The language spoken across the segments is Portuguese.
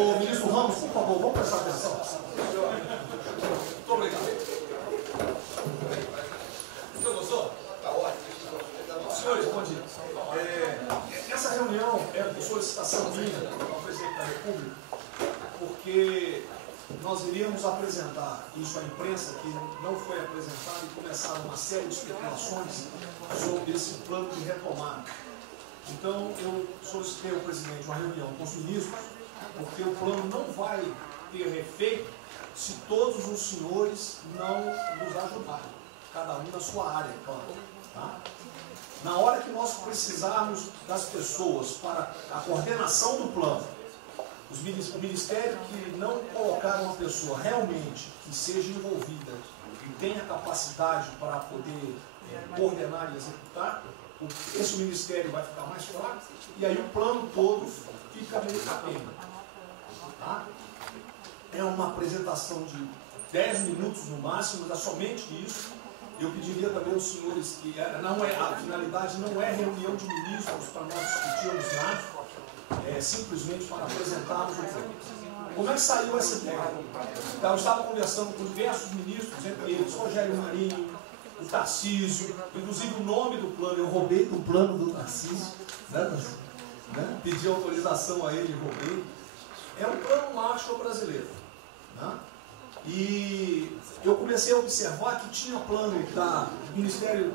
Ô, ministro Ramos, por favor, vamos prestar atenção. Muito obrigado. Você gostou? Está ótimo. Senhores, bom dia. Essa reunião é de solicitação minha ao presidente da República, porque nós iríamos apresentar isso à imprensa, que não foi apresentado, e começaram uma série de especulações sobre esse plano de retomada. Então, eu solicitei ao presidente uma reunião com os ministros, porque o plano não vai ter efeito se todos os senhores não nos ajudarem, cada um na sua área, claro. Tá? Na hora que nós precisarmos das pessoas para a coordenação do plano, o Ministério que não colocar uma pessoa realmente que seja envolvida e tenha capacidade para poder coordenar e executar, esse Ministério vai ficar mais fraco e aí o plano todo fica meio capenga. Tá? É uma apresentação de 10 minutos no máximo, mas é somente isso. Eu pediria também aos senhores que a finalidade não é reunião de ministros para nós discutirmos nada, é simplesmente para apresentarmos o plano. Como é que saiu essa ideia? Eu estava conversando com diversos ministros, entre eles Rogério Marinho, o Tarcísio, inclusive o nome do plano, eu roubei do plano do Tarcísio, né? Pedi autorização a ele e roubei. É um plano Marshall brasileiro. Né? E eu comecei a observar que tinha plano do Ministério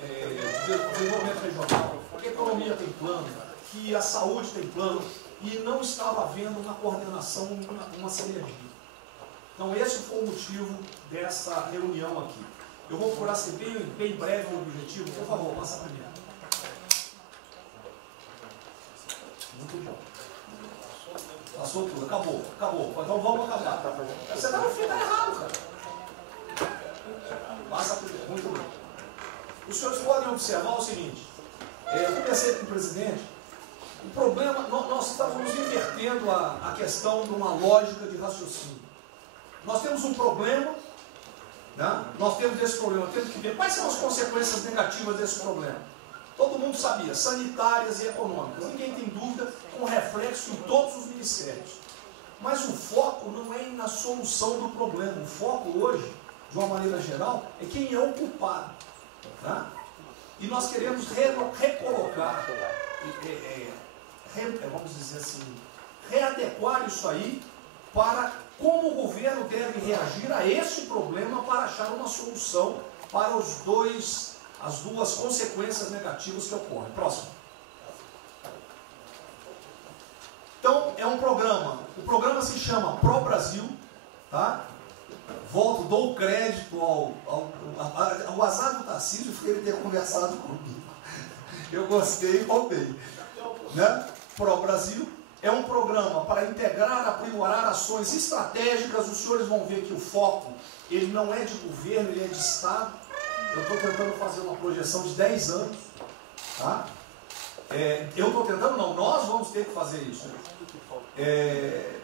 de Desenvolvimento Regional, que a economia tem plano, que a saúde tem plano, e não estava havendo uma coordenação, uma sinergia. Então esse foi o motivo dessa reunião aqui. Eu vou procurar ser bem breve o objetivo. Por favor, passa para mim. Muito bom. Passou tudo, acabou. Então vamos acabar. Você está no fim, está errado, cara. Passa tudo, muito bem. Os senhores podem observar o seguinte. Eu comecei com o presidente. O problema, nós estamos invertendo a questão de uma lógica de raciocínio. Nós temos um problema, né? Nós temos esse problema, temos que ver quais são as consequências negativas desse problema. Todo mundo sabia, sanitárias e econômicas. Ninguém tem dúvida, com reflexo em todos os ministérios. Mas o foco não é na solução do problema. O foco hoje, de uma maneira geral, é quem é o culpado. Tá? E nós queremos recolocar, vamos dizer assim, readequar isso aí para como o governo deve reagir a esse problema para achar uma solução para as duas consequências negativas que ocorrem. Próximo. Então, é um programa. O programa se chama Pro Brasil. Tá? Dou crédito ao azar do Tarcísio por ele ter conversado comigo. Eu gostei e roubei. Né? Pro Brasil é um programa para integrar, aprimorar ações estratégicas. Os senhores vão ver que o foco, ele não é de governo, ele é de Estado. Eu estou tentando fazer uma projeção de 10 anos. Tá? Eu estou tentando, não, nós vamos ter que fazer isso.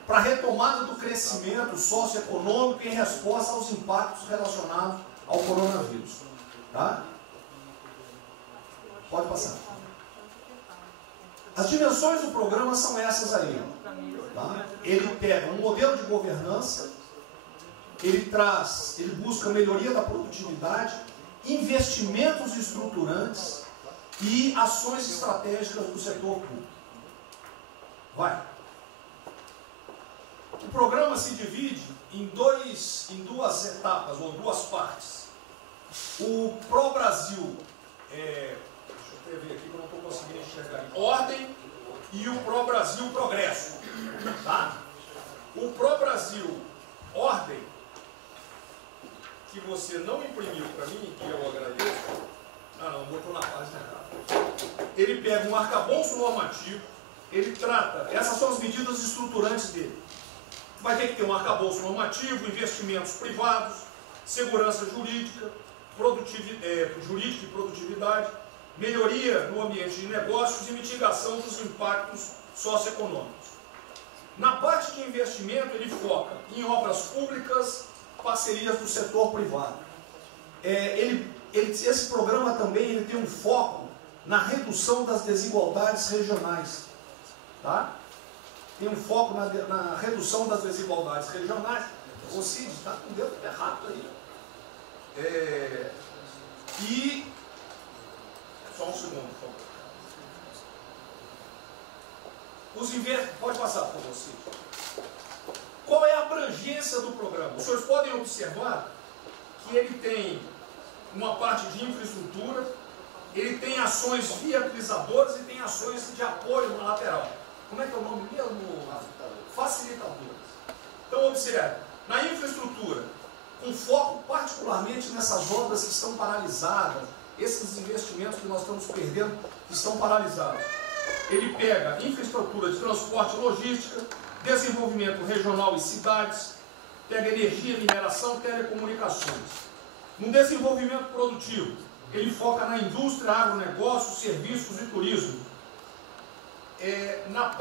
Para a retomada do crescimento socioeconômico em resposta aos impactos relacionados ao coronavírus. Tá? Pode passar. As dimensões do programa são essas aí. Tá? Ele pega um modelo de governança, ele busca melhoria da produtividade, investimentos estruturantes e ações estratégicas do setor público. Vai. O programa se divide em duas etapas, ou duas partes. O Pro Brasil, deixa eu ver aqui que eu não estou conseguindo enxergar, Ordem, e o Pro Brasil Progresso. Tá? O Pro Brasil Ordem, que você não imprimiu para mim, que eu agradeço, não, botou na página errada. Ele pega um arcabouço normativo, ele trata, essas são as medidas estruturantes dele. Vai ter que ter um arcabouço normativo, investimentos privados, segurança jurídica, jurídica e produtividade, melhoria no ambiente de negócios e mitigação dos impactos socioeconômicos. Na parte de investimento, ele foca em obras públicas, parcerias do setor privado. Esse programa também ele tem um foco na redução das desigualdades regionais. Tá? tem um foco na redução das desigualdades regionais. O Cid está com o dedo errado aí. E só um segundo, por favor. Pode passar, por favor, Cid. Qual é a abrangência do programa? Os senhores podem observar que ele tem uma parte de infraestrutura, ele tem ações viabilizadoras e tem ações de apoio na lateral. Como é que é o nome mesmo? Facilitadoras. Então, observe, na infraestrutura, com foco particularmente nessas obras que estão paralisadas, esses investimentos que nós estamos perdendo, que estão paralisados. Ele pega infraestrutura de transporte e logística, desenvolvimento regional e cidades, pega energia, mineração, telecomunicações. No desenvolvimento produtivo, ele foca na indústria, agronegócio, serviços e turismo. Nas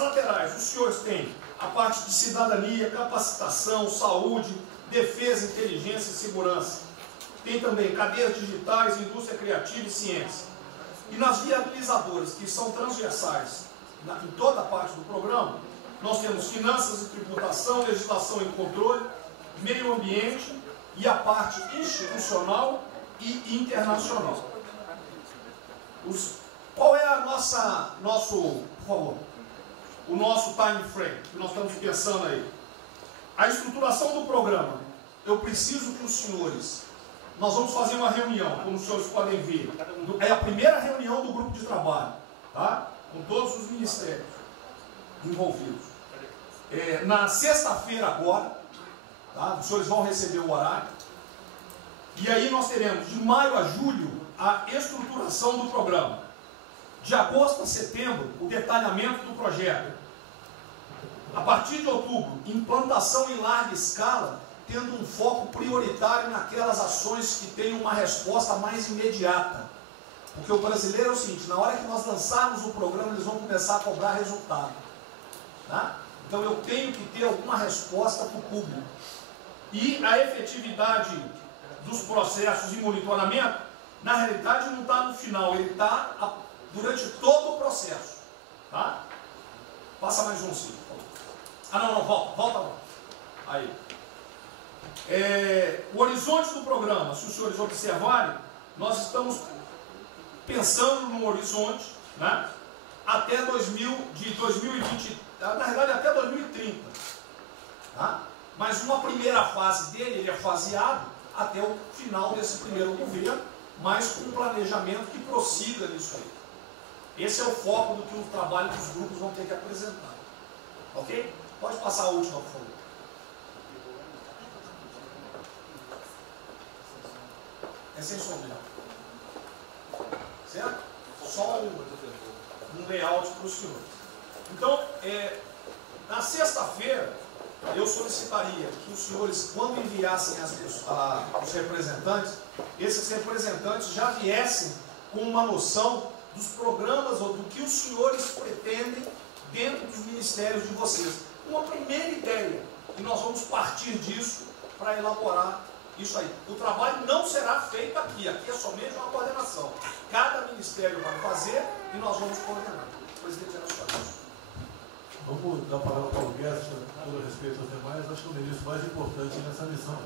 laterais, os senhores têm a parte de cidadania, capacitação, saúde, defesa, inteligência e segurança. Tem também cadeias digitais, indústria criativa e ciência. E nas viabilizadoras, que são transversais em toda a parte do programa, nós temos finanças e tributação, legislação e controle, meio ambiente e a parte institucional e internacional. Qual é o nosso time frame que nós estamos pensando aí? A estruturação do programa. Eu preciso que os senhores, nós vamos fazer uma reunião, como os senhores podem ver. É a primeira reunião do grupo de trabalho, tá? Com todos os ministérios envolvidos. Na sexta-feira agora, tá? Os senhores vão receber o horário. E aí nós teremos de maio a julho a estruturação do programa. De agosto a setembro, o detalhamento do projeto. A partir de outubro, implantação em larga escala, tendo um foco prioritário naquelas ações que têm uma resposta mais imediata. Porque o brasileiro é o seguinte, na hora que nós lançarmos o programa, eles vão começar a cobrar resultado. Tá? Então eu tenho que ter alguma resposta para o público. E a efetividade dos processos e monitoramento, na realidade não está no final, ele está durante todo o processo. Tá? Passa mais um, Cid. Volta. Aí. O horizonte do programa, se os senhores observarem, nós estamos pensando no horizonte, né, até 2020, na verdade até 2030. Tá? Mas uma primeira fase dele, ele é faseado até o final desse primeiro governo, mas com um planejamento que prossiga nisso aí. Esse é o foco do que o trabalho que os grupos vão ter que apresentar. Ok? Pode passar a última, por favor. É sem som mesmo. Certo? Só um layout para os senhores. Então, na sexta-feira, eu solicitaria que os senhores, quando enviassem os representantes, esses representantes já viessem com uma noção dos programas ou do que os senhores pretendem dentro dos ministérios de vocês. Uma primeira ideia, e nós vamos partir disso para elaborar isso aí. O trabalho não será feito aqui é somente uma coordenação. Cada ministério vai fazer e nós vamos coordenar. Presidente Geraldo. Vamos dar a palavra para o Guedes, com respeito aos demais, acho que o ministro mais importante nessa missão.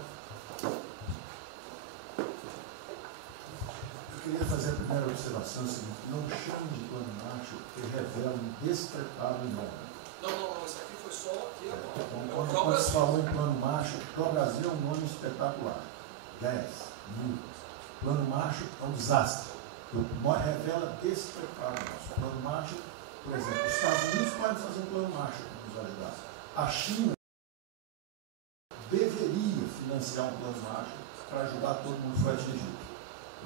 Eu queria fazer a primeira observação seguinte: não chame de plano Marshall, que revela um despreparo enorme. Não, isso aqui foi só aqui agora. Quando se falou em plano Marshall, para o Brasil é um nome espetacular. 10.000. Plano Marshall é um desastre. Revela despreparo nosso. Plano Marshall, por exemplo, os Estados Unidos podem fazer um plano Marshall para nos ajudar. A China deveria financiar um plano Marshall para ajudar todo mundo que foi atingido.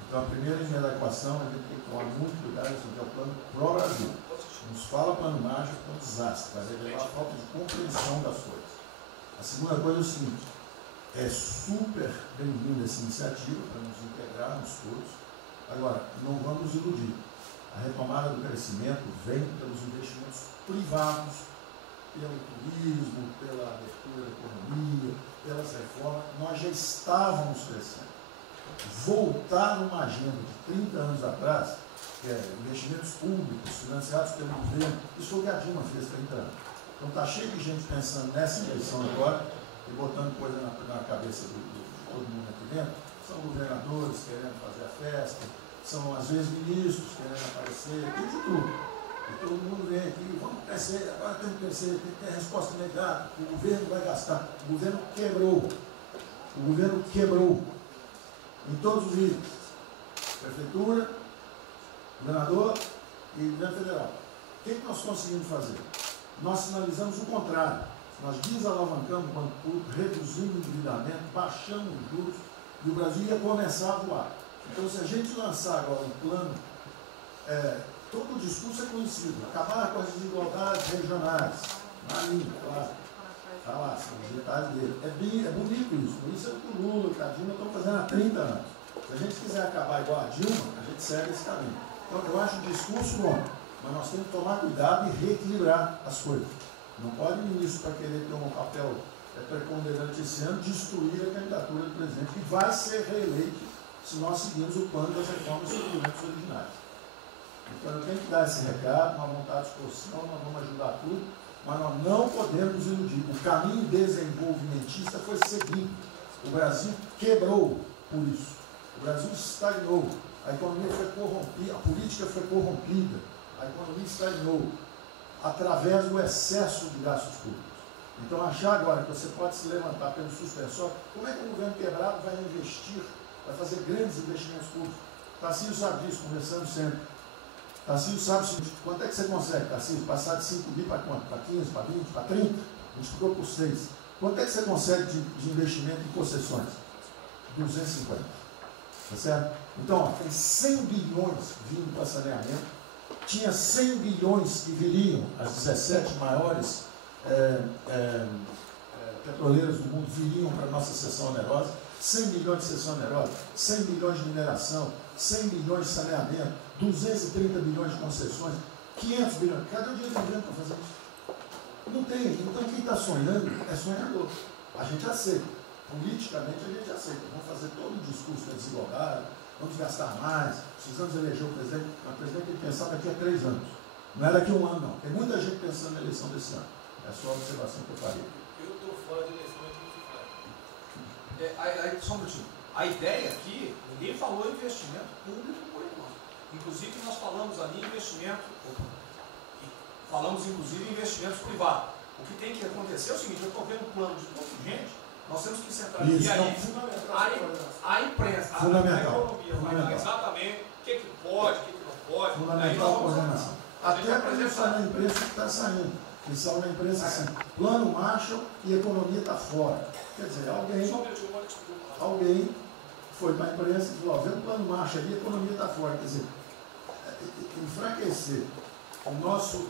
Então, a primeira linha da equação, a gente tem que tomar muito cuidado, que é o plano pro Brasil. Nos fala plano Marshall, é um desastre, vai revelar a falta de compreensão das coisas. A segunda coisa é o seguinte: é super bem-vinda essa iniciativa para nos integrarmos todos. Agora, não vamos iludir. A retomada do crescimento vem pelos investimentos privados, pelo turismo, pela abertura da economia, pelas reformas. Nós já estávamos crescendo. Voltar numa agenda de 30 anos atrás que é investimentos públicos financiados pelo governo. Isso foi o que a Dilma fez 30 anos. Então está cheio de gente pensando nessa eleição agora e botando coisa na cabeça de todo mundo aqui dentro. São governadores querendo fazer a festa, são às vezes ministros querendo aparecer, tem de tudo. E todo mundo vem aqui, vamos crescer, agora temos que crescer, tem que ter resposta imediata, o governo vai gastar. O governo quebrou. O governo quebrou. Em todos os níveis. Prefeitura, governador e governo federal. O que nós conseguimos fazer? Nós sinalizamos o contrário. Nós desalavancamos o banco público, reduzimos o endividamento, baixamos os juros e o Brasil ia começar a voar. Então, se a gente lançar agora um plano, todo o discurso é conhecido, acabar com as desigualdades regionais, na linha, claro. Está lá, são os detalhes dele. É bonito isso, por isso é que o Lula e a Dilma estão fazendo há 30 anos. Se a gente quiser acabar igual a Dilma, a gente segue esse caminho. Então, eu acho o discurso bom, mas nós temos que tomar cuidado e reequilibrar as coisas. Não pode o ministro, para querer ter um papel preponderante esse ano, destruir a candidatura do presidente, que vai ser reeleito se nós seguirmos o plano das reformas dos documentos originários. Então, eu tenho que dar esse recado, uma vontade de discussão, nós vamos ajudar tudo, mas nós não podemos nos iludir. O caminho desenvolvimentista foi seguido. O Brasil quebrou por isso. O Brasil estagnou. A economia foi corrompida, a política foi corrompida. A economia estagnou através do excesso de gastos públicos. Então, achar agora que você pode se levantar pelo suspensório, como é que o governo quebrado vai investir, vai fazer grandes investimentos públicos? Tarcísio sabe disso, conversando sempre. Tarcísio sabe o seguinte, quanto é que você consegue, Tarcísio, passar de 5 bi para quanto? Para 15, para 20, para 30? Multiplicou por 6. Quanto é que você consegue de investimento em concessões? 250. Tá certo? Então, ó, tem 100 bilhões vindo para saneamento, tinha 100 bilhões que viriam, as 17 maiores petroleiras do mundo viriam para a nossa seção onerosa, 100 bilhões de seção onerosa, 100 bilhões de mineração, 100 bilhões de saneamento, 230 bilhões de concessões, 500 bilhões. Cadê o dinheiro do governo para fazer isso? Não tem. Então, quem está sonhando é sonhador. A gente aceita. Politicamente, a gente aceita. Vamos fazer todo o discurso da desigualdade, vamos gastar mais, precisamos eleger o presidente. Mas o presidente tem que pensar daqui a 3 anos. Não é daqui a 1 ano, não. Tem muita gente pensando na eleição desse ano. É só a observação que eu farei. Eu estou fora de eleição, Só um minutinho. A ideia aqui, ninguém falou em investimento público por enquanto. Inclusive, nós falamos ali em investimento, falamos inclusive em investimentos privados. O que tem que acontecer é o seguinte, eu estou vendo um plano de um monte de gente, nós temos que centralizar. E aí, a imprensa, a economia, exatamente, o que pode, o que não pode. Fundamental a coordenação. Até para isso na imprensa que está saindo. Que saiu na imprensa assim, plano Marshall e economia está fora. Quer dizer, alguém foi para a imprensa e falou, vê o plano Marshall ali, a economia está fora. Quer dizer, enfraquecer o nosso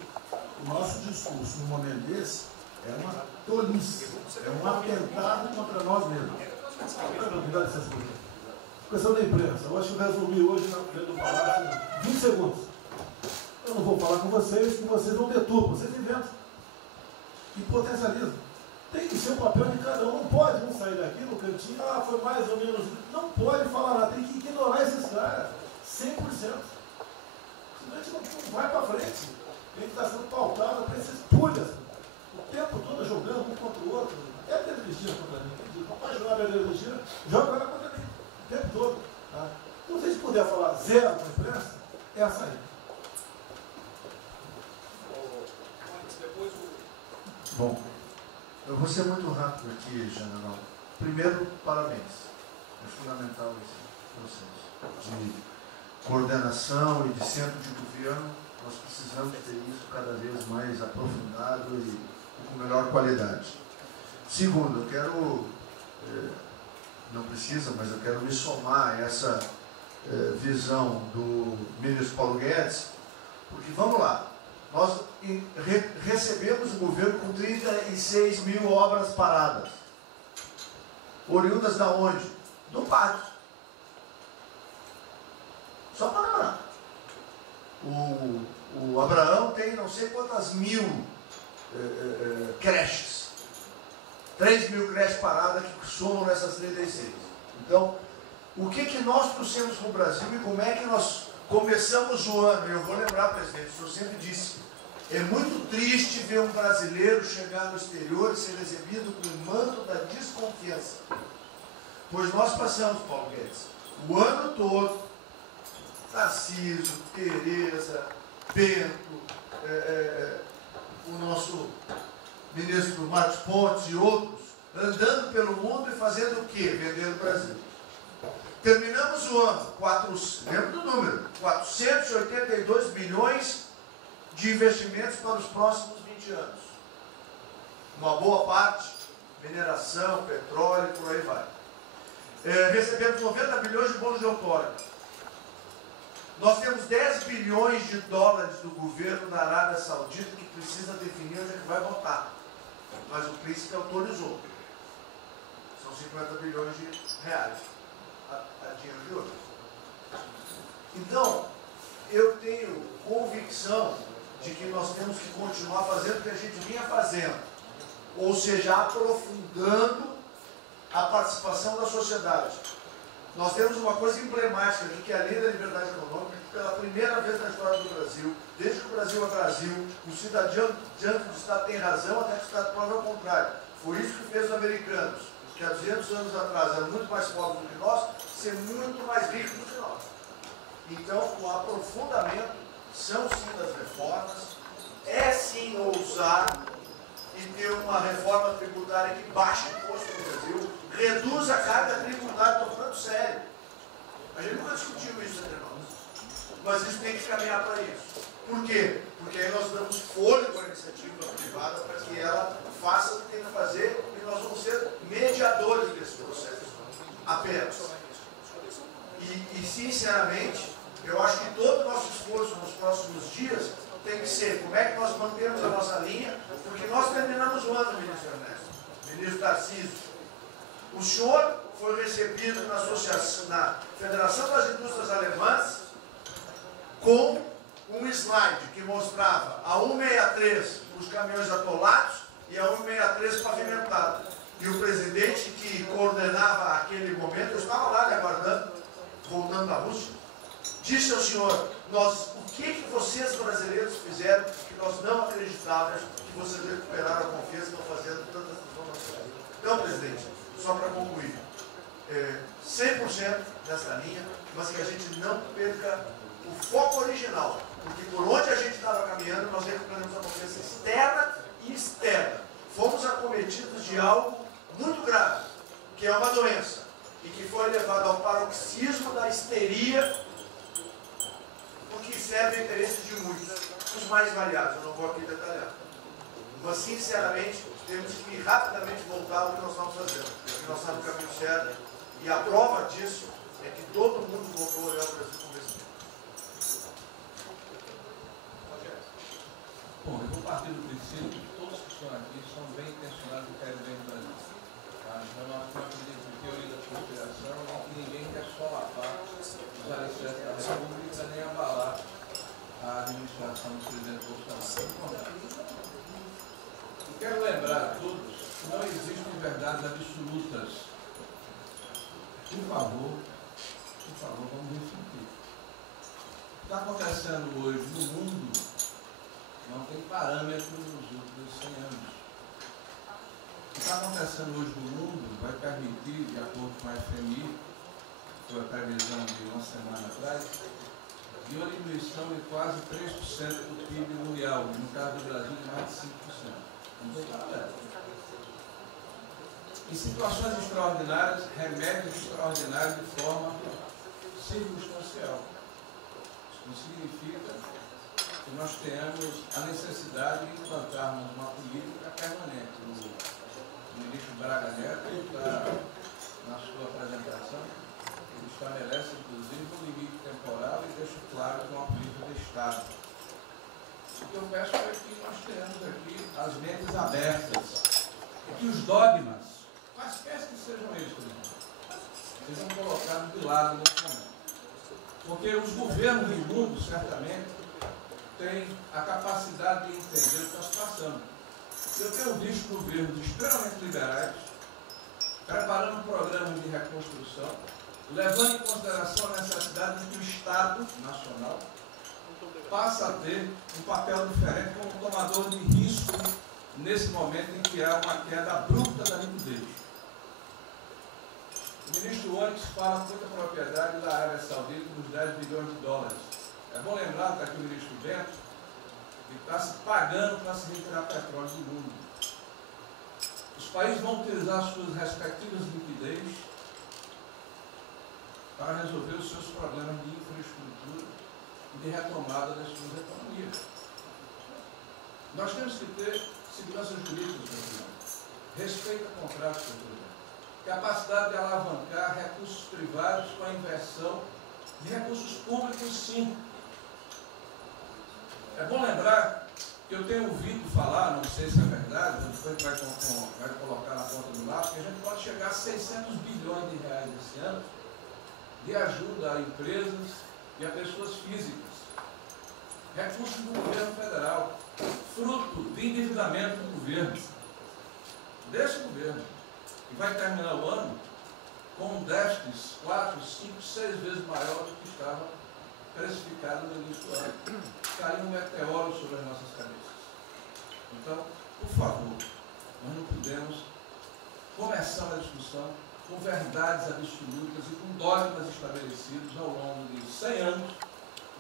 discurso no momento desse é uma tolice, é um atentado contra nós mesmos. Questão da imprensa, eu acho que eu resumi hoje na frente do Palácio 20 segundos. Eu não vou falar com vocês, que vocês não deturpam, vocês inventam e potencializam. Tem que ser o papel de cada um, não pode um sair daqui no cantinho, foi mais ou menos. Não pode falar nada, tem que ignorar esses caras, 100%. Senão a gente não vai para frente. Ele está sendo pautado para esses pulhas, o tempo todo jogando um contra o outro. É a Pedro Cristina contra mim, não pode jogar a Pedro Cristina, joga ela contra mim, o tempo todo. Tá? Então, se a gente puder falar zero com a imprensa, é essa aí. Bom, eu vou ser muito rápido aqui, general. Primeiro, parabéns. É fundamental esse processo de coordenação e de centro de governo. Nós precisamos ter isso cada vez mais aprofundado e com melhor qualidade. Segundo, eu quero, não precisa, mas eu quero me somar a essa visão do ministro Paulo Guedes, porque vamos lá. Nós recebemos o governo com 36 mil obras paradas. Oriundas da onde? Do pátio. Só para lembrar. O Abraão tem não sei quantas mil creches. 3 mil creches paradas que somam nessas 36. Então, O que nós trouxemos para o Brasil e como é que nós começamos o ano? Eu vou lembrar, presidente, o senhor sempre disse, é muito triste ver um brasileiro chegar no exterior e ser recebido com o manto da desconfiança. Pois nós passamos, Paulo Guedes, o ano todo, Tarcísio, Tereza, Bento, o nosso ministro Marcos Pontes e outros, andando pelo mundo e fazendo o quê? Vendendo o Brasil. Terminamos o ano, lembra do número, 482 bilhões de investimentos para os próximos 20 anos. Uma boa parte, mineração, petróleo, por aí vai. Recebemos 90 bilhões de bônus de outorga. Nós temos 10 bilhões de dólares do governo da Arábia Saudita que precisa definir onde é que vai votar. Mas o príncipe autorizou. São 50 bilhões de reais. A dinheiro de hoje. Então, eu tenho convicção de que nós temos que continuar fazendo o que a gente vinha fazendo. Ou seja, aprofundando a participação da sociedade. Nós temos uma coisa emblemática aqui, que é a Lei da Liberdade Econômica, que pela primeira vez na história do Brasil, desde que o Brasil é Brasil, o cidadão diante do Estado tem razão, até que o Estado prova ao contrário. Foi isso que fez os americanos, que há 200 anos atrás eram muito mais pobres do que nós, ser muito mais ricos do que nós. Então, o aprofundamento são sim das reformas, é sim ousar e ter uma reforma tributária que baixe o imposto no Brasil, reduz a carga tributária, estou falando sério. A gente nunca discutiu isso entre nós. Mas isso tem que caminhar para isso. Por quê? Porque aí nós damos fôlego à iniciativa privada para que ela faça o que tem que fazer e nós vamos ser mediadores desse processo. Apenas. E sinceramente, eu acho que todo o nosso esforço nos próximos dias tem que ser como é que nós mantemos a nossa linha, porque nós terminamos o ano, ministro Ernesto, ministro Tarcísio. O senhor foi recebido na Federação das Indústrias Alemãs com um slide que mostrava a 163 os caminhões atolados e a 163 pavimentado. E o presidente que coordenava aquele momento, eu estava lá lhe aguardando, voltando da Rússia, disse ao senhor, o que vocês brasileiros fizeram que nós não acreditávamos que vocês recuperaram a confiança e estão fazendo tantas transformações. Então, presidente, só para concluir, 100% nessa linha, mas que a gente não perca o foco original, porque por onde a gente estava caminhando, nós recuperamos a confiança externa e externa. Fomos acometidos de algo muito grave, que é uma doença, e que foi levado ao paroxismo da histeria, porque serve a interesse de muitos, os mais variados, eu não vou aqui detalhar. Mas, sinceramente, temos que rapidamente voltar ao que nós estamos fazendo, porque nós estamos no caminho certo, e a prova disso é que todo mundo voltou a olhar o Brasil como esse. Bom, eu vou partir do princípio que todos que estão aqui são bem intencionados e querem bem do Brasil. Tá? Então, nós não acreditamos em teoria da conspiração, nem que ninguém quer solapar os alicerces da República, nem abalar a administração do presidente Bolsonaro. Eu quero lembrar a todos que não existem verdades absolutas. Por favor, vamos refletir. O que está acontecendo hoje no mundo não tem parâmetro nos últimos 100 anos. O que está acontecendo hoje no mundo vai permitir, de acordo com a FMI, que foi a previsão de uma semana atrás, de uma diminuição de quase 3% do PIB mundial, no caso do Brasil, de mais de 5%. Em situações extraordinárias, remédios extraordinários de forma circunstancial. Isso não significa que nós tenhamos a necessidade de implantarmos uma política permanente. O ministro Braga Neto, na sua apresentação, ele estabelece, inclusive, um limite temporal e deixa claro que é uma política de Estado. O que eu peço é que nós tenhamos aqui as mentes abertas e que os dogmas, quaisquer que sejam eles, sejam colocados de lado nesse momento. Porque os governos do mundo, certamente, têm a capacidade de entender o que está se passando. Eu tenho visto governos extremamente liberais preparando programas de reconstrução levando em consideração a necessidade de que o Estado Nacional passa a ter um papel diferente como tomador de risco nesse momento em que há uma queda abrupta da liquidez. O ministro Onyx fala com muita propriedade da Arábia Saudita dos 10 bilhões de dólares. É bom lembrar, está aqui o ministro Bento, que está se pagando para se retirar petróleo do mundo. Os países vão utilizar suas respectivas liquidez para resolver os seus problemas de infraestrutura e de retomada das suas economias. Nós temos que ter segurança jurídica, senhor presidente, respeito a contratos, senhor presidente, capacidade de alavancar recursos privados com a inversão de recursos públicos, sim. É bom lembrar que eu tenho ouvido falar, não sei se é verdade, depois vai colocar na ponta do lápis, que a gente pode chegar a 600 bilhões de reais esse ano de ajuda a empresas e a pessoas físicas. Recursos do governo federal, fruto de endividamento do governo, desse governo, que vai terminar o ano com déficits 4, 5, 6 vezes maior do que estava precificado no início do ano. Caiu um meteoro sobre as nossas cabeças. Então, por favor, nós não podemos começar uma discussão com verdades absolutas e com dogmas estabelecidos ao longo de 100 anos,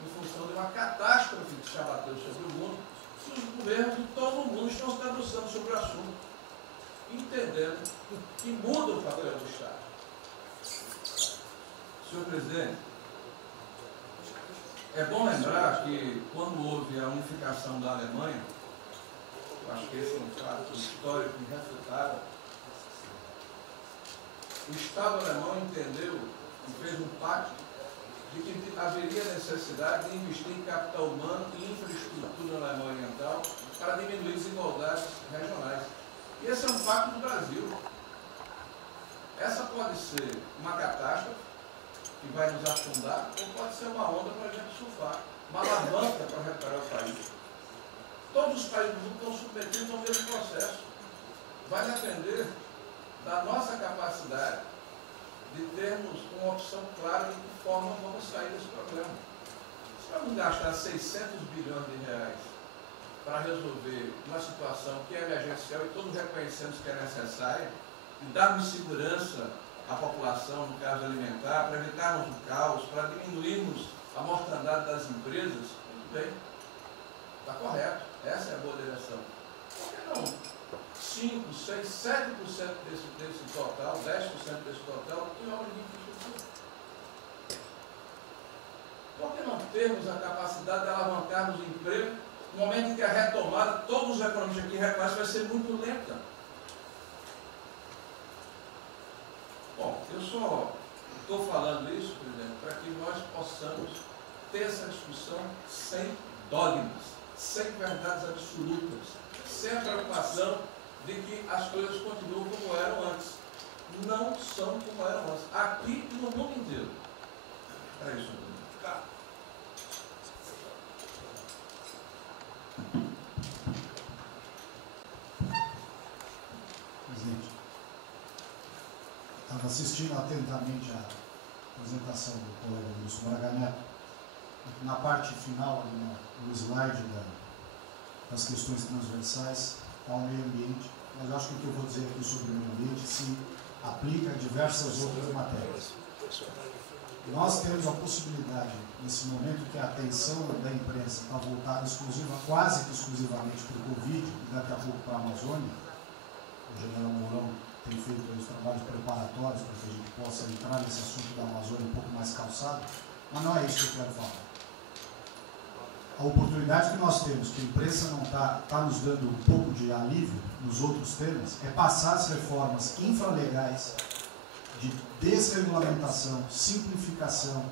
em função de uma catástrofe que se abateu sobre o mundo, que os governos de todo o mundo estão se debruçando sobre o assunto, entendendo que muda o papel do Estado. Senhor presidente, é bom lembrar que quando houve a unificação da Alemanha, eu acho que esse é um fato histórico irrefutável, o Estado alemão entendeu e fez um pacto de que haveria necessidade de investir em capital humano e infraestrutura na Alemanha Oriental para diminuir desigualdades regionais. E esse é um pacto do Brasil. Essa pode ser uma catástrofe que vai nos afundar, ou pode ser uma onda para a gente surfar, uma alavanca para recuperar o país. Todos os países do mundo estão submetidos ao mesmo processo. Vai depender da nossa capacidade de termos uma opção clara de que forma vamos sair desse problema. Se vamos gastar 600 bilhões de reais para resolver uma situação que é emergencial e todos reconhecemos que é necessária, e darmos segurança à população, no caso alimentar, para evitarmos o caos, para diminuirmos a mortandade das empresas, tudo bem, está correto, essa é a boa direção. Por que não 5, 6, 7% desse total, 10% desse total, em obra de infraestrutura? Por que não termos a capacidade de alavancarmos o emprego no momento em que a retomada, todos os economistas aqui reconhecem, vai ser muito lenta? Bom, eu só estou falando isso, presidente, para que nós possamos ter essa discussão sem dogmas, sem verdades absolutas, sem a preocupação de que as coisas continuam como eram antes. Não são como eram antes. Aqui e no mundo inteiro. É isso. Presidente, estava assistindo atentamente a apresentação do colega Wilson Braga Neto. Na parte final, no slide das questões transversais, está o meio ambiente, mas eu acho que o que eu vou dizer aqui sobre o meio ambiente se aplica a diversas outras matérias. Nós temos a possibilidade, nesse momento que a atenção da imprensa está voltada quase que exclusivamente para o Covid e daqui a pouco para a Amazônia, o general Mourão tem feito os trabalhos preparatórios para que a gente possa entrar nesse assunto da Amazônia um pouco mais calçado, mas não é isso que eu quero falar. A oportunidade que nós temos, que a imprensa não está nos dando um pouco de alívio nos outros temas, é passar as reformas infralegais de desregulamentação, simplificação,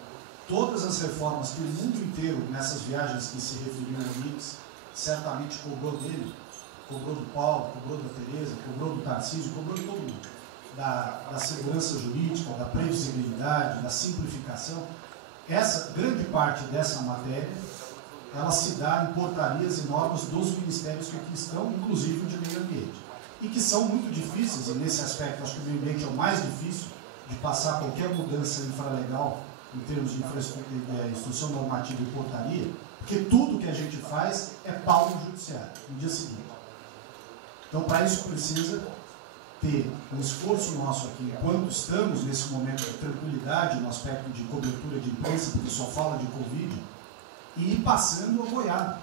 todas as reformas que o mundo inteiro, nessas viagens que se referiu ao Mix, certamente cobrou dele, cobrou do Paulo, cobrou da Tereza, cobrou do Tarcísio, cobrou de todo mundo, da segurança jurídica, da previsibilidade, da simplificação. Essa grande parte dessa matéria, ela se dá em portarias e normas dos ministérios que aqui estão, inclusive o de meio ambiente, e que são muito difíceis, e nesse aspecto acho que o meio ambiente é o mais difícil de passar qualquer mudança infralegal em termos de instrução normativa e portaria, porque tudo que a gente faz é pau no judiciário, no dia seguinte. Então, para isso precisa ter um esforço nosso aqui, enquanto estamos nesse momento de tranquilidade, no aspecto de cobertura de imprensa, porque só fala de Covid, e ir passando a boiada,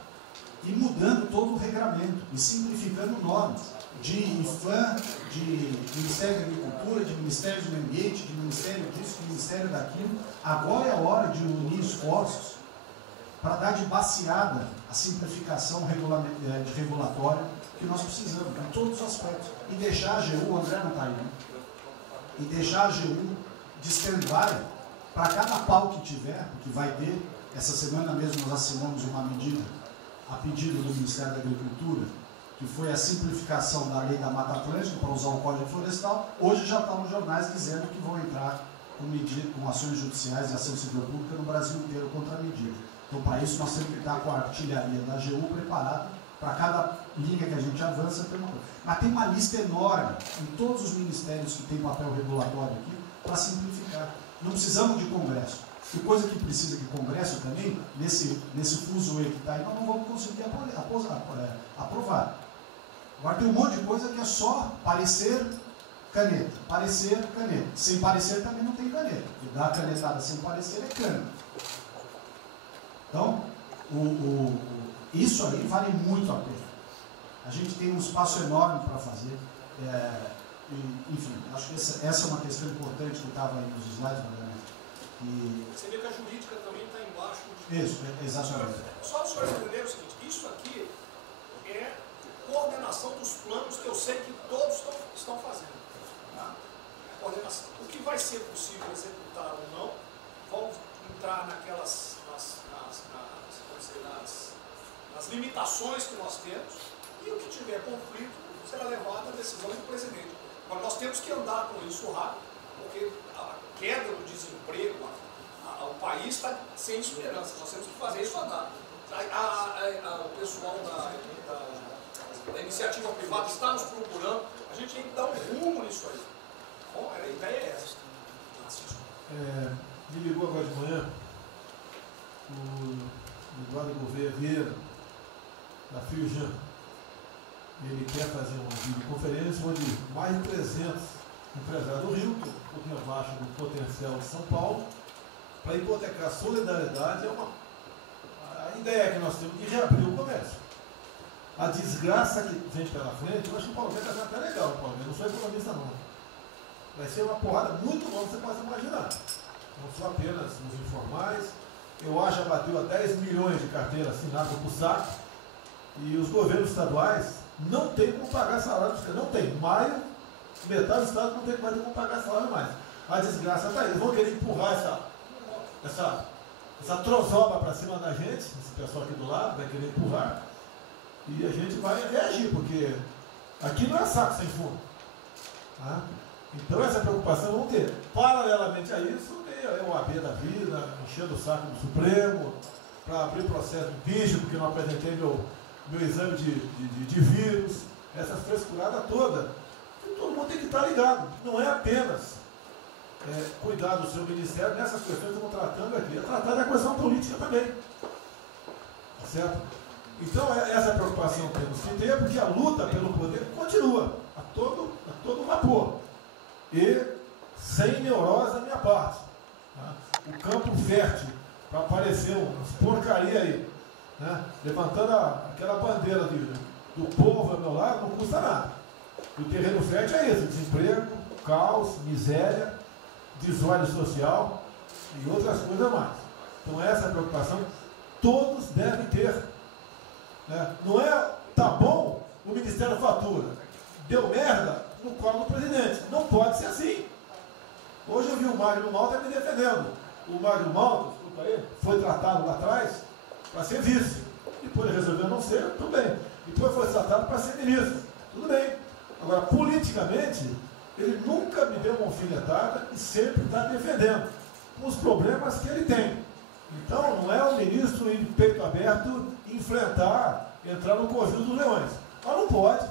e mudando todo o regramento, e simplificando normas, de IFAM, de Ministério da Agricultura, de Ministério do Meio Ambiente, de Ministério disso, de Ministério daquilo. Agora é a hora de unir esforços para dar de baseada a simplificação de regulatória que nós precisamos, em todos os aspectos. E deixar a AGU, o André não está aí, né? E deixar a AGU de stand-by para cada pau que tiver, porque vai ter. Essa semana mesmo nós assinamos uma medida a pedido do Ministério da Agricultura, que foi a simplificação da lei da Mata Atlântica para usar o Código Florestal. Hoje já está nos jornais dizendo que vão entrar com ações judiciais e ação civil pública no Brasil inteiro contra a medida. Então, para isso, nós temos que estar com a artilharia da AGU preparada para cada linha que a gente avança. Mas tem uma lista enorme em todos os ministérios que têm papel regulatório aqui para simplificar. Não precisamos de Congresso. E coisa que precisa de Congresso também, nesse fuso que está aí, nós não vamos conseguir aprovar. Agora tem um monte de coisa que é só parecer, caneta. Parecer, caneta. Sem parecer também não tem caneta. E dar canetada sem parecer é cana. Então, isso aí vale muito a pena. A gente tem um espaço enorme para fazer. Enfim, acho que essa é uma questão importante que estava aí nos slides, Você vê que a jurídica também está embaixo. Isso, exatamente. Só os senhores entenderem o seguinte, isso aqui é coordenação dos planos que eu sei que todos estão fazendo. Tá? Coordenação. O que vai ser possível executar ou não, vão entrar naquelas nas limitações que nós temos, e o que tiver conflito será levado à decisão do presidente. Mas nós temos que andar com isso rápido, porque a queda do desemprego, o país está sem esperança, nós temos que fazer isso andar. O pessoal da iniciativa privada está nos procurando, a gente tem que dar um rumo nisso aí. Bom, a ideia é essa. Me ligou agora de manhã o Eduardo Gouveia Vieira, da Firjan. Ele quer fazer uma videoconferência onde mais de 300 empresários do Rio, que é um pouquinho abaixo do potencial de São Paulo, para hipotecar solidariedade. A ideia que nós temos de reabrir o comércio. A desgraça que vem pela frente, eu acho que o Paulo Guedes está até legal, o Paulo Guedes, não sou economista não. Vai ser uma porrada muito longa, você pode imaginar. Não só apenas nos informais. Eu acho que bateu a 10 milhões de carteiras assinadas por saco, e os governos estaduais não tem como pagar salário dos caras. Não tem. Maio, metade do estado não tem mais como pagar salário mais. A desgraça está aí. Eles vão querer empurrar essa trozoba para cima da gente, esse pessoal aqui do lado vai querer empurrar, e a gente vai reagir, porque aqui não é saco sem fundo. Tá? Então essa preocupação vamos ter. Paralelamente a isso, tem o AB da vida, enchendo o saco do Supremo, para abrir o processo de bicho, porque não apresentei meu exame de vírus, essa frescurada toda. E todo mundo tem que estar ligado. Não é apenas cuidar do seu ministério nessas questões que estamos tratando aqui, é tratar da questão política também. Certo? Então, essa preocupação temos que ter, porque a luta pelo poder continua a todo vapor. E sem neurose da minha parte. Tá? O campo fértil para aparecer umas porcaria aí, né? Levantando aquela bandeira do povo ao meu lado, não custa nada. E o terreno fértil é isso: desemprego, caos, miséria, desordem social e outras coisas mais. Então essa preocupação todos devem ter. Né? Não é, tá bom, o Ministério fatura, deu merda no colo do presidente. Não pode ser assim. Hoje eu vi o Magno Malta me defendendo. O Magno Malta, desculpa aí, foi tratado lá atrás para ser vice. Depois ele resolveu não ser, tudo bem. Depois foi tratado para ser ministro, tudo bem. Agora, politicamente, ele nunca me deu uma alfinetada e sempre está defendendo os problemas que ele tem. Então, não é o ministro ir de peito aberto entrar no covil dos leões. Mas não pode.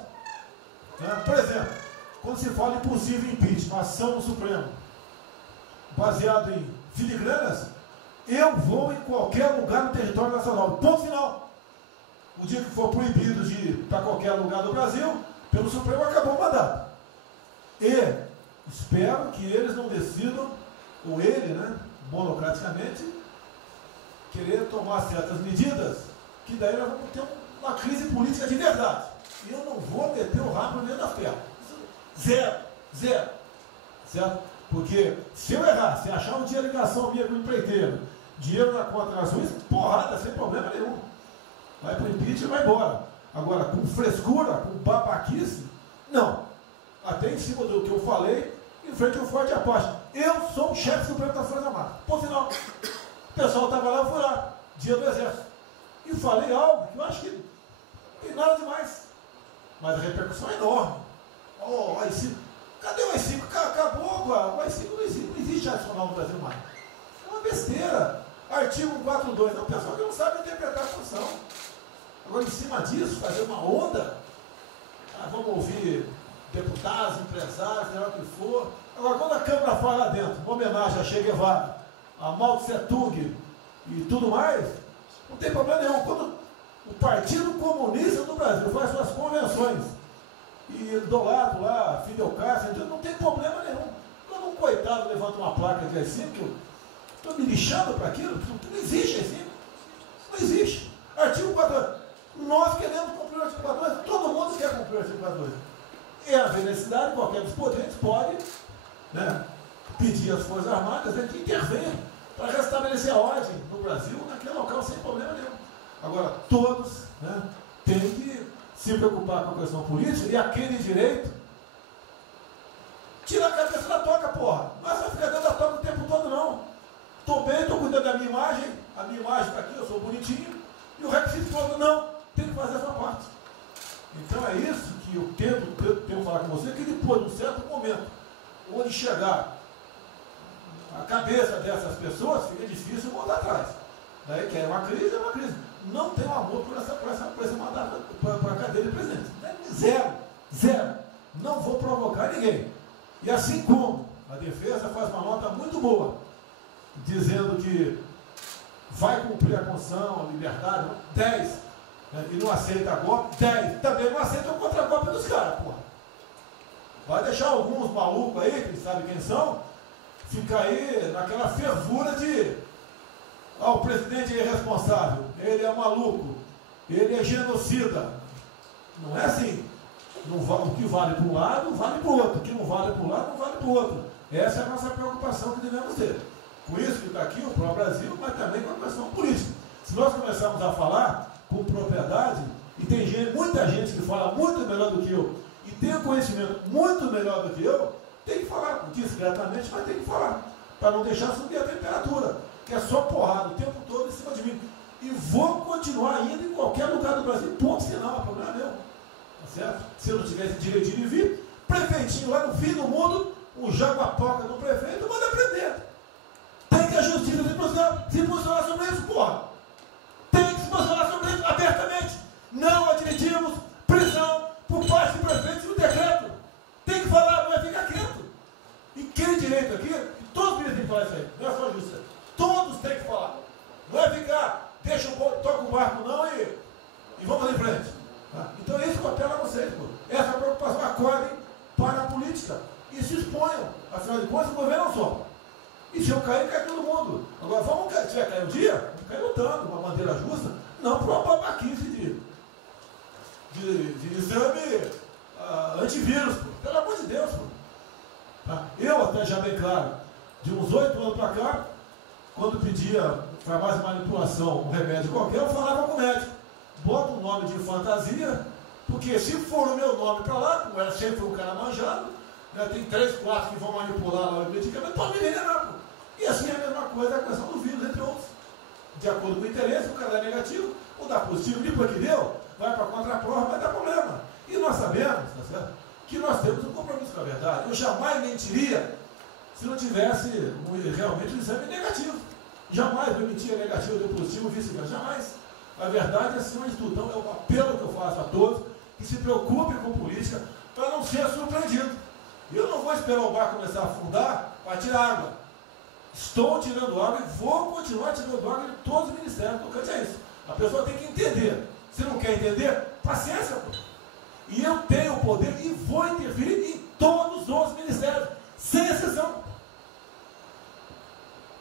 Né? Por exemplo, quando se fala em possível impeachment, ação no Supremo, baseado em filigranas, eu vou em qualquer lugar no território nacional. Ponto final. O dia que for proibido de ir para qualquer lugar do Brasil, pelo Supremo acabou o mandato. E espero que eles não decidam, ou ele, né, monocraticamente, querer tomar certas medidas, que daí nós vamos ter uma crise política de verdade. E eu não vou meter o rabo dentro da perna. Zero. Certo? Porque se eu errar, se achar um dia ligação minha com o empreiteiro, dinheiro na conta nas ruas, porrada, sem problema nenhum. Vai para o impeachment e vai embora. Agora, com frescura, com babaquice, não. Até em cima do que eu falei, em frente ao Forte Apache. Eu sou o chefe supremo das Forças Armadas. Ponto final. O pessoal estava lá, eu fui lá, dia do Exército. E falei algo que eu acho que não tem nada demais. Mas a repercussão é enorme. Oh, AI-5. Cadê o AI-5? Acabou, o AI-5 não existe adicional no Brasil mais. É uma besteira. Artigo 142. Não, pessoal que não sabe interpretar a função. Agora, em cima disso, fazer uma onda. Vamos ouvir deputados, empresários, seja o que for. Agora, quando a Câmara fala lá dentro, uma homenagem a Che Guevara, a Mao Tse Tung e tudo mais, não tem problema nenhum. Quando o Partido Comunista do Brasil faz suas convenções e do lado lá, Fidel Castro, então não tem problema nenhum. Quando um coitado levanta uma placa de AI-5, eu estou me lixando para aquilo, não existe AI-5. Não existe. Artigo 42. Nós queremos cumprir o artigo 42, todo mundo quer cumprir o artigo 42. E haver necessidade, qualquer dos poderes pode, né, pedir às Forças Armadas, né, que intervenham para restabelecer a ordem no Brasil, naquele local, sem problema nenhum. Agora, todos, né, têm que se preocupar com a questão política e aquele direito tira a cabeça da toca, porra. Não é só ficar dentro da toca o tempo todo, não. Estou bem, estou cuidando da minha imagem, a minha imagem está aqui, eu sou bonitinho, e o requisito todo, não, tem que fazer a sua parte. Então é isso que eu tento falar com você, que depois de um certo momento, onde chegar a cabeça dessas pessoas, fica difícil voltar atrás. Daí que é uma crise, é uma crise. Não tenho amor por esse mandato, para a cadeira de presidente. Zero. Não vou provocar ninguém. E assim como a defesa faz uma nota muito boa, dizendo que vai cumprir a Constituição, a liberdade, 10, né, e não aceita golpe, 10, também não aceita o contra-golpe dos caras, porra. Vai deixar alguns malucos aí, que sabe quem são, ficar aí naquela fervura de o presidente é irresponsável, ele é maluco, ele é genocida. Não é assim. O que vale para um lado, vale para o outro. O que não vale para um lado, não vale para o outro. Essa é a nossa preocupação que devemos ter. Por isso que está aqui o pró-Brasil, mas também com a questão política. Se nós começarmos a falar com propriedade, e tem muita gente que fala muito melhor do que eu, e tem um conhecimento muito melhor do que eu, tem que falar, discretamente, mas tem que falar, para não deixar subir a temperatura, que é só porrada o tempo todo em cima de mim. E vou continuar indo em qualquer lugar do Brasil, ponto final, não é problema meu. Tá certo? Se eu não tivesse direitinho de vir, prefeitinho lá no fim do mundo, um jaguapoca do prefeito, manda prender. Tem que a justiça se posicionar sobre isso, porra. Tem que se posicionar sobre isso abertamente. Não admitimos prisão por parte do prefeito no decreto. Tem que falar, não é ficar quieto. E quem direito aqui, todos têm que falar isso aí, não é só a justiça. Todos têm que falar. Não é ficar, toca o barco não e vamos em frente. Tá? Então é isso que eu apelo a vocês, pô. Essa preocupação, acordem para a política e se exponham. Afinal de contas, o governo não só. E se eu cair, cai todo mundo. Agora, se vai cair um dia, vamos cair lutando, uma bandeira justa, não por uma babaquice de exame antivírus, pô. Pelo amor de Deus, pô. Tá? Eu até já bem claro, de uns 8 anos para cá, quando pedia para mais manipulação um remédio qualquer, eu falava com o médico, bota um nome de fantasia, porque se for o meu nome para lá, como era sempre um cara manjado, né, tem 3, 4 que vão manipular lá o medicamento, pode me envenenar, pô. E assim é a mesma coisa a questão do vírus, entre outros. De acordo com o interesse, o cara dá negativo, ou dá positivo, depois que deu, vai para a contraprova, vai dar problema. E nós sabemos, tá certo, que nós temos um compromisso com a verdade. Eu jamais mentiria se não tivesse realmente um exame negativo. Jamais eu mentia negativo, deu positivo, vice-versa. Jamais. A verdade é acima de tudo. Então é um apelo que eu faço a todos que se preocupem com política para não ser surpreendido. Eu não vou esperar o barco começar a afundar para tirar água. Estou tirando água e vou continuar tirando água de todos os ministérios. Tocante a isso. A pessoa tem que entender. Se não quer entender, paciência, pô. E eu tenho o poder e vou interferir em todos os ministérios, sem exceção.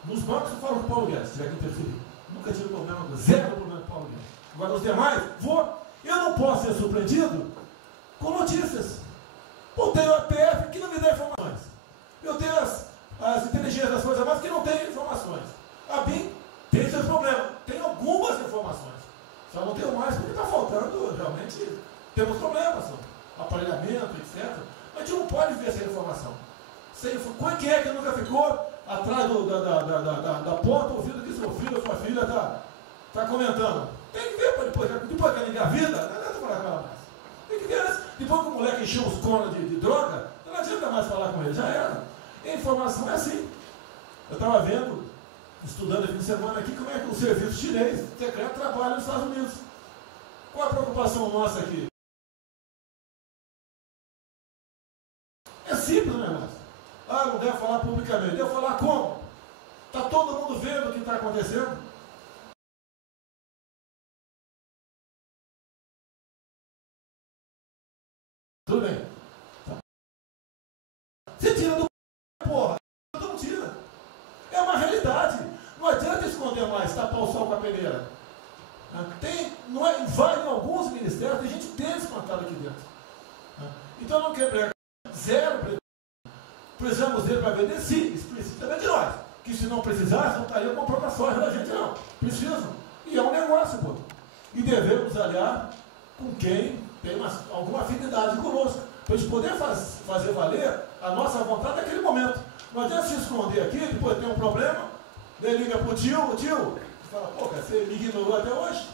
Nos bancos eu falo com o Paulo Guedes, se tiver que interferir. Nunca tive problema, zero problema com o Paulo Guedes. Agora, os demais, vou. Eu não posso ser surpreendido com notícias. Eu tenho a PF que não me dá informações. Eu tenho as inteligências das Forças Armadas que não têm informações. A BIM tem seus problemas. Tem algumas informações. Só não tenho mais porque está faltando, realmente, temos problemas. Aparelhamento, etc. Mas a gente não pode ver essa informação. Quem é que nunca ficou atrás da porta ouvindo que seu filho ou sua filha está comentando? Tem que ver, depois que ela engravida, não adianta falar com ela mais. Tem que ver antes. Depois que o moleque encheu os conos de droga, não adianta mais falar com ele, já era. A informação é assim. Eu estava vendo, estudando fim de semana aqui, como é que o serviço chinês secreto trabalha nos Estados Unidos. Qual a preocupação nossa aqui? É simples o negócio. Ah, não deve falar publicamente. Deve falar como? Está todo mundo vendo o que está acontecendo? Tudo bem. Você tira do porra. Não tira. É uma realidade. Não adianta esconder mais, tapar o sol com a peneira. Vai em alguns ministérios, tem gente descontada aqui dentro. Então não quebrei zero. Precisamos dele para vender? Sim, isso precisa também de nós. Que se não precisasse, não estaria comprando a soja da gente, não. Precisam. E é um negócio, pô. E devemos aliar com quem tem alguma afinidade conosco. Para a gente poder fazer valer a nossa vontade naquele momento. Não adianta se esconder aqui, depois tem um problema, daí liga para o tio, fala, pô, cara, você me ignorou até hoje?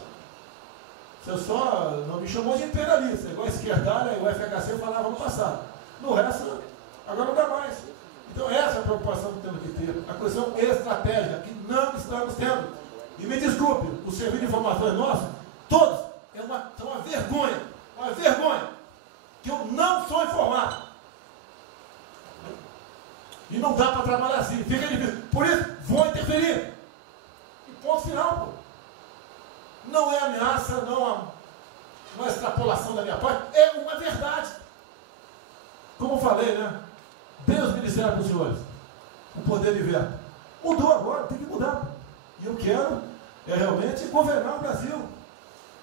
Você só não me chamou de imperialista, igual a esquerdalha e o FHC falava no passado. No resto, agora não dá mais. Então essa é a preocupação que temos que ter. A questão estratégica, que não estamos tendo. E me desculpe, o serviço de informações nosso, todos, é uma vergonha. Uma vergonha. Que eu não sou informado. E não dá para trabalhar assim. Fica difícil. Por isso, vou interferir. E ponto final, pô. Não é ameaça, não é extrapolação da minha parte. É uma verdade. Como eu falei, né? Dei os ministérios para os senhores. O poder de veto. Mudou agora, tem que mudar. E eu quero realmente governar o Brasil.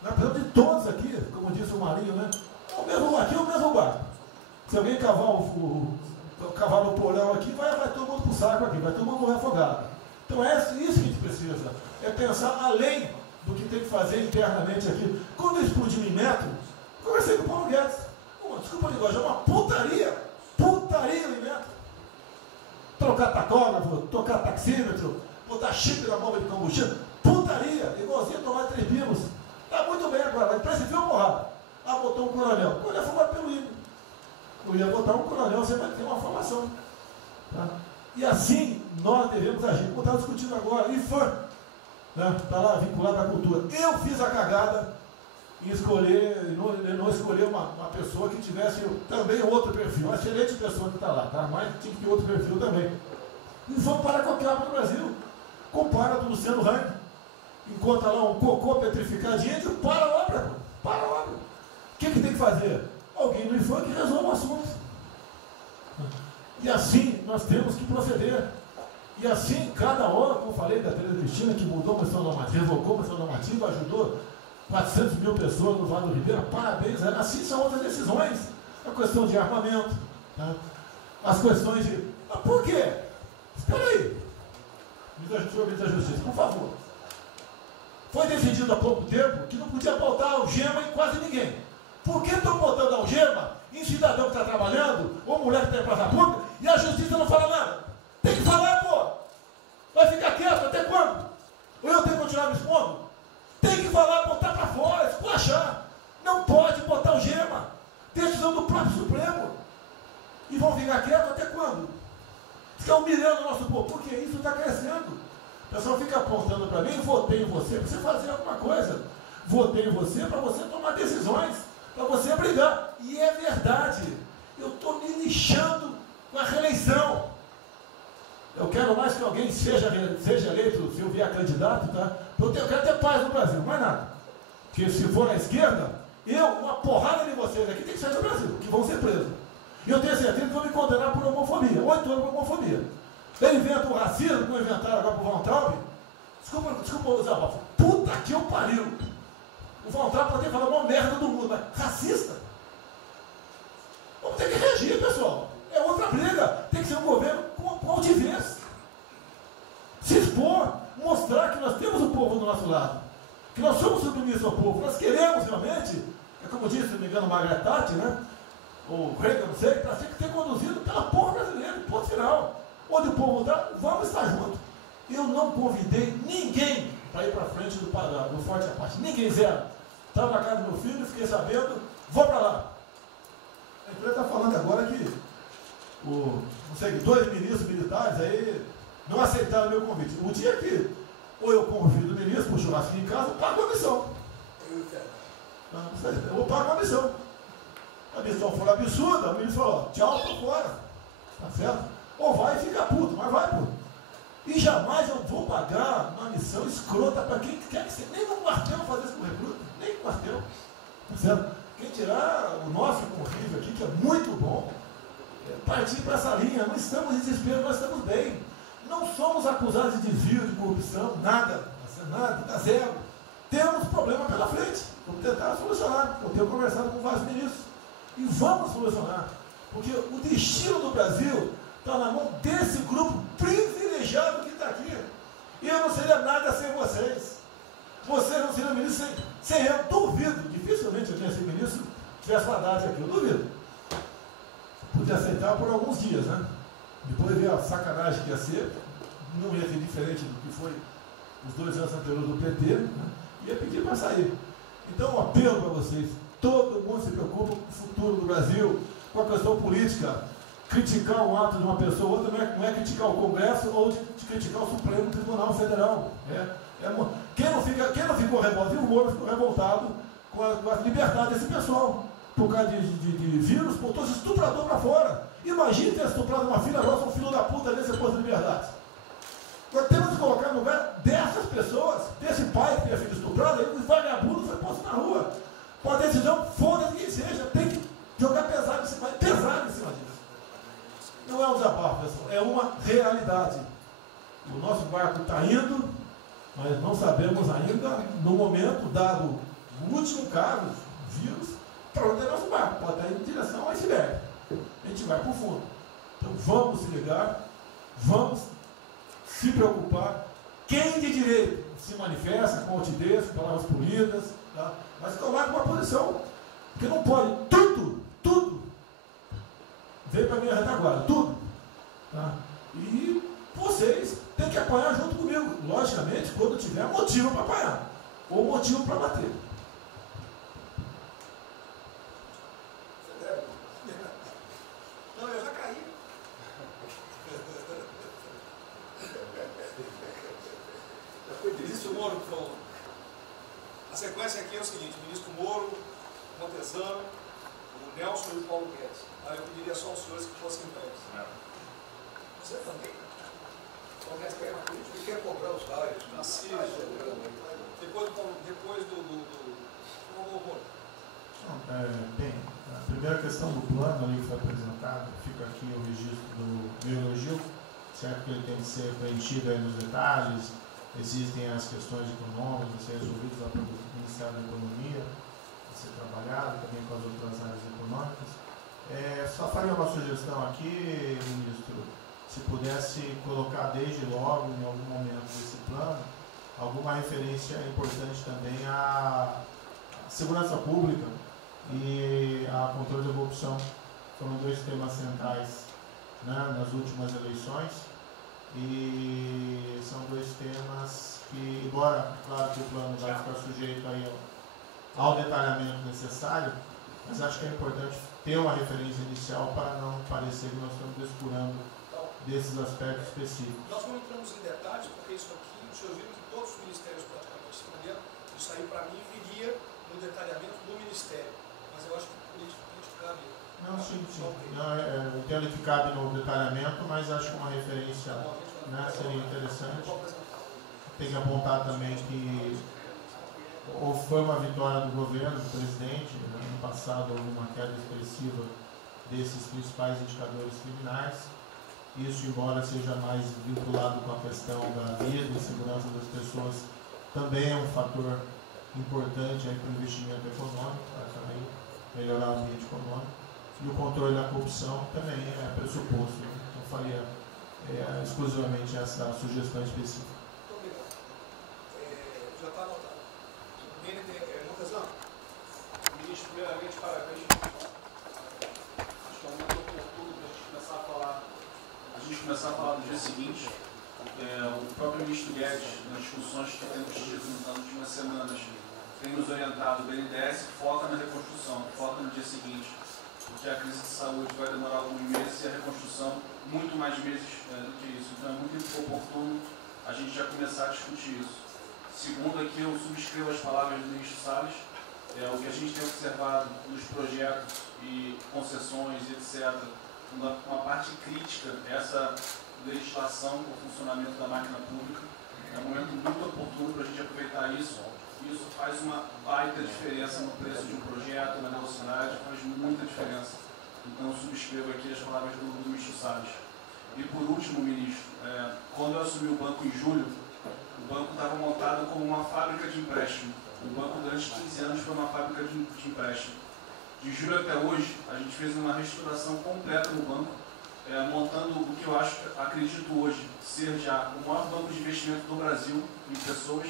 Nós precisamos de todos aqui, como disse o Marinho, né? Aqui é o mesmo barco. Se alguém cavar o cavalo no porão aqui, vai todo mundo para o saco aqui, vai todo mundo morrer afogado. Então é isso que a gente precisa. É pensar além do que tem que fazer internamente aqui. Quando eu explodi o Inmetro, conversei com o Paulo Guedes. Desculpa a linguagem, é uma putaria. Putaria o Inmetro. Trocar tacógrafo, trocar taxímetro, botar chip na bomba de combustível. Putaria, igualzinho tomar 3 pinos. Está muito bem agora, vai precipitar uma porrada. Ah, botou um coronel. O coronel foi formado pelo INE. Eu ia botar um coronel, você vai ter uma formação. Tá? E assim nós devemos agir. Como estava discutindo agora, IFAM, está lá vinculado à cultura. Eu fiz a cagada em escolher, não escolher uma pessoa que tivesse também outro perfil. Uma excelente pessoa que está lá, tá? Mas tinha que ter outro perfil também. IFAM para qualquer obra do Brasil. Compara com o Luciano Hang. Encontra lá um cocô petrificado de índio, para a obra. Para a obra. O que tem que fazer? Alguém no IFAM que resolva o assunto. E assim nós temos que proceder. E assim, cada hora, como eu falei da Tereza Cristina, que mudou a questão normativa, revogou a questão normativa, ajudou 400 mil pessoas no Vale do Ribeira, parabéns. Assim são outras decisões. A questão de armamento, tá? As questões de... Mas por quê? Espera aí. Ministro da Justiça, por favor. Foi decidido há pouco tempo que não podia botar algema em quase ninguém. Por que estão botando algema em cidadão que está trabalhando, ou mulher que está em praça pública, e a justiça não fala nada? Tem que falar, pô! Vai ficar quieto até quando? Ou eu tenho que continuar me expondo? Tem que falar, botar para fora, esculachar. Não pode botar algema. Decisão do próprio Supremo. E vão ficar quietos até quando? Estão humilhando o nosso povo, porque isso está crescendo. O pessoal fica apontando para mim, votei em você para você fazer alguma coisa. Votei em você para você tomar decisões, para você brigar. E é verdade. Eu estou me lixando com a reeleição. Eu quero mais que alguém seja eleito, se eu vier candidato, tá? Eu quero ter paz no Brasil, mais nada. Porque se for na esquerda, uma porrada de vocês aqui tem que sair do Brasil, que vão ser presos. E eu tenho certeza que vão me condenar por homofobia, 8 anos por homofobia. Ele inventa o racismo, como inventaram agora por Von Traub. Desculpa usar a palavra. Puta que eu pariu. O Von Traub pode ter falado uma merda do mundo, mas racista? Vamos ter que reagir, pessoal. É outra briga. Tem que ser um governo com altivez. Se expor, mostrar que nós temos o povo do nosso lado. Que nós somos submissos ao povo. Nós queremos realmente, é como disse, se não me engano, Margaret Thatcher, né? Ou Reagan, não sei, para ser conduzido pela povo brasileiro, ponto final. Onde o povo está, vamos estar juntos. Eu não convidei ninguém para ir para frente do Forte Apache. Ninguém, zero. Estava na casa do meu filho, fiquei sabendo, vou para lá. A empresa está falando agora que não sei, 2 ministros militares aí não aceitaram meu convite. O dia que ou eu convido o ministro para o churrasco em casa, eu pago a missão. Eu pago a missão. A missão for absurda, o ministro falou, tchau, tô fora. Tá certo? Ou vai e fica puto, mas vai, pô. E jamais eu vou pagar uma missão escrota para quem quer que seja. Nem no quartel fazer isso com recruta, nem no quartel. Tá certo? Quem tirar o nosso convívio aqui, que é muito bom, partir para essa linha. Não estamos em desespero, nós estamos bem. Não somos acusados de desvio, de corrupção, nada, nada, zero. Temos problema pela frente. Vamos tentar solucionar. Eu tenho conversado com vários ministros. E vamos solucionar. Porque o destino do Brasil está na mão desse grupo privilegiado que está aqui. E eu não seria nada sem vocês. Vocês não seriam ministros sem eu. Duvido. Dificilmente eu tinha sido ministro se tivesse uma data aqui. Eu duvido. Podia aceitar por alguns dias, né? Depois ver a sacanagem que ia ser. Não ia ser diferente do que foi os 2 anos anteriores do PT. Né? Ia pedir para sair. Então, um apelo para vocês. Todo mundo se preocupa com o futuro do Brasil, com a questão política. Criticar um ato de uma pessoa ou outra não é criticar o Congresso ou de criticar o Supremo Tribunal Federal. Quem não ficou revoltado, o Moro ficou revoltado com a liberdade desse pessoal. Por causa de vírus, botou esse estuprador para fora. Imagine ter estuprado uma filha nossa, um filho da puta desse posto de liberdade. Nós temos que colocar no lugar dessas pessoas, desse pai que tinha sido estuprado, aí o vagabundo foi posto na rua. Com a decisão, foda-se quem seja, tem que jogar pesado em cima disso. Não é um desabafo, pessoal, é uma realidade. O nosso barco está indo, mas não sabemos ainda, no momento, dado o último caso, vírus, para onde é nosso barco. Pode estar em direção ao iceberg. A gente vai para o fundo. Então vamos se ligar, vamos se preocupar. Quem de direito se manifesta com altivez, com palavras polidas, tá? Mas tomar uma posição, porque não pode tudo veio para a minha retaguarda, tudo. Tá? E vocês têm que apanhar junto comigo, logicamente, quando tiver motivo para apanhar, ou motivo para bater. Não, eu já caí. Já foi ministro Moro que falou. A sequência aqui é o seguinte: o ministro Moro, Montezano, o Nelson e o Paulo Guedes. Aí eu pediria só aos senhores que fossem breves. Você também. Paulo Guedes quer uma política e quer cobrar os raios. Depois do bem, a primeira questão do plano ali que foi apresentado, fica aqui o registro do meu elogio, certo que ele tem que ser preenchido aí nos detalhes, existem as questões econômicas a ser resolvidas lá pelo Ministério da Economia, a ser trabalhado também com as outras áreas econômicas. Só faria uma sugestão aqui, ministro, se pudesse colocar desde logo, em algum momento desse plano, alguma referência importante também à segurança pública e a controle da corrupção. Foram 2 temas centrais, né, nas últimas eleições, e são 2 temas que, embora, claro que o plano vai ficar sujeito aí ao detalhamento necessário, mas acho que é importante ter uma referência inicial para não parecer que nós estamos descurando desses aspectos específicos. Nós não entramos em detalhes, porque isso aqui, o senhor viu que todos os ministérios praticamente responderam, isso aí para mim viria no detalhamento do ministério, mas eu acho que politicamente cabe. Não, sim. Não, eu entendo que cabe no detalhamento, mas acho que uma referência né, seria interessante. Tem que apontar também que foi uma vitória do governo, do presidente. No ano passado houve uma queda expressiva desses principais indicadores criminais. Isso, embora seja mais vinculado com a questão da vida e segurança das pessoas, também é um fator importante para o investimento econômico, para também melhorar o ambiente econômico. E o controle da corrupção também é pressuposto. Então, eu faria exclusivamente essa sugestão específica. Muito obrigado. Já está anotado. Lucas, não. Ministro, primeiramente, parabéns. Acho que é um momento oportuno para a gente começar a falar. Do dia seguinte. O próprio ministro Guedes, nas discussões que temos tido nas últimas semanas, tem nos orientado. O BNDES foca na reconstrução, foca no dia seguinte, porque a crise de saúde vai demorar alguns meses e a reconstrução muito mais meses do que isso. Então é muito oportuno a gente já começar a discutir isso. Segundo, aqui eu subscrevo as palavras do ministro Salles. O que a gente tem observado nos projetos e concessões, etc., uma parte crítica, essa legislação para o funcionamento da máquina pública. É um momento muito oportuno para a gente aproveitar isso. Isso faz uma baita diferença no preço de um projeto, na velocidade, faz muita diferença. Então, eu subscrevo aqui as palavras do ministro Salles. E, por último, ministro, quando eu assumi o banco em julho, o banco estava montado como uma fábrica de empréstimo. O banco, durante 15 anos, foi uma fábrica de empréstimo. De julho até hoje, a gente fez uma reestruturação completa no banco, montando o que eu acredito hoje ser já o maior banco de investimento do Brasil em pessoas,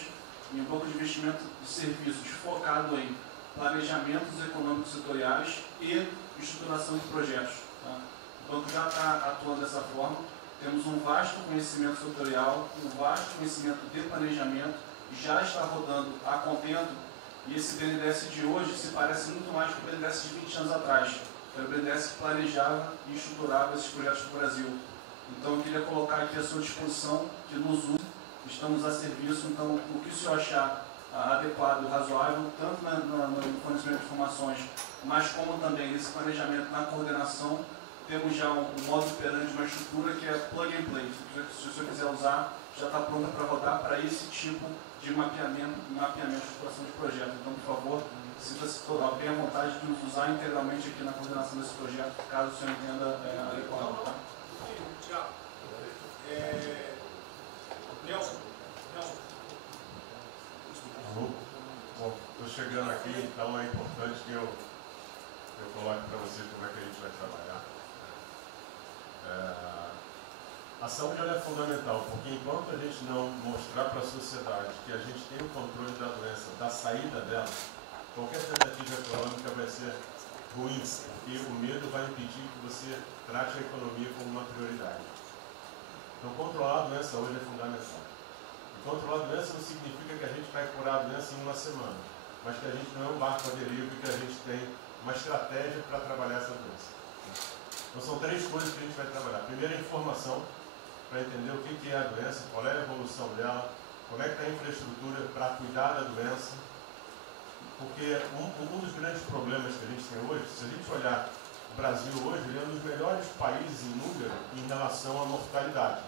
e um banco de investimento de serviços focado em planejamentos econômicos setoriais e estruturação de projetos. Tá? O banco já está atuando dessa forma. Temos um vasto conhecimento setorial, um vasto conhecimento de planejamento, já está rodando a contento. E esse BNDES de hoje se parece muito mais com o BNDES de 20 anos atrás, que era o BNDES que planejava e estruturava esses projetos no Brasil. Então, eu queria colocar aqui à sua disposição, que nos use, estamos a serviço. Então, o que o senhor achar adequado, razoável, tanto no fornecimento de informações, mas como também nesse planejamento, na coordenação, temos já um modo operante, uma estrutura que é plug and play. Se o senhor quiser usar, já está pronta para rodar para esse tipo de mapeamento e estruturação de projeto. Então, por favor, sinta-se bem à vontade de nos usar integralmente aqui na coordenação desse projeto, caso o senhor entenda adequado. Tá? Tiago. Nelson. Bom, estou chegando aqui, então é importante que eu coloque para você como é que a gente vai trabalhar. A saúde é fundamental, porque enquanto a gente não mostrar para a sociedade que a gente tem o controle da doença, da saída dela, qualquer tentativa econômica vai ser ruim, porque o medo vai impedir que você trate a economia como uma prioridade. Então, controlar a doença hoje é fundamental. E controlar a doença não significa que a gente vai curar a doença em uma semana, mas que a gente não é um barco à deriva e que a gente tem uma estratégia para trabalhar essa doença. Então, são três coisas que a gente vai trabalhar. Primeiro, a informação, para entender o que é a doença, qual é a evolução dela, como é que está a infraestrutura para cuidar da doença. Porque um dos grandes problemas que a gente tem hoje, se a gente olhar o Brasil hoje, ele é um dos melhores países em número em relação à mortalidade.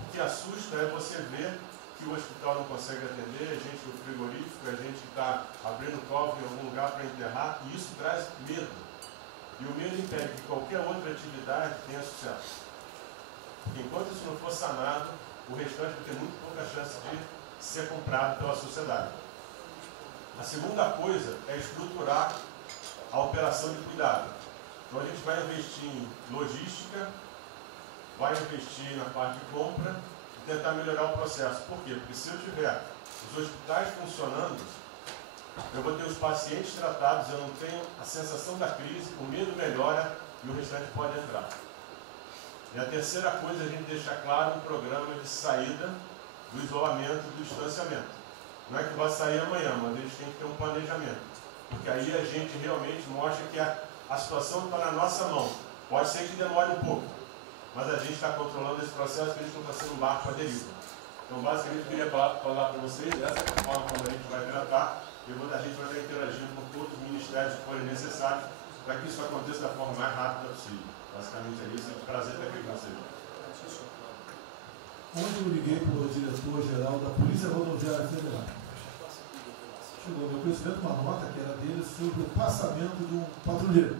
O que assusta é você ver que o hospital não consegue atender, a gente no frigorífico, a gente está abrindo cofre em algum lugar para enterrar, e isso traz medo. E o medo impede que qualquer outra atividade tenha sucesso. Porque enquanto isso não for sanado, o restante vai ter muito pouca chance de ser comprado pela sociedade. A segunda coisa é estruturar a operação de cuidado. Então a gente vai investir em logística, vai investir na parte de compra e tentar melhorar o processo. Por quê? Porque se eu tiver os hospitais funcionando, eu vou ter os pacientes tratados, eu não tenho a sensação da crise, o medo melhora e o restante pode entrar. E a terceira coisa é a gente deixar claro um programa de saída do isolamento e do distanciamento. Não é que vai sair amanhã, mas a gente tem que ter um planejamento. Porque aí a gente realmente mostra que a situação está na nossa mão. Pode ser que demore um pouco, mas a gente está controlando esse processo, que a gente não está sendo um barco à deriva. Então, basicamente, eu queria falar para vocês, essa é a forma como a gente vai tratar, e a gente vai estar interagindo com todos os ministérios que forem necessários, para que isso aconteça da forma mais rápida possível. Basicamente é isso, é um prazer estar aqui com vocês. onde eu liguei para o diretor-geral da Polícia Rodoviária Federal. Chegou ao meu conhecimento uma nota que era dele sobre o passamento de um patrulheiro.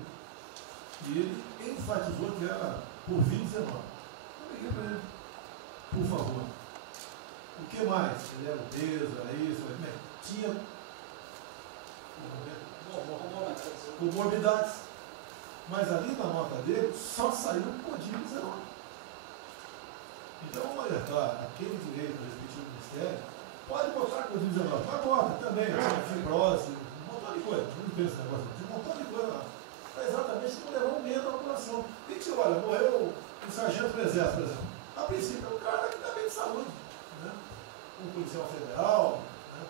E ele enfatizou que era por 2019. Eu liguei para ele, por favor. O que mais? Ele era obeso, era isso, tinha comorbidades. Mas ali na nota dele só saiu Covid-19. Então vamos alertar aquele direito do respectivo ministério, pode botar Covid-19, mas bota também, fibrose, um montão de coisa. Não pensa nesse negócio, tem um montão de coisa lá. Para exatamente não levar um medo à população. E que olha, morreu um sargento do exército, por exemplo. A princípio é um cara que está bem de saúde. Né? Um policial federal, né?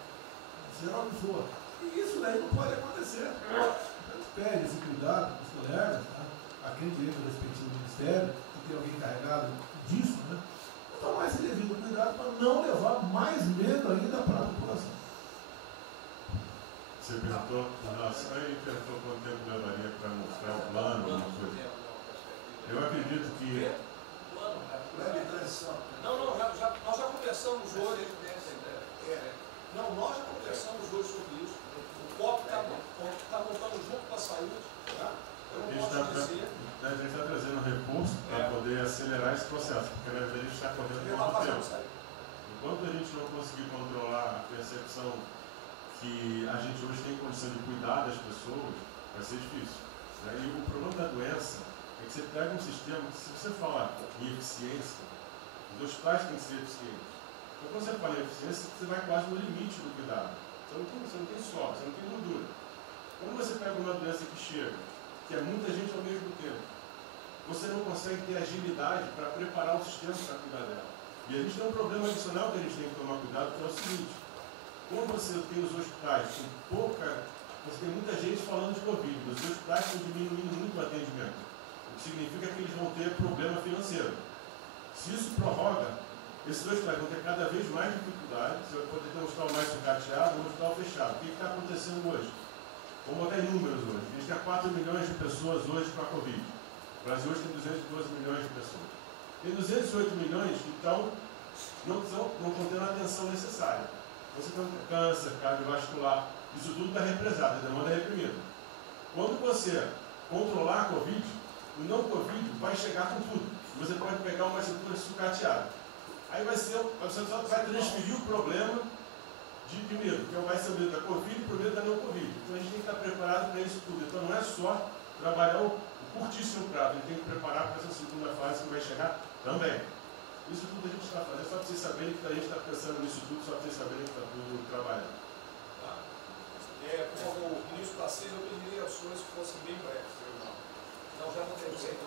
Seja o que for. E isso daí não pode acontecer. Então, pede esse cuidado dos colegas, tá? Aquele direito do respectivo ministério, que tem alguém encarregado disso, né? Tomar esse devido cuidado para não levar mais medo ainda para a população. Você perguntou, nossa, aí perguntou quanto tempo levaria para mostrar o plano, alguma coisa. Eu acredito que. Não, nós já conversamos hoje. Não, nós já conversamos hoje sobre isso. O COP está montando junto com a saúde. Tá? Eu não posso dizer. A gente está trazendo recurso para poder acelerar esse processo, porque na verdade a gente está correndo muito tempo. Enquanto a gente não conseguir controlar a percepção que a gente hoje tem condição de cuidar das pessoas, vai ser difícil. Né? E o problema da doença é que você pega um sistema que, se você falar em eficiência, os hospitais têm que ser eficientes. Então, quando você fala em eficiência, você vai quase no limite do cuidado. Você não tem sobra, você não tem gordura. Quando você pega uma doença que chega, que é muita gente ao mesmo tempo, você não consegue ter agilidade para preparar o sistema para cuidar dela. E a gente tem um problema adicional que a gente tem que tomar cuidado, que é o seguinte: quando você tem os hospitais com você tem muita gente falando de Covid, os hospitais estão diminuindo muito o atendimento, o que significa que eles vão ter problema financeiro. Se isso prorroga, esses hospitais vão ter cada vez mais dificuldade. Você vai poder ter um hospital mais sucateado, um hospital fechado. O que está acontecendo hoje? Vamos botar em números hoje. A gente tem 4 milhões de pessoas hoje com a Covid. O Brasil hoje tem 212 milhões de pessoas. Tem 208 milhões que não estão tendo a atenção necessária. Você tem câncer, cardiovascular, isso tudo está represado, a demanda é reprimida. Quando você controlar a Covid, o não Covid vai chegar com tudo. Você pode pegar uma estrutura sucateada. Aí você só vai transferir o problema de medo, que vai ser o medo da Covid para o medo da não Covid. Então a gente tem que estar preparado para isso tudo. Então não é só trabalhar o curtíssimo prazo, a gente tem que preparar para essa segunda fase que vai chegar também. Isso tudo a gente está fazendo, só para vocês saberem que a gente está pensando nisso tudo, só para vocês saberem que está tudo trabalhando. Como o ministro Tarcísio, eu pediria as suas que fossem bem breves. Não, já não temos aí.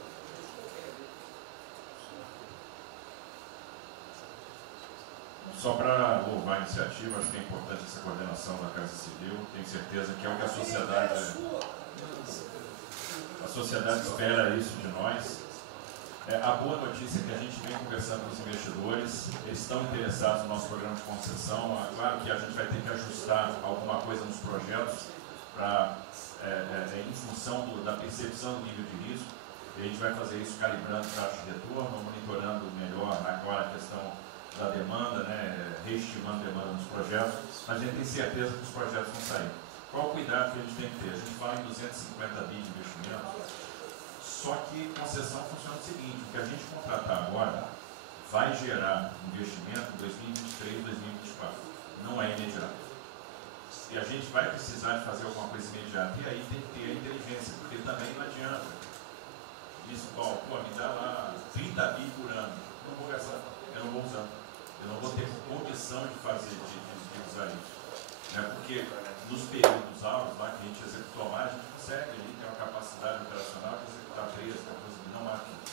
Só para louvar a iniciativa, acho que é importante essa coordenação da Casa Civil. Tenho certeza que é o que a sociedade espera isso de nós. A boa notícia é que a gente vem conversando com os investidores, eles estão interessados no nosso programa de concessão. Claro que a gente vai ter que ajustar alguma coisa nos projetos em função da percepção do nível de risco. E a gente vai fazer isso calibrando taxa de retorno, monitorando melhor agora a questão da demanda, né, reestimando a demanda nos projetos, mas a gente tem certeza que os projetos vão sair. Qual o cuidado que a gente tem que ter? A gente fala em 250 bi de investimento, só que concessão funciona o seguinte: o que a gente contratar agora vai gerar investimento em 2023, 2024, não é imediato. E a gente vai precisar de fazer alguma coisa imediata, e aí tem que ter a inteligência, porque também não adianta. Isso, me dá lá 30 bi por ano, não vou gastar, eu não vou usar. Eu não vou ter condição de fazer, de usar isso. Né? Porque nos períodos altos lá que a gente executou mais, a gente consegue ali ter uma capacidade operacional de executar 13, 14 milhões máquinas.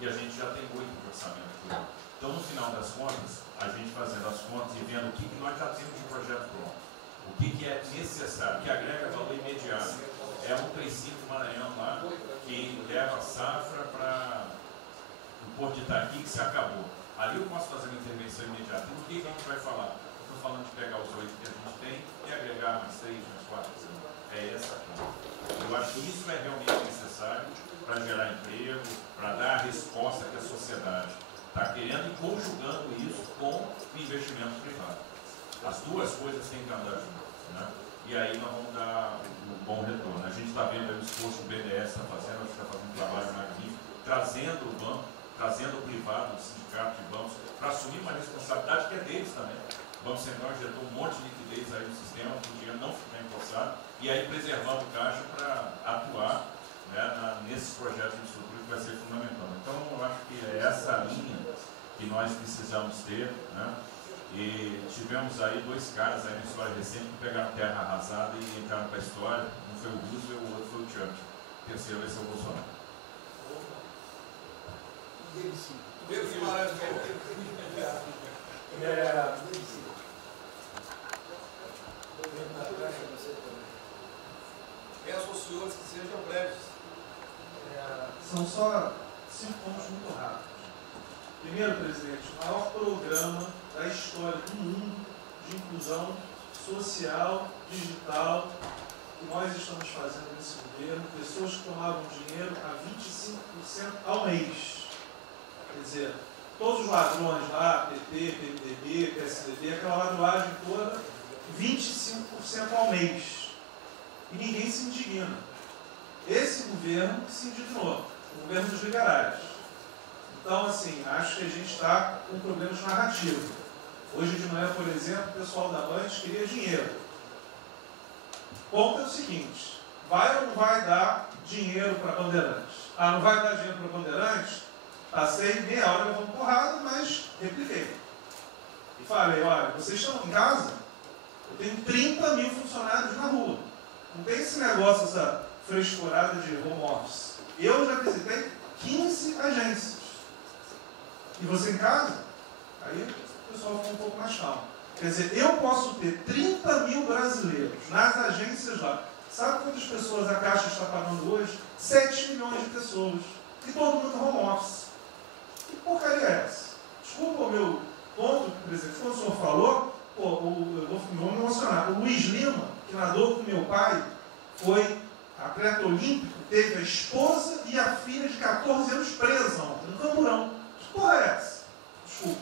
E a gente já tem 8 de orçamento por ano. Então, no final das contas, a gente fazendo as contas e vendo o que nós já temos de projeto pronto, o que é necessário, que agrega valor imediato. É um 35 Maranhão lá, que leva a safra para o Porto de Itaqui, que se acabou. Ali eu posso fazer uma intervenção imediata. E o que a gente vai falar? Estou falando de pegar os 8 que a gente tem e agregar mais 3, mais 4. É essa a conta. Eu acho que isso é realmente necessário para gerar emprego, para dar a resposta que a sociedade Está querendo e conjugando isso com investimento privado. As duas coisas têm que andar juntas, né? E aí nós vamos dar um bom retorno. A gente está vendo aí o esforço que o BNDES está fazendo, acho que está fazendo um trabalho magnífico, trazendo o banco, trazendo o privado, o sindicato de bancos, para assumir uma responsabilidade que é deles também. O Banco Central injetou um monte de liquidez aí no sistema, para o dinheiro não ficar empossado, e aí preservando o caixa para atuar, né, nesses projetos de estrutura que vai ser fundamental. Então, eu acho que é essa linha que nós precisamos ter, né? E tivemos aí dois caras aí na história recente que pegaram terra arrasada e entraram para a história. Um foi o Roosevelt, o outro foi o Churchill. O terceiro vai ser o Bolsonaro. Pedro Guimarães, peço aos senhores que sejam breves. São só 5 pontos muito rápidos. Primeiro, presidente, o maior programa da história do mundo de inclusão social, digital, que nós estamos fazendo nesse governo, pessoas que tomavam dinheiro a 25% ao mês. Quer dizer, todos os ladrões lá, PT, PMDB, PSDB, aquela ladroagem toda, 25% ao mês. E ninguém se indigna. Esse governo se indignou, o governo dos liberais. Então, assim, acho que a gente está com problemas narrativos. Hoje de manhã, por exemplo, o pessoal da Band queria dinheiro. O ponto é o seguinte, vai ou não vai dar dinheiro para Bandeirantes? Ah, não vai dar dinheiro para Bandeirantes? Passei meia hora levando porrada, mas repliquei. E falei, olha, vocês estão em casa? Eu tenho 30 mil funcionários na rua. Não tem esse negócio, essa frescurada de home office. Eu já visitei 15 agências. E você em casa? Aí o pessoal ficou um pouco mais calmo. Quer dizer, eu posso ter 30 mil brasileiros nas agências lá. Sabe quantas pessoas a Caixa está pagando hoje? 7 milhões de pessoas. E todo mundo home office. Que porcaria é essa? Desculpa o meu ponto, presidente. Quando o senhor falou, eu vou me emocionar. O Luiz Lima, que nadou com meu pai, foi atleta olímpico, teve a esposa e a filha de 14 anos presa ontem, no Camburão. Que porra é essa? Desculpa.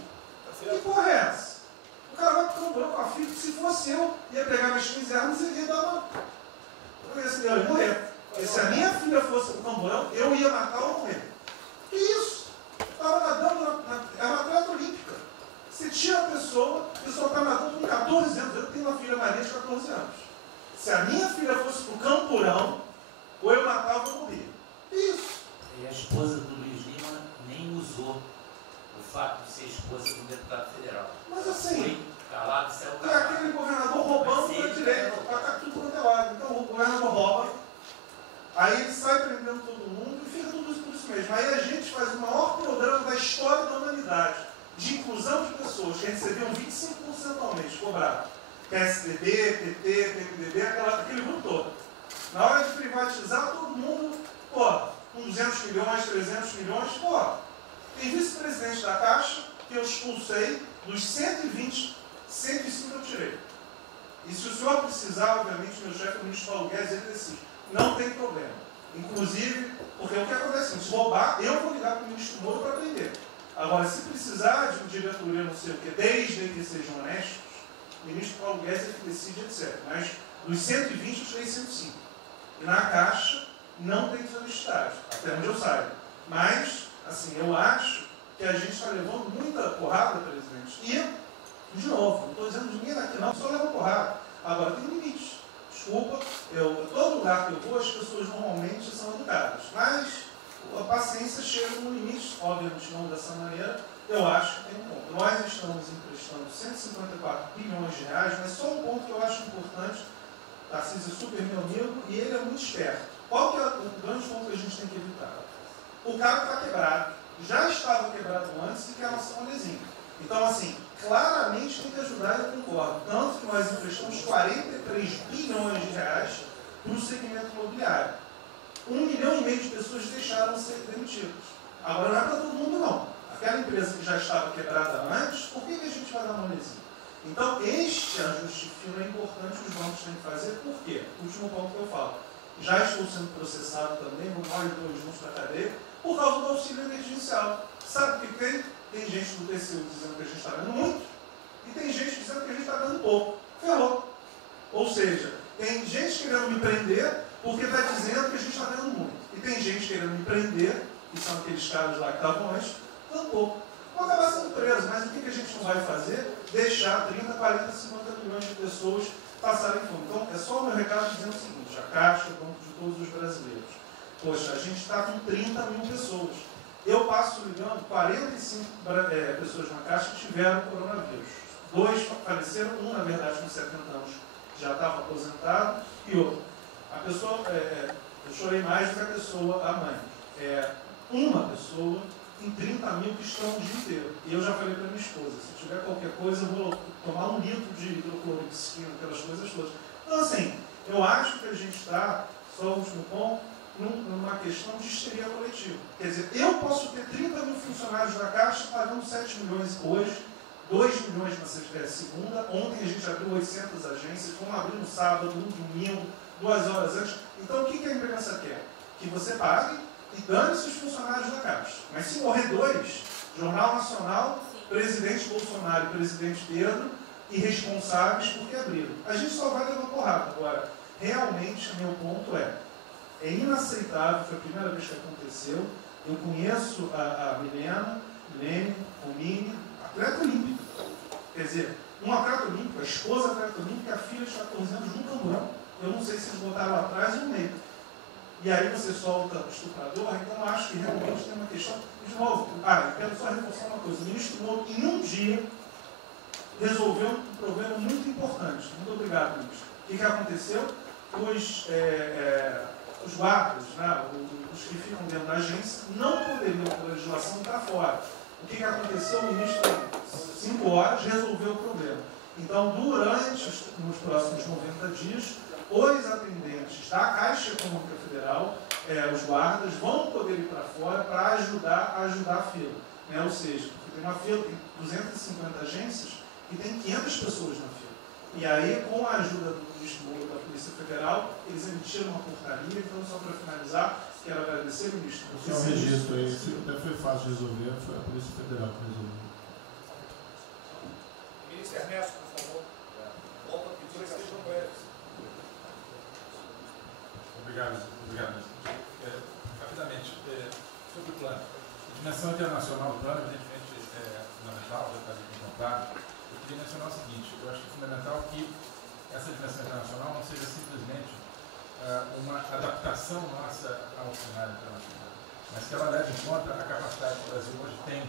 Que porra é essa? O cara vai pro Camburão com a filha, que se fosse eu, ia pegar minhas 15 armas e ia dar uma... Eu ia morrer. Porque se a minha filha fosse pro Camburão, eu ia matar ou morrer. Que isso? Estava nadando, é uma atleta olímpica. Se tira a pessoa está nadando com 14 anos. Eu tenho uma filha Maria de 14 anos. Se a minha filha fosse pro Camburão, ou eu matava ou morria. Que isso? E a esposa do Luiz Lima nem usou o fato de ser esposa do deputado federal. Mas assim, foi calado, saiu é calado. aquele governador roubando para a direita, está tudo quanto é lado. Então o governador rouba, aí ele sai prendendo todo mundo e fica tudo isso por isso mesmo. Aí a gente faz o maior programa da história da humanidade de inclusão de pessoas que recebiam 25% ao mês, cobrado. PSDB, PT, PMDB, aquele grupo todo. Na hora de privatizar, todo mundo, com 200 milhões, 300 milhões, tem vice-presidente da Caixa que eu expulsei, dos 120, 105 eu tirei. E se o senhor precisar, obviamente, meu chefe, o ministro Paulo Guedes, ele decide. Não tem problema. Inclusive, porque o que acontece? Se roubar, eu vou ligar para o ministro Moro para prender. Agora, se precisar de um diretoria, não sei o quê, desde que sejam honestos, o ministro Paulo Guedes é que decide, etc. Mas dos 120, eu tirei 105. E na Caixa, não tem solicitagem, até onde eu saiba. Mas, assim, eu acho que a gente está levando muita porrada, presidente. E, de novo, não estou dizendo de ninguém daqui, não, só leva porrada. Agora, tem limite. Desculpa, todo lugar que eu vou, as pessoas normalmente são educadas. Mas a paciência chega no limite, obviamente não dessa maneira, eu acho que tem um ponto. Nós estamos emprestando 154 bilhões de reais, mas só um ponto que eu acho importante. Tarcísio é super meu amigo e ele é muito esperto. Qual que é o grande ponto que a gente tem que evitar? O carro está quebrado. Já estava quebrado antes e quer lançar um lesinho. Então, assim, claramente tem que ajudar, eu concordo. Tanto que nós emprestamos 43 bilhões de reais para o segmento imobiliário. 1,5 milhão de pessoas deixaram de ser demitidas. Agora não é para todo mundo, não. Aquela empresa que já estava quebrada antes, por que a gente vai dar molezinha? Então, este ajuste fino é importante, os bancos têm que fazer. Por quê? Último ponto que eu falo. Já estou sendo processado também, nós dois juntos na cadeia, por causa do auxílio emergencial. Sabe o que tem? Tem gente do TCU dizendo que a gente está ganhando muito e tem gente dizendo que a gente está ganhando pouco. Ferrou. Ou seja, tem gente querendo me prender porque está dizendo que a gente está ganhando muito. E tem gente querendo me prender, que são aqueles caras lá que estavam antes, ganhando pouco. Vão acabar sendo presos, mas o que a gente não vai fazer? Deixar 30, 40, 50 milhões de pessoas passarem fome. Então, é só o meu recado dizendo o seguinte: a Caixa, o Banco de todos os brasileiros. Poxa, a gente está com 30 mil pessoas. Eu passo ligando 45 pessoas na Caixa que tiveram coronavírus. 2 faleceram, um, na verdade, com 70 anos, já estava aposentado, e outro. A pessoa, eu chorei mais do que a pessoa, a mãe. Uma pessoa em 30 mil que estão o dia inteiro. E eu já falei para minha esposa, se tiver qualquer coisa, eu vou tomar 1 litro de hidrocloroquina, aquelas coisas todas. Então, assim, eu acho que a gente está, só o último ponto, numa questão de histeria coletiva. Quer dizer, eu posso ter 30 mil funcionários da Caixa pagando 7 milhões hoje, 2 milhões na segunda, ontem a gente abriu 800 agências, vamos abrir no sábado, no domingo, 2 horas antes. Então, o que a imprensa quer? Que você pague e dane-se os funcionários da Caixa. Mas se morrer 2, Jornal Nacional, presidente Bolsonaro e presidente Pedro, irresponsáveis porque abriram. A gente só vai levar porrada. Agora, realmente, meu ponto é inaceitável, foi a primeira vez que aconteceu. Eu conheço a Milena, Lene, Romine, atleta olímpico. Quer dizer, um atleta olímpico, a esposa atleta olímpica e a filha de 14 anos num camburão. Eu não sei se eles botaram lá atrás ou no meio. E aí você solta o estuprador, então eu acho que realmente tem uma questão. De novo, eu quero só reforçar uma coisa. O ministro Moro, em um dia, resolveu um problema muito importante. Muito obrigado, ministro. O que aconteceu? Os guardas, né, os que ficam dentro da agência, não poderiam, por legislação, estar fora. O que aconteceu? O ministro, em 5 horas, resolveu o problema. Então, nos próximos 90 dias, os atendentes da Caixa Econômica Federal, os guardas, vão poder ir para fora para ajudar a fila. Né? Ou seja, tem uma fila, tem 250 agências e tem 500 pessoas na fila. E aí, com a ajuda do ministro Moro da Polícia Federal, eles emitiram uma portaria. Então, só para finalizar, quero agradecer, ministro. O seu registro aí, até foi fácil de resolver, foi a Polícia Federal que resolveu. Ministro Ernesto, por favor. Volta a pedir que sejam breves. Obrigado. Rapidamente, sobre o plano. A dimensão internacional do plano, evidentemente, é fundamental, já está aqui contemplado. Eu queria mencionar o seguinte: eu acho que é fundamental que essa dimensão internacional não seja simplesmente uma adaptação nossa ao cenário internacional, mas que ela leve em conta a capacidade que o Brasil hoje tem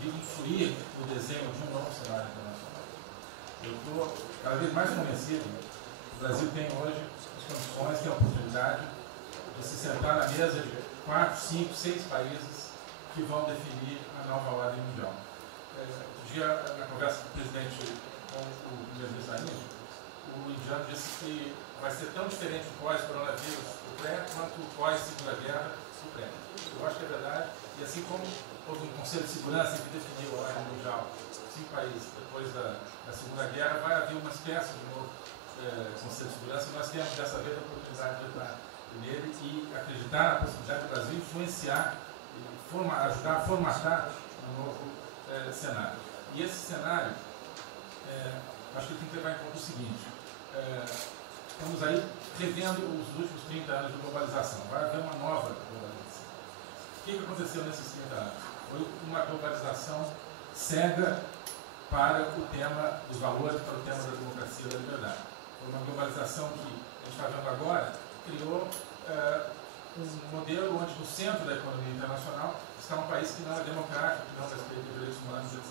de influir no desenho de um novo cenário internacional. Eu estou cada vez mais convencido que o Brasil tem hoje as condições, tem a oportunidade de se sentar na mesa de 4, 5, 6 países que vão definir a nova ordem mundial. Um dia, na conversa do presidente com o primeiro-ministro da Índia, o indiano disse que vai ser tão diferente o pós-coronavírus, o pré, quanto o pós-segunda guerra, o pré. Eu acho que é verdade. E assim como houve um Conselho de Segurança que definiu a ordem mundial, 5 países depois da Segunda Guerra, vai haver uma espécie de novo Conselho de Segurança, e nós temos dessa vez a oportunidade de entrar nele e acreditar na possibilidade do Brasil influenciar, ajudar a formatar um novo cenário. E esse cenário, acho que tem que levar em conta o seguinte: estamos aí revendo os últimos 30 anos de globalização. Vai haver uma nova globalização. O que aconteceu nesses 30 anos? Foi uma globalização cega para o tema dos valores, para o tema da democracia e da liberdade. Foi uma globalização que a gente está vendo agora, criou um modelo onde no centro da economia internacional está um país que não é democrático, que não respeita os direitos humanos, etc.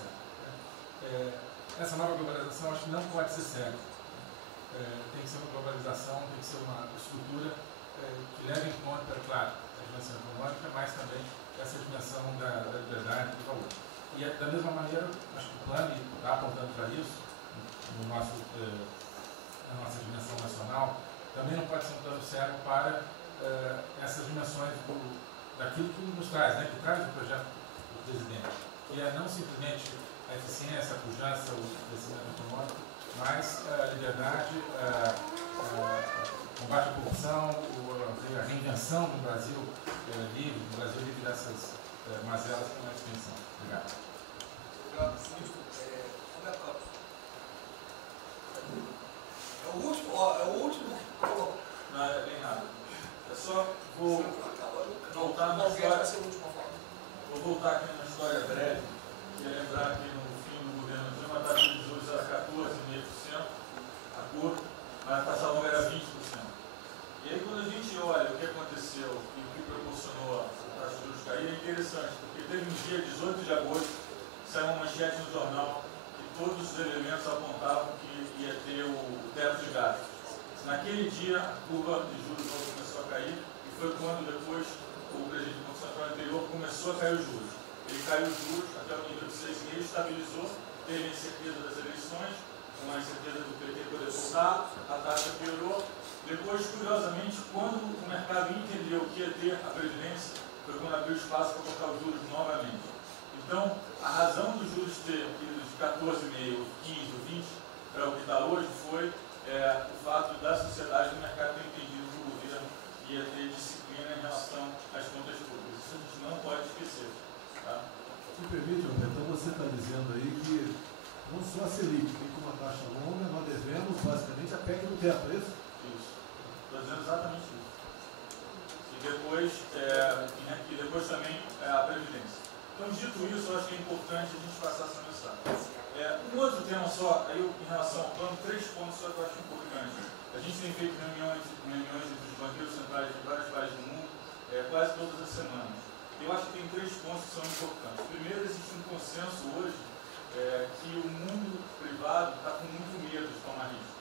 Essa nova globalização acho que não pode ser cega. Tem que ser uma globalização, tem que ser uma estrutura que leve em conta, claro, a dimensão econômica, mas também essa dimensão da liberdade e do valor. E da mesma maneira, acho que o plano está apontando para isso, na nossa dimensão nacional, também não pode ser um plano cego para essas dimensões daquilo que nos traz, né, que traz o projeto do presidente, que é não simplesmente a eficiência, a pujança, o crescimento econômico, mas a liberdade, o combate à corrupção, a reinvenção do Brasil livre, dessas mazelas que nós pensamos. Obrigado. Obrigado, ministro. Roberto Campos. É o último que colocou. Não, é bem rápido. Eu só vou voltar na história. Vou voltar aqui numa história breve. Queria lembrar que no fim do governo Dilma a taxa de juros era 14,5%, a curta, mas a taxa longa era 20%. E aí quando a gente olha o que aconteceu e o que proporcionou a taxa de juros cair, é interessante, porque teve um dia, 18 de agosto, saiu uma manchete no jornal que todos os elementos apontavam que ia ter o teto de gastos. Naquele dia, a curva de juros começou a cair e foi quando depois o presidente do Banco Central anterior começou a cair os juros. Ele caiu os juros até o nível de 6,5, estabilizou, teve a incerteza das eleições, com a incerteza do PT poder voltar, a taxa piorou. Depois, curiosamente, quando o mercado entendeu que ia ter a Previdência, foi quando abriu espaço para colocar os juros novamente. Então, a razão dos juros ter ido de 14,5, 15, 20 para o que está hoje foi o fato da sociedade e do mercado ter entendido que o governo ia ter disciplina em relação às contas públicas. Isso a gente não pode esquecer. Tá? Me permite, Roberto, então você está dizendo aí que não só a Selic tem como uma taxa longa, nós devemos basicamente a PEC do teto, é isso? Isso. Estou dizendo exatamente isso. E depois também a Previdência. Então, dito isso, eu acho que é importante a gente passar essa mensagem. Um outro tema só, aí em relação ao plano, 3 pontos só que eu acho importantes. A gente tem feito reuniões entre os banqueiros centrais de vários países do mundo, quase todas as semanas. Eu acho que tem 3 pontos que são importantes. Primeiro, existe um consenso hoje que o mundo privado está com muito medo de tomar risco.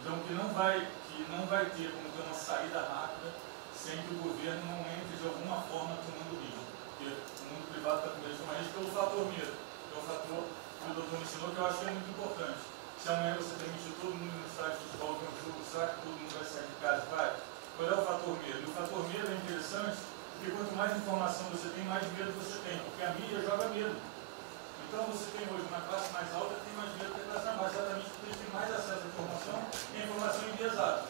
Então, que não vai ter como ter uma saída rápida sem que o governo não entre de alguma forma tomando risco. Porque o mundo privado está com medo de tomar risco pelo fator medo, que é o fator que o doutor mencionou, que eu acho que é muito importante. Se amanhã você permitir todo mundo no estádio de futebol com o jogo, será que todo mundo vai sair de casa e vai? Qual é o fator medo? E o fator medo é interessante, porque quanto mais informação você tem, mais medo você tem, porque a mídia joga medo. Então você tem hoje uma classe mais alta que tem mais medo que a classe mais baixa, exatamente porque eles têm mais acesso à informação e a informação enviesada.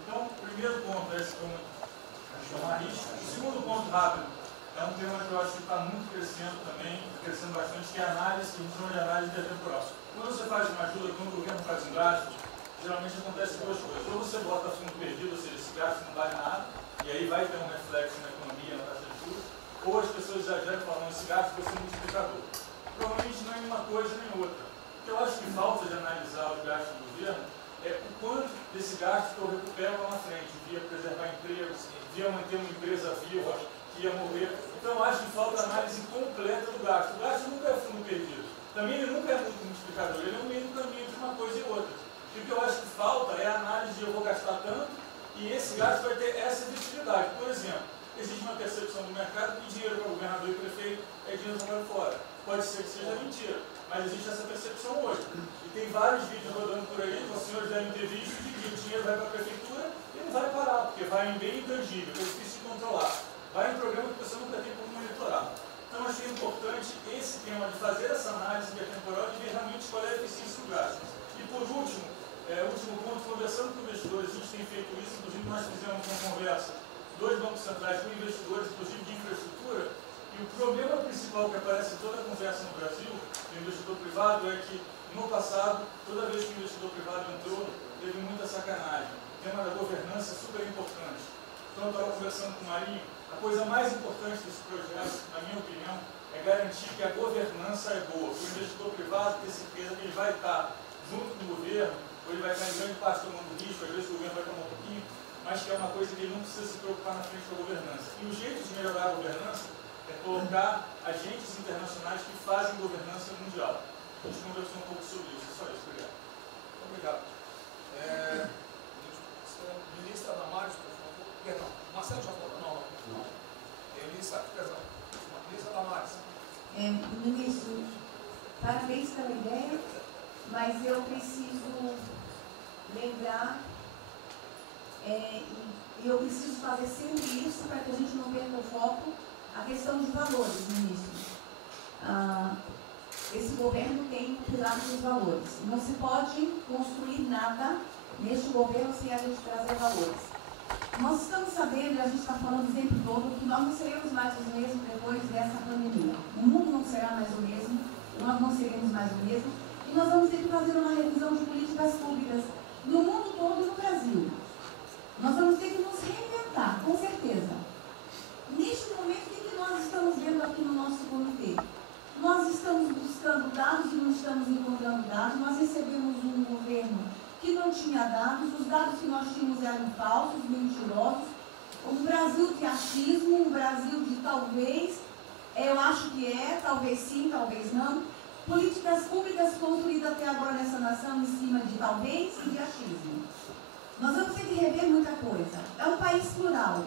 Então, o primeiro ponto é esse tomar risco. O segundo ponto rápido é um tema que eu acho que está muito crescendo também, crescendo bastante, que é a análise, que a gente chama de análise intertemporal. Quando você faz uma ajuda, quando o governo faz um gasto, geralmente acontece 2 coisas. Ou você bota fundo perdido, ou seja, esse gasto não vale nada, e aí vai ter um reflexo na economia, na taxa de juros, ou as pessoas exageram falando esse gasto vai ser multiplicador. Provavelmente não é nenhuma coisa nem outra. O que eu acho que falta de analisar os gastos do governo é o quanto desse gasto que eu recupero lá na frente, via preservar empregos, via manter uma empresa viva, que ia morrer. Então eu acho que falta a análise completa do gasto. O gasto nunca é fundo perdido. Também ele nunca é muito multiplicador, ele é um meio do caminho de uma coisa e outra. E o que eu acho que falta é a análise de eu vou gastar tanto e esse gasto vai ter essa visibilidade. Por exemplo, existe uma percepção do mercado que dinheiro para o governador e prefeito é dinheiro jogado fora. Pode ser que seja mentira, mas existe essa percepção hoje. E tem vários vídeos rodando por aí, os senhores devem ter visto, de que o dinheiro vai para a prefeitura e não vai parar, porque vai em bem intangível, que é difícil de controlar. Vai em programa que você nunca tem como monitorar. Então, acho que é importante esse tema de fazer essa análise intertemporal e ver realmente qual é a eficiência do gasto. E, por último, último ponto, conversando com investidores, a gente tem feito isso, inclusive nós fizemos uma conversa, 2 bancos centrais com investidores, inclusive de infraestrutura, e o problema principal que aparece em toda a conversa no Brasil, do investidor privado, é que, no passado, toda vez que o investidor privado entrou, teve muita sacanagem. O tema da governança é super importante. Então, eu estava conversando com o Marinho, a coisa mais importante desse projeto, na minha opinião, é garantir que a governança é boa. O investidor privado ter certeza que ele vai estar junto com o governo, ou ele vai estar em grande parte tomando risco, às vezes o governo vai tomar um pouquinho, mas que é uma coisa que ele não precisa se preocupar na frente da governança. E o jeito de melhorar a governança é colocar agentes internacionais que fazem governança mundial. A gente conversou um pouco sobre isso. É só isso. Obrigado. Obrigado. Ministra Damares, por favor. Perdão, Marcelo já falou. Não. Ministra Damares. Ministro, parabéns pela ideia, mas eu preciso lembrar, eu preciso fazer sempre isso para que a gente não perca o foco, a questão de valores, ministro. Esse governo tem o pilar dos valores. Não se pode construir nada neste governo sem a gente trazer valores. Nós estamos sabendo, e a gente está falando o tempo todo, que nós não seremos mais os mesmos depois dessa pandemia. O mundo não será mais o mesmo. nós não seremos mais o mesmo, e nós vamos ter que fazer uma revisão de políticas públicas no mundo todo e no Brasil. Nós vamos ter que nos reinventar, com certeza. Neste momento, o que nós estamos vendo aqui no nosso comitê? Nós estamos buscando dados e não estamos encontrando dados. Nós recebemos um governo que não tinha dados, os dados que nós tínhamos eram falsos, mentirosos, um Brasil de achismo, um Brasil de talvez, eu acho que é, talvez sim, talvez não. Políticas públicas construídas até agora nessa nação em cima de talvez e de achismo. Nós vamos ter que rever muita coisa. É um país plural.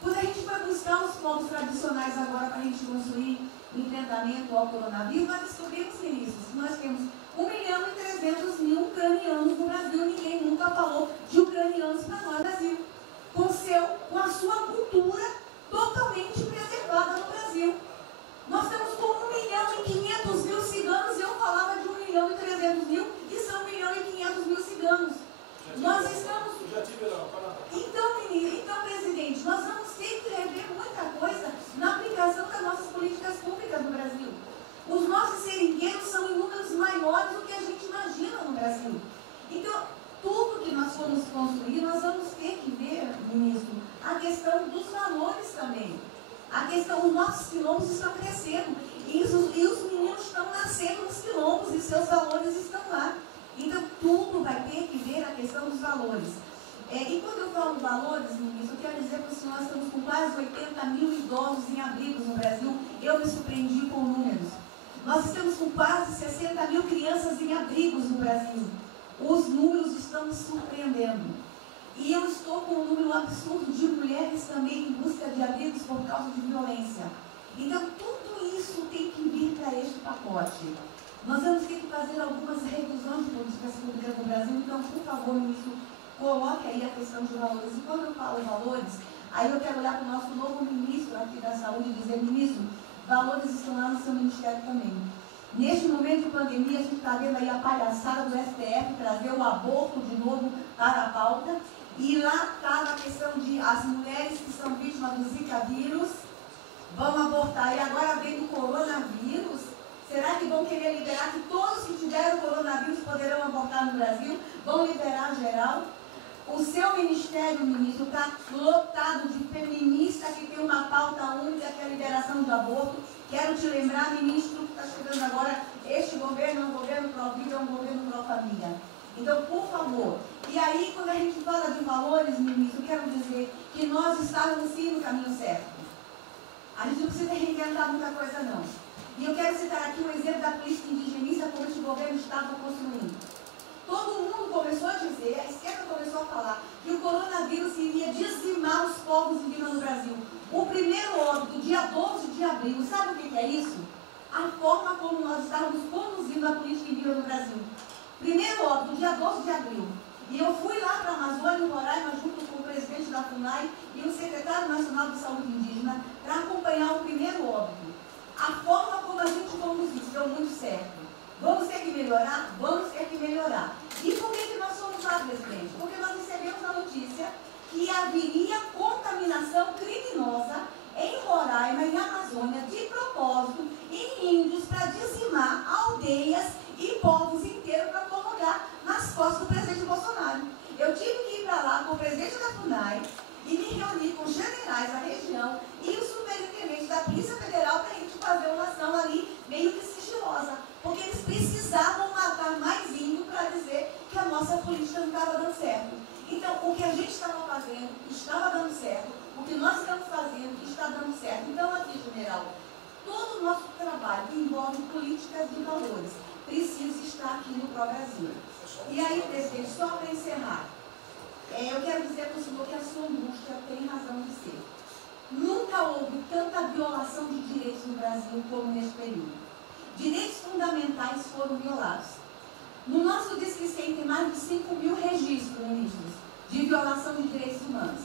Quando a gente vai buscar os povos tradicionais agora para a gente construir enfrentamento ao coronavírus, nós descobrimos, ministros, que nós temos 1.300.000 ucranianos no Brasil. Ninguém nunca falou de ucranianos para nós no Brasil. Com a sua cultura totalmente preservada no Brasil. Nós estamos com 1.500.000 ciganos, e eu falava de 1.300.000, e são 1.500.000 ciganos. Nós estamos... Então, presidente, nós vamos ter que rever muita coisa na aplicação das nossas políticas públicas no Brasil. Os nossos seringueiros são em números maiores do que a gente imagina no Brasil. Então, tudo que nós formos construir, nós vamos ter que ver, ministro, a questão dos valores também. A questão, os nossos quilombos estão crescendo e os meninos estão nascendo nos quilombos e seus valores estão lá. Então, tudo vai ter que ver a questão dos valores. E quando eu falo valores, ministro, eu quero dizer para o senhor, nós estamos com quase 80.000 idosos em abrigos no Brasil. Eu me surpreendi com números. Nós estamos com quase 60.000 crianças em abrigos no Brasil. Os números estão me surpreendendo. E eu estou com um número absurdo de mulheres também em busca de abrigos por causa de violência. Então, tudo isso tem que vir para este pacote. Nós vamos ter que fazer algumas revisões de políticas públicas no Brasil. Então, por favor, ministro, coloque aí a questão de valores. E quando eu falo valores, aí eu quero olhar para o nosso novo ministro aqui da Saúde e dizer, ministro, valores estão lá no seu ministério também. Neste momento de pandemia, a gente está vendo aí a palhaçada do STF trazer o aborto de novo para a pauta. E lá está a questão de as mulheres que são vítimas do Zika vírus vão abortar. E agora vem do coronavírus. Será que vão querer liberar que todos que tiveram coronavírus poderão abortar no Brasil? Vão liberar geral? O seu ministério, ministro, está lotado de feminista que tem uma pauta única, que é a liberação do aborto. Quero te lembrar, ministro, que está chegando agora, este governo é um governo pró-vida, é um governo pró-família. Então, por favor. E aí, quando a gente fala de valores, ministro, quero dizer que nós estávamos sim no caminho certo. A gente não precisa reinventar muita coisa, não. E eu quero citar aqui um exemplo da política indigenista, como este governo estava construindo. Todo mundo começou a dizer, a esquerda começou a falar, que o coronavírus iria dizimar os povos indígenas no Brasil. O primeiro óbito, dia 12 de abril, sabe o que é isso? A forma como nós estávamos conduzindo a política indígena no Brasil. Primeiro óbito, dia 12 de abril. E eu fui lá para a Amazônia, em Roraima, junto com o presidente da FUNAI e o secretário nacional de saúde indígena, para acompanhar o primeiro óbito. A forma como a gente conduziu deu muito certo. Vamos ter que melhorar? Vamos ter que melhorar. E por que nós fomos lá, presidente? Porque nós recebemos a notícia que haveria contaminação criminosa em Roraima, em Amazônia, de propósito, em índios, para dizimar aldeias e povos inteiros para colocar nas costas do presidente Bolsonaro. Eu tive que ir para lá com o presidente da FUNAI e me reunir com os generais da região e o superintendente da Polícia Federal para a gente fazer uma ação ali meio que sigilosa, porque eles precisavam matar mais índio para dizer que a nossa política não estava dando certo. Então, o que a gente estava fazendo estava dando certo, o que nós estamos fazendo está dando certo. Então, aqui, general, todo o nosso trabalho que envolve políticas de valores precisa estar aqui no Pró-Brasil. E aí, presidente, só para encerrar, eu quero dizer para o senhor que a sua angústia tem razão de ser. Nunca houve tanta violação de direitos no Brasil como neste período. Direitos fundamentais foram violados. No nosso Disque 100 tem mais de 5.000 registros, ministros, de violação de direitos humanos.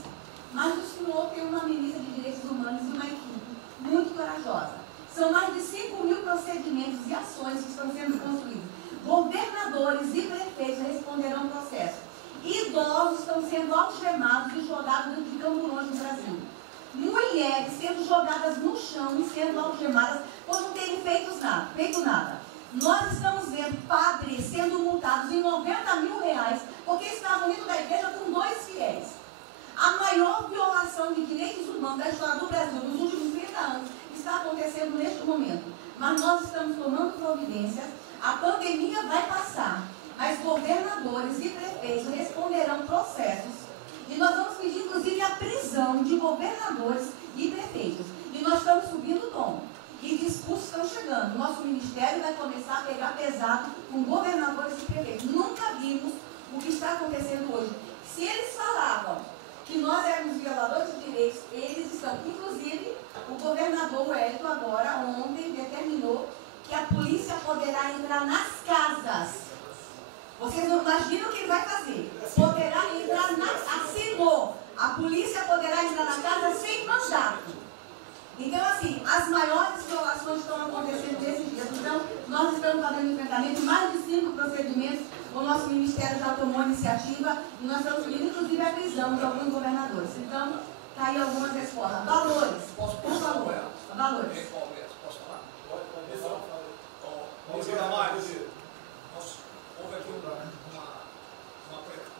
Mas o senhor tem uma ministra de direitos humanos e uma equipe muito corajosa. São mais de 5.000 procedimentos e ações que estão sendo construídos. Governadores e prefeitos responderão ao processo. Idosos estão sendo algemados e jogados de camburões no Brasil. Mulheres sendo jogadas no chão e sendo algemadas por não terem feito nada. Nós estamos vendo padres sendo multados em R$90 mil porque estavam indo da igreja com 2 fiéis. A maior violação de direitos humanos da história do Brasil nos últimos 30 anos está acontecendo neste momento. Mas nós estamos tomando providências, a pandemia vai passar, mas governadores e prefeitos responderão processos. E nós vamos pedir, inclusive, a prisão de governadores e prefeitos. E nós estamos subindo o tom. E discursos estão chegando. Nosso ministério vai começar a pegar pesado com governadores e prefeitos. Nunca vimos o que está acontecendo hoje. Se eles falavam que nós éramos violadores de direitos, eles estão. Inclusive, o governador Wellington agora, ontem, determinou que a polícia poderá entrar nas casas. Vocês não imaginam o que ele vai fazer. Poderá entrar assinou. A polícia poderá entrar na casa sem mandato. Então, assim, as maiores violações estão acontecendo nesses dias. Então, nós estamos fazendo enfrentamento de mais de 5 procedimentos. O nosso ministério já tomou a iniciativa e nós estamos pedindo, inclusive, a prisão de alguns governadores. Então, está aí algumas respostas. Valores. Por favor. Valores. Posso falar? Pode falar. Vamos ver mais. Houve aqui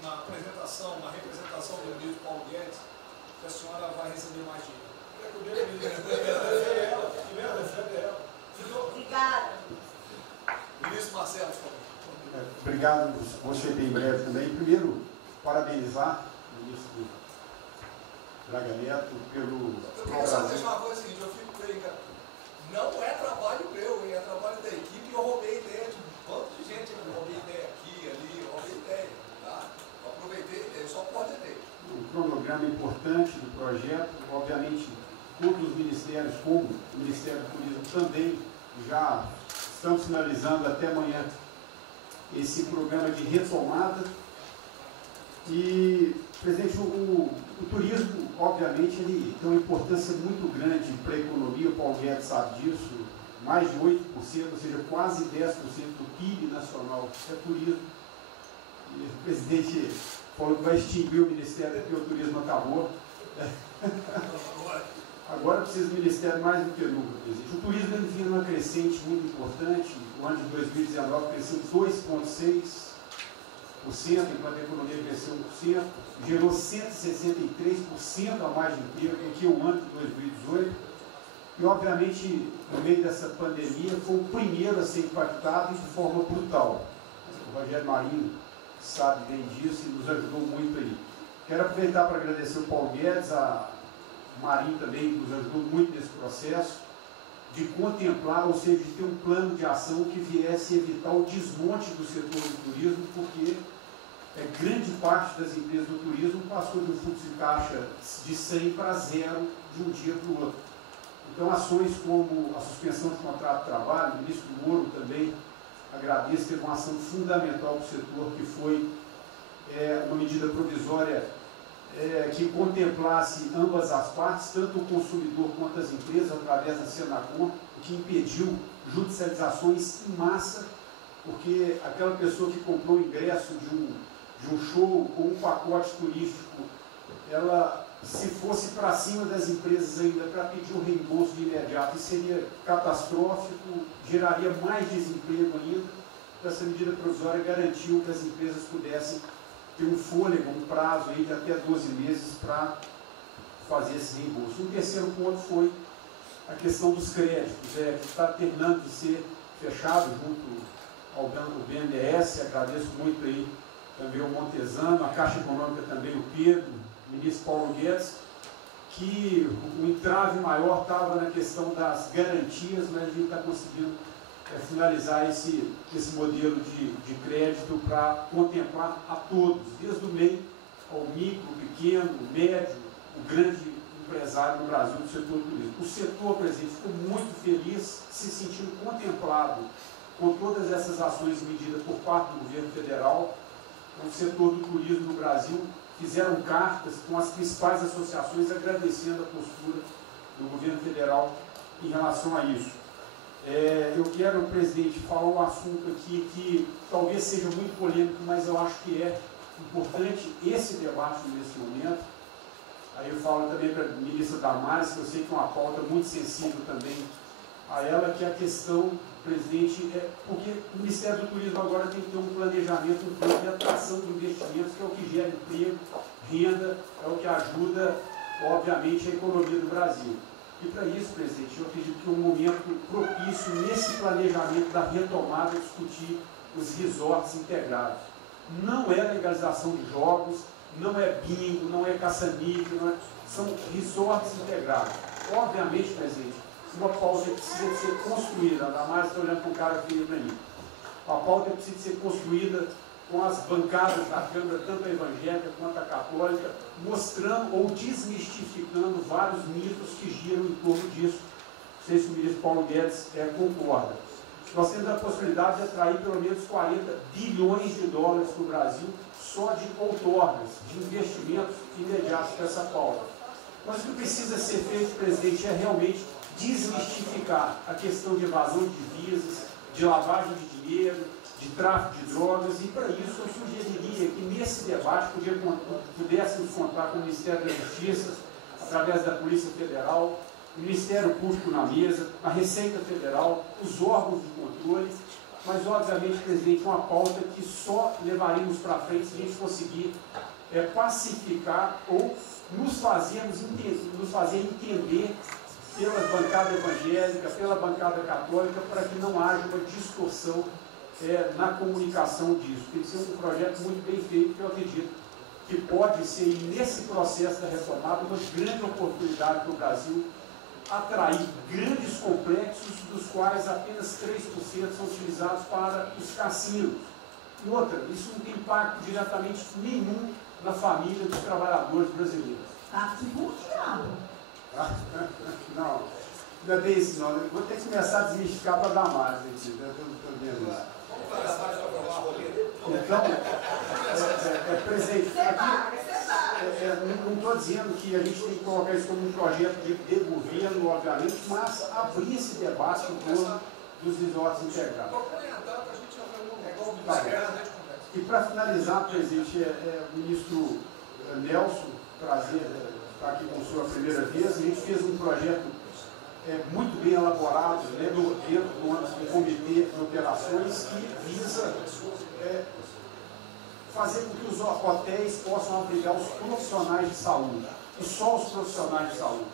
uma apresentação, uma representação do ministro Paulo Guedes, que a senhora vai receber mais dinheiro. Obrigada. Ministro Marcelo, por favor. Obrigado, vou ser bem breve também. Primeiro, parabenizar o ministro Braga Neto pelo... Eu queria só dizer uma coisa seguinte, eu fico bem, cara. Não é trabalho meu, é trabalho da equipe e eu roubei ideia de um bando de gente. Eu roubei ideia aqui, ali, eu roubei ideia. Tá? Eu aproveitei a ideia, só coordenei. Um cronograma importante do projeto, obviamente, todos os ministérios, como o Ministério do Turismo também, já estamos finalizando até amanhã esse programa de retomada. E, presidente, o turismo, obviamente, ele tem uma importância muito grande para a economia, o Paulo Guedes sabe disso, mais de 8%, ou seja, quase 10% do PIB nacional é turismo. E o presidente falou que vai extinguir o Ministério porque o turismo acabou. Agora precisa do Ministério mais do que nunca, presidente. O turismo ele vinha numa crescente muito importante. O ano de 2019 cresceu 2,6%, enquanto a economia cresceu 1%, gerou 163% a mais de emprego do que o ano de 2018. E, obviamente, no meio dessa pandemia, foi o primeiro a ser impactado de forma brutal. O Rogério Marinho sabe bem disso e nos ajudou muito aí. Quero aproveitar para agradecer o Paulo Guedes, a Marinho também nos ajudou muito nesse processo, de contemplar, ou seja, de ter um plano de ação que viesse evitar o desmonte do setor do turismo, porque grande parte das empresas do turismo passou de um fluxo de caixa de 100 para 0 de um dia para o outro. Então, ações como a suspensão de contrato de trabalho, o ministro Moro também agradeço, teve uma ação fundamental para o setor, que foi uma medida provisória que contemplasse ambas as partes, tanto o consumidor quanto as empresas, através da Senacom, o que impediu judicializações em massa, porque aquela pessoa que comprou o ingresso de um show ou um pacote turístico, ela, se fosse para cima das empresas ainda para pedir o reembolso de imediato, isso seria catastrófico, geraria mais desemprego ainda. Essa medida provisória garantiu que as empresas pudessem ter um fôlego, um prazo aí de até 12 meses para fazer esse reembolso. Um terceiro ponto foi a questão dos créditos, que está terminando de ser fechado junto ao BNDES. Agradeço muito aí também o Montesano, a Caixa Econômica também, o Pedro, o ministro Paulo Guedes, que o entrave maior estava na questão das garantias, mas a gente está conseguindo finalizar esse modelo de crédito para contemplar a todos, desde o meio ao micro, pequeno, médio, o grande empresário no Brasil do setor do turismo. O setor, presidente, ficou muito feliz, se sentindo contemplado com todas essas ações e medidas por parte do governo federal. O setor do turismo no Brasil fizeram cartas com as principais associações agradecendo a postura do governo federal em relação a isso. Eu quero, presidente, falar um assunto aqui que talvez seja muito polêmico, mas eu acho que é importante esse debate nesse momento. Aí eu falo também para a ministra Damares, que eu sei que é uma pauta muito sensível também a ela, que é a questão, presidente, porque o Ministério do Turismo agora tem que ter um planejamento, um plano de atração de investimentos, que é o que gera emprego, renda, é o que ajuda, obviamente, a economia do Brasil. E para isso, presidente, eu acredito que é um momento propício nesse planejamento da retomada discutir os resorts integrados. Não é legalização de jogos, não é bingo, não é caça-níquel, são resorts integrados. Obviamente, presidente, uma pauta precisa ser construída, ainda mais estou olhando para um cara que veio para mim. A pauta precisa ser construída com as bancadas da Câmara, tanto a evangélica quanto a católica, mostrando ou desmistificando vários mitos que giram em torno disso. Não sei se o ministro Paulo Guedes concorda. Nós temos a possibilidade de atrair pelo menos 40 bilhões de dólares para o Brasil só de outorgas, de investimentos imediatos para essa pauta. Mas o que precisa ser feito, presidente, é realmente desmistificar a questão de evasão de divisas, de lavagem de dinheiro, de tráfico de drogas, e para isso eu sugeriria que nesse debate pudéssemos contar com o Ministério da Justiça, através da Polícia Federal, o Ministério Público na mesa, a Receita Federal, os órgãos de controle, mas obviamente, presidente, uma pauta que só levaremos para frente se a gente conseguir pacificar ou nos fazer entender pela bancada evangélica, pela bancada católica, para que não haja uma distorção na comunicação disso. Tem que ser um projeto muito bem feito, que eu acredito que pode ser, nesse processo da retomada, uma grande oportunidade para o Brasil atrair grandes complexos, dos quais apenas 3% são utilizados para os cassinos. E outra, isso não tem impacto diretamente nenhum na família dos trabalhadores brasileiros. Tá desbloqueado. Não, não é bem isso não. Eu vou ter que começar a desmistificar para dar mais, gente. Eu estou vendo isso. Então, presidente, aqui, não estou dizendo que a gente tem que colocar isso como um projeto de governo, obviamente, mas abrir esse debate em torno dos resorts integrados. E para finalizar, presidente, o ministro Nelson, prazer estar aqui com a sua primeira vez, a gente fez um projeto muito bem elaborado, né, dentro do comitê de operações, que visa fazer com que os hotéis possam abrigar os profissionais de saúde, e só os profissionais de saúde.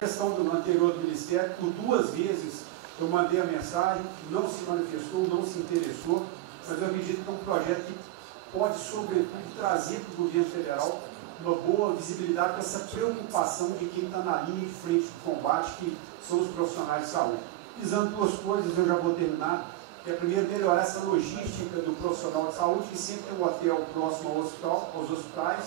A questão do anterior do Ministério, por 2 vezes eu mandei a mensagem, não se manifestou, não se interessou, mas eu acredito que é um projeto que pode, sobretudo, trazer para o governo federal uma boa visibilidade com essa preocupação de quem está na linha de frente do combate, que são os profissionais de saúde. Visando 2 coisas, eu já vou terminar, que é primeiro melhorar essa logística do profissional de saúde, que sempre tem um hotel próximo ao hospital, aos hospitais,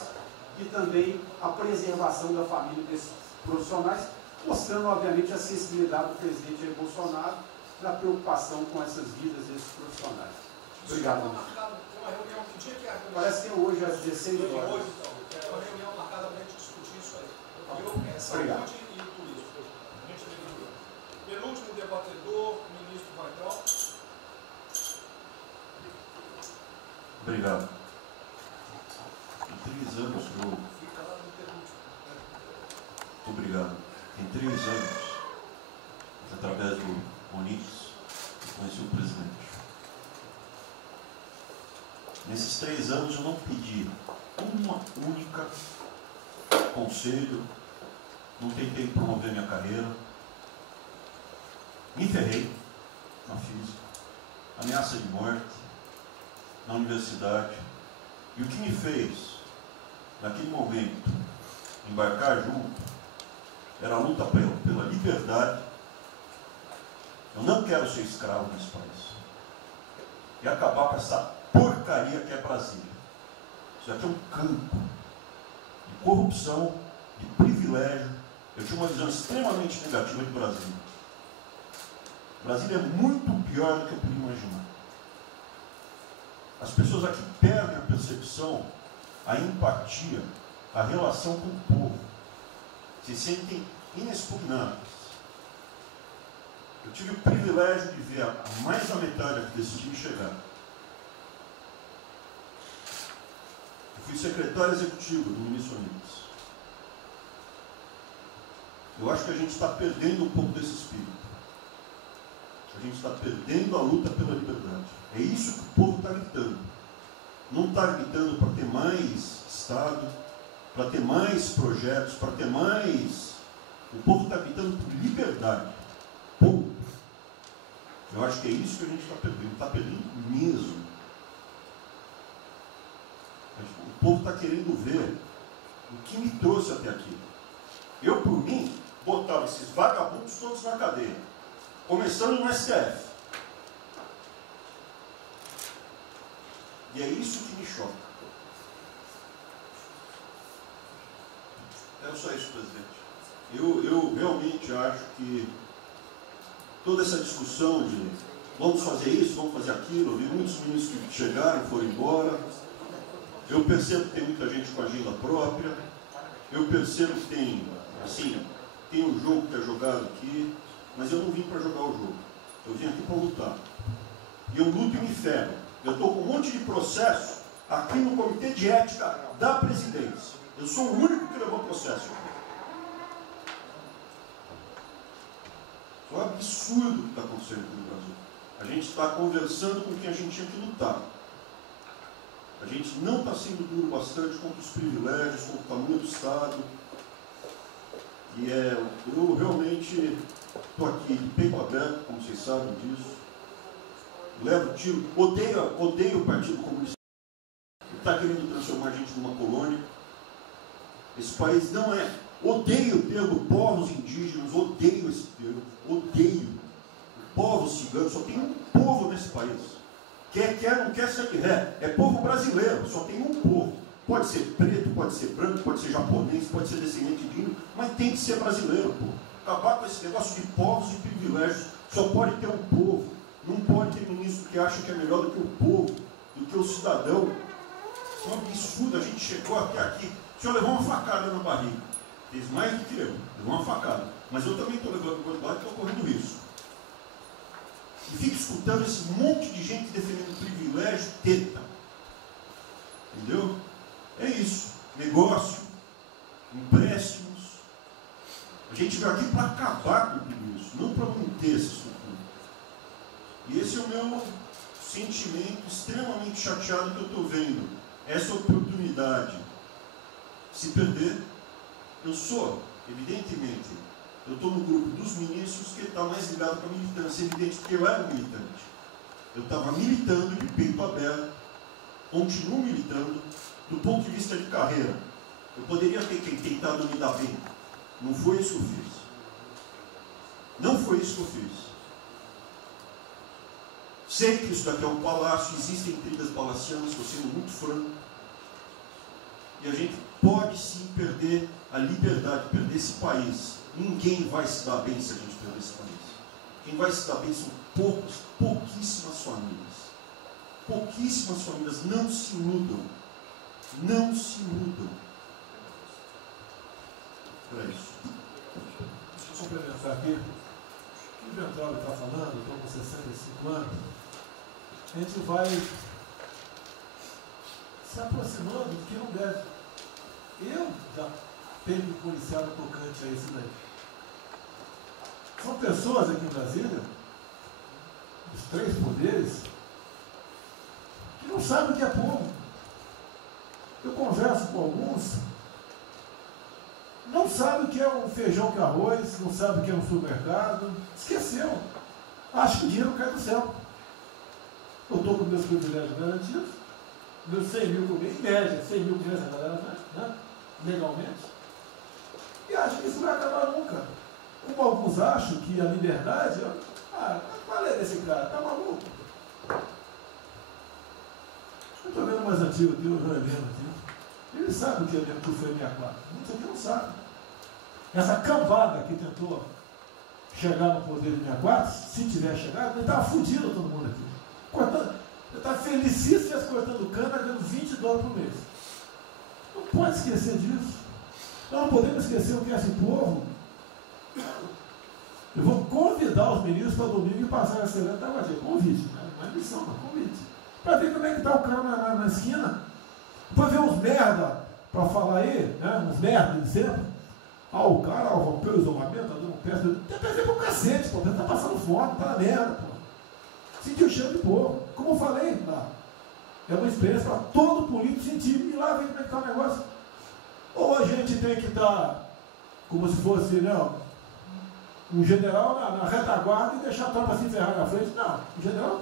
e também a preservação da família desses profissionais, mostrando, obviamente, a sensibilidade do presidente Jair Bolsonaro na preocupação com essas vidas desses profissionais. Obrigado. Parece que é hoje, às 16 horas. Hoje, então. É uma reunião marcada para a gente discutir isso aí. Obrigado. Saúde e turismo. Penúltimo debatedor, ministro Weintraub. Obrigado. Em 3 anos eu... Obrigado. Em 3 anos, através do Onix, eu conheci o presidente. Nesses 3 anos eu não pedi uma única conselho, não tentei promover minha carreira, me ferrei na física, ameaça de morte, na universidade, e o que me fez, naquele momento, embarcar junto, era a luta pela liberdade. Eu não quero ser escravo nesse país, e acabar com essa porcaria que é Brasília. Isso aqui é um campo de corrupção, de privilégio. Eu tinha uma visão extremamente negativa de Brasília. Brasília é muito pior do que eu podia imaginar. As pessoas aqui perdem a percepção, a empatia, a relação com o povo. Se sentem inexpugnáveis. Eu tive o privilégio de ver a mais da metade aqui desse time chegar. Eu fui secretário executivo do ministro Onix. Eu acho que a gente está perdendo um pouco desse espírito. A gente está perdendo a luta pela liberdade. É isso que o povo está gritando. Não está gritando para ter mais Estado, para ter mais projetos, para ter mais... O povo está gritando por liberdade. Ponto. Eu acho que é isso que a gente está perdendo. Está perdendo mesmo. O povo está querendo ver o que me trouxe até aqui. Eu, por mim, botava esses vagabundos todos na cadeia. Começando no STF. E é isso que me choca. É só isso, presidente. Eu realmente acho que toda essa discussão de vamos fazer isso, vamos fazer aquilo, eu vi muitos ministros que chegaram, foram embora. Eu percebo que tem muita gente com agenda própria. Eu percebo que tem, assim, tem um jogo que é jogado aqui, mas eu não vim para jogar o jogo. Eu vim aqui para lutar. E eu luto e me ferro. Eu estou com um monte de processo aqui no Comitê de Ética da Presidência. Eu sou o único que levou processo. É um absurdo o que está acontecendo aqui no Brasil. A gente está conversando com quem a gente tinha que lutar. A gente não está sendo duro bastante contra os privilégios, contra o tamanho do Estado. E eu realmente estou aqui de peito aberto, como vocês sabem disso. Levo tiro, odeio o Partido Comunista. Ele está querendo transformar a gente numa colônia. Esse país não é. Odeio o termo povos indígenas, odeio esse termo, odeio. Povos ciganos, só tem um povo nesse país. Quer, não quer ser ré. É povo brasileiro, só tem um povo. Pode ser preto, pode ser branco, pode ser japonês, pode ser descendente de índio, mas tem que ser brasileiro, pô. Acabar com esse negócio de povos e privilégios. Só pode ter um povo. Não pode ter ministro que acha que é melhor do que o povo, do que o cidadão. É um absurdo, a gente chegou até aqui. O senhor levou uma facada na barriga. Fez mais do que eu, levou uma facada. Mas eu também estou levando quantidade e estou correndo risco. E fico escutando esse monte de gente defendendo privilégio, teta. Entendeu? É isso. Negócio, empréstimos. A gente veio aqui para acabar com tudo isso, não para manter essa estrutura. E esse é o meu sentimento extremamente chateado que eu estou vendo. Essa oportunidade se perder. Eu sou, evidentemente, eu estou no grupo dos ministros que está mais ligado com a militância, evidente que eu era militante. Eu estava militando de peito aberto, continuo militando, do ponto de vista de carreira. Eu poderia ter tentado me dar bem. Não foi isso que eu fiz. Não foi isso que eu fiz. Sei que isso daqui é um palácio, existem intrigas palacianas, estou sendo muito franco. E a gente pode sim perder a liberdade, perder esse país. Ninguém vai se dar bem se a gente perder esse país. Quem vai se dar bem são pouquíssimas famílias. Pouquíssimas famílias. Não se iludam. Não se iludam. É isso. Deixa eu complementar aqui. O que o Ventral está falando, eu estou com 65 anos, a gente vai se aproximando do que não deve. Eu já tenho me policiado tocante a isso daí. São pessoas aqui em Brasília, os três poderes, que não sabem o que é povo. Eu converso com alguns, não sabem o que é um feijão com arroz, não sabem o que é um supermercado, esqueceu. Acho que o dinheiro cai do céu. Eu estou com meus privilégios garantidos, meus 100 mil por mês, em média, 100 mil por mês, né? Legalmente. E acho que isso não vai acabar nunca. Como alguns acham que a liberdade, qual é desse cara? Tá maluco? Eu estou vendo mais antigo aqui, o Joelino aqui. Ele sabe o que foi 64. Muitos aqui não sabem. Essa cambada que tentou chegar no poder de 64, se tiver chegado, ele estava fudido todo mundo aqui. Cortando, ele estava felicíssimo cortando cana, ganhando $20 por mês. Não pode esquecer disso. Nós não podemos esquecer o que é esse povo. Eu vou convidar os ministros para domingo e passar a semana da Guadia. Convite, não é missão, não, convite. Para ver como é que está o cara na esquina. Para ver uns merda para falar aí, né? Uns merda de sempre. O cara rompeu o isolamento, está dando peça. Tem que fazer pro cacete, pô. Tá passando fome, tá na merda, pô. sentir o cheiro de povo. Como eu falei lá, é uma experiência para todo político sentir. E lá vem como é que está o negócio. Ou a gente tem que estar como se fosse, não, um general na retaguarda e deixar a tropa se encerrar na frente. Não, o general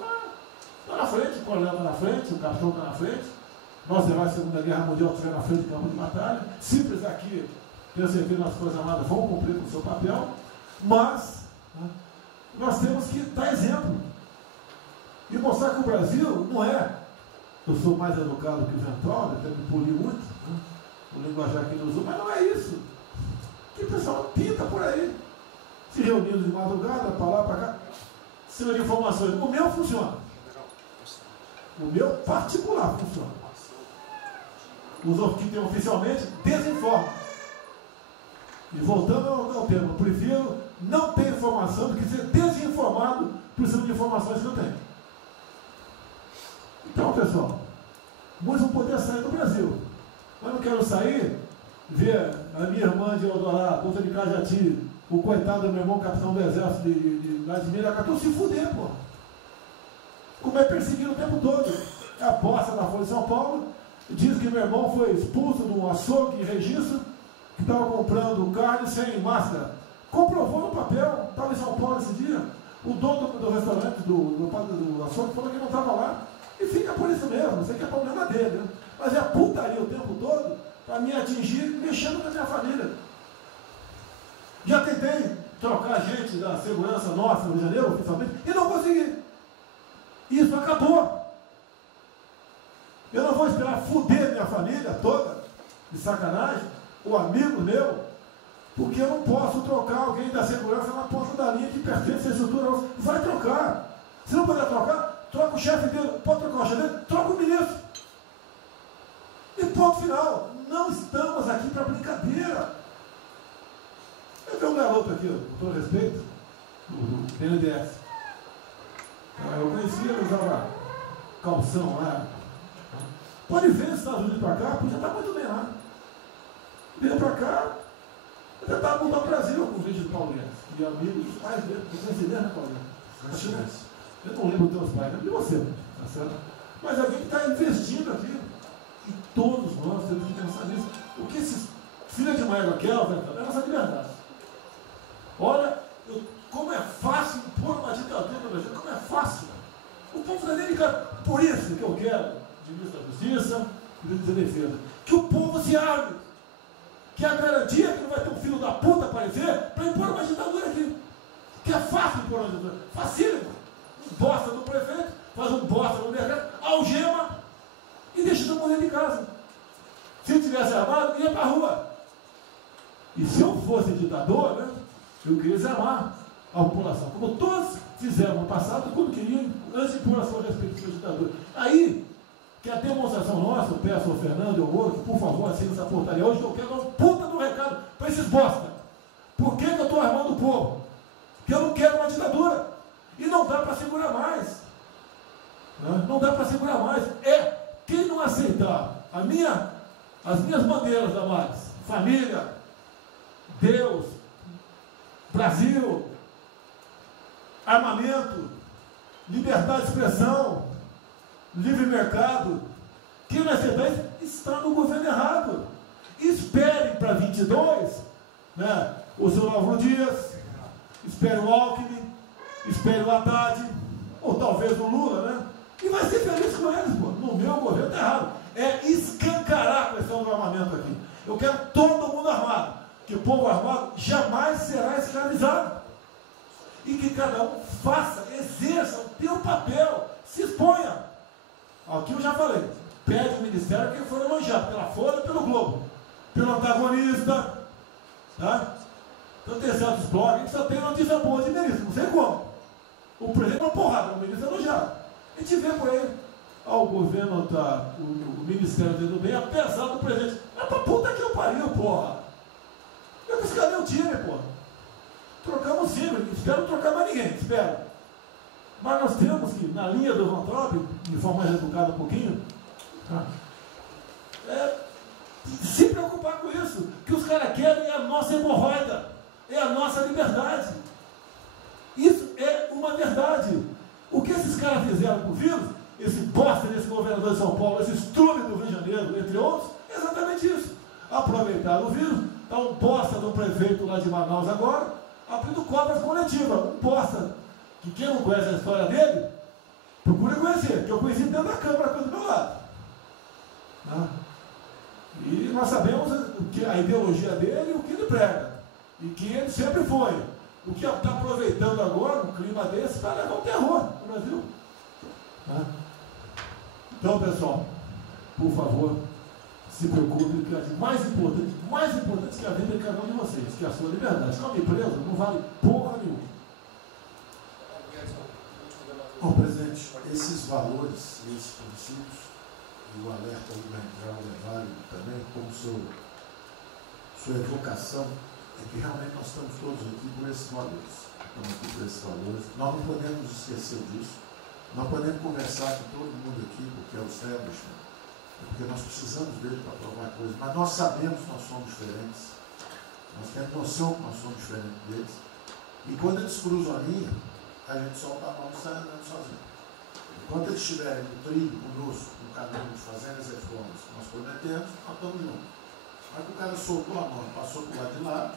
está na frente, o coronel está na frente, o capitão está na frente. Nós, heróis da Segunda Guerra Mundial, estiveram na frente do campo de batalha. Simples aqui, tenho certeza, nas Forças Armadas vão cumprir com o seu papel, mas nós temos que dar exemplo e mostrar que o Brasil não é. Eu sou mais educado que o Ventura, até me polir muito, o linguajar que ele usou, mas não é isso. Que o pessoal pinta por aí, se reunindo de madrugada, para lá, para cá, cima de informações. O meu funciona. O meu particular funciona. Os que tem oficialmente desinformam. E voltando ao tema, eu prefiro não ter informação do que ser desinformado por cima de informações que eu tenho. Então, pessoal, muitos vão poder sair do Brasil. Mas não quero sair, ver a minha irmã de Eldorado, outra de Cajati, o coitado do meu irmão, capitão do exército de Miracatu, se fuder, pô. Como é perseguido o tempo todo. É a bosta da Folha de São Paulo. Diz que meu irmão foi expulso de um açougue em Registro, que estava comprando carne sem máscara. Comprovou no papel, estava em São Paulo esse dia. O dono do restaurante, do açougue, falou que não estava lá. E fica por isso mesmo, isso aqui é problema dele. Né? Mas é putaria o tempo todo para me atingir, mexendo com a minha família. Já tentei trocar gente da segurança nossa no Rio de Janeiro, oficialmente, e não consegui. Isso acabou. Eu não vou esperar fuder minha família toda, de sacanagem, ou amigo meu, porque eu não posso trocar alguém da segurança na ponta da linha que pertence à estrutura. Vai trocar. Se não puder trocar, troca o chefe dele. Pode trocar o chefe dele? Troca o ministro. E ponto final. Não estamos aqui para brincadeira. Eu tenho um garoto aqui, com todo respeito, do BNDES. Eu conhecia, ele usava calção lá. Pode ver se Estados Unidos para cá, podia estar muito bem lá. Veio para cá, eu tentava mudar o Brasil com o vídeo do Paulo Guedes. E amigos dos pais dele, você conhece né, Paulo Guedes? Eu não lembro dos teus pais, não de você, tá certo? Mas alguém que está investindo aqui. E todos nós temos que pensar nisso. O que esses filhos de Maia querem, é a nossa liberdade. Olha, como é fácil pôr uma ditadura no Brasil, como é fácil. O povo não nem quer. Por isso que eu quero, de ministro da Justiça e ministro da Defesa, que o povo se arme. Que é a garantia que não vai ter um filho da puta aparecer para impor uma ditadura aqui. Que é fácil impor uma ditadura. Facílimo. Um bosta do prefeito, faz um bosta no mercado, algema e deixa todo mundo dentro de casa. Se eu tivesse armado, ia para a rua. E se eu fosse ditador, né, eu queria desarmar a população, como todos fizeram no passado, quando queriam, antes de impor a sua respeito da ditadura. Aí, que a demonstração nossa, eu peço ao Fernando e ao Moro, que por favor assine essa portaria hoje, que eu quero dar um puta do recado para esses bosta. Por que eu estou armando o povo? Porque eu não quero uma ditadura. E não dá para segurar mais. Não dá para segurar mais. Quem não aceitar as minhas bandeiras, Damares, família, Deus, Brasil, armamento, liberdade de expressão, livre mercado, quem não aceitar isso está no governo errado. Esperem para 22, né, o seu Álvaro Dias, espere o Alckmin, espere o Haddad, ou talvez o Lula, né? E vai ser feliz com eles, pô. No meu governo está errado. É escancarar a questão do armamento aqui. Eu quero todo mundo armado. Que o povo armado jamais será escravizado. E que cada um faça, exerça o seu papel, se exponha. Aqui eu já falei. Pede o ministério que for elogiado pela Folha e pelo Globo. Pelo antagonista. Tá? Então tem certos blogs que só tem notícia boa de ministro. Não sei como. O presidente é uma porrada, o ministro é elogiado. A gente vê por aí. O governo tá, o Ministério do Bem, apesar do presidente. É pra puta que eu pariu, porra. Eu disse, cadê o time, porra? Trocamos time, espero trocar mais ninguém, espero. Mas nós temos que, na linha do Van Trump, de forma mais educada um pouquinho, se preocupar com isso. Que os caras querem é a nossa hemorroida, é a nossa liberdade. Isso é uma verdade. O que esses caras fizeram com o vírus, esse bosta desse governador de São Paulo, esse estrume do Rio de Janeiro, entre outros, é exatamente isso. Aproveitaram o vírus, está um bosta do prefeito lá de Manaus agora, abrindo cobras coletivas. Um bosta, que quem não conhece a história dele, procure conhecer, que eu conheci dentro da Câmara do meu lado. E nós sabemos que a ideologia dele e o que ele prega. E que ele sempre foi. O que está aproveitando agora, um clima desse, para levar o terror no Brasil. Então, pessoal, por favor, se preocupe, que é mais importante que a vida de cada um de vocês, que é a sua liberdade. Se não me preso, não vale porra nenhuma. Bom, presidente, esses valores, esses princípios, e o alerta aí vai entrar, é válido também, como sua evocação, é que realmente nós estamos todos aqui por esses valores. Estamos aqui por esses valores. Nós não podemos esquecer disso. Nós podemos conversar com todo mundo aqui, porque é o establishment, porque nós precisamos dele para provar coisas, mas nós sabemos que nós somos diferentes. Nós temos noção que nós somos diferentes deles. E quando eles cruzam a linha, a gente solta a mão e sai andando sozinho. Enquanto eles estiverem no trilho conosco, no caminho, fazendo as reformas que nós prometemos, nós estamos juntos. Mas que o cara soltou a mão, passou para o lado de lá,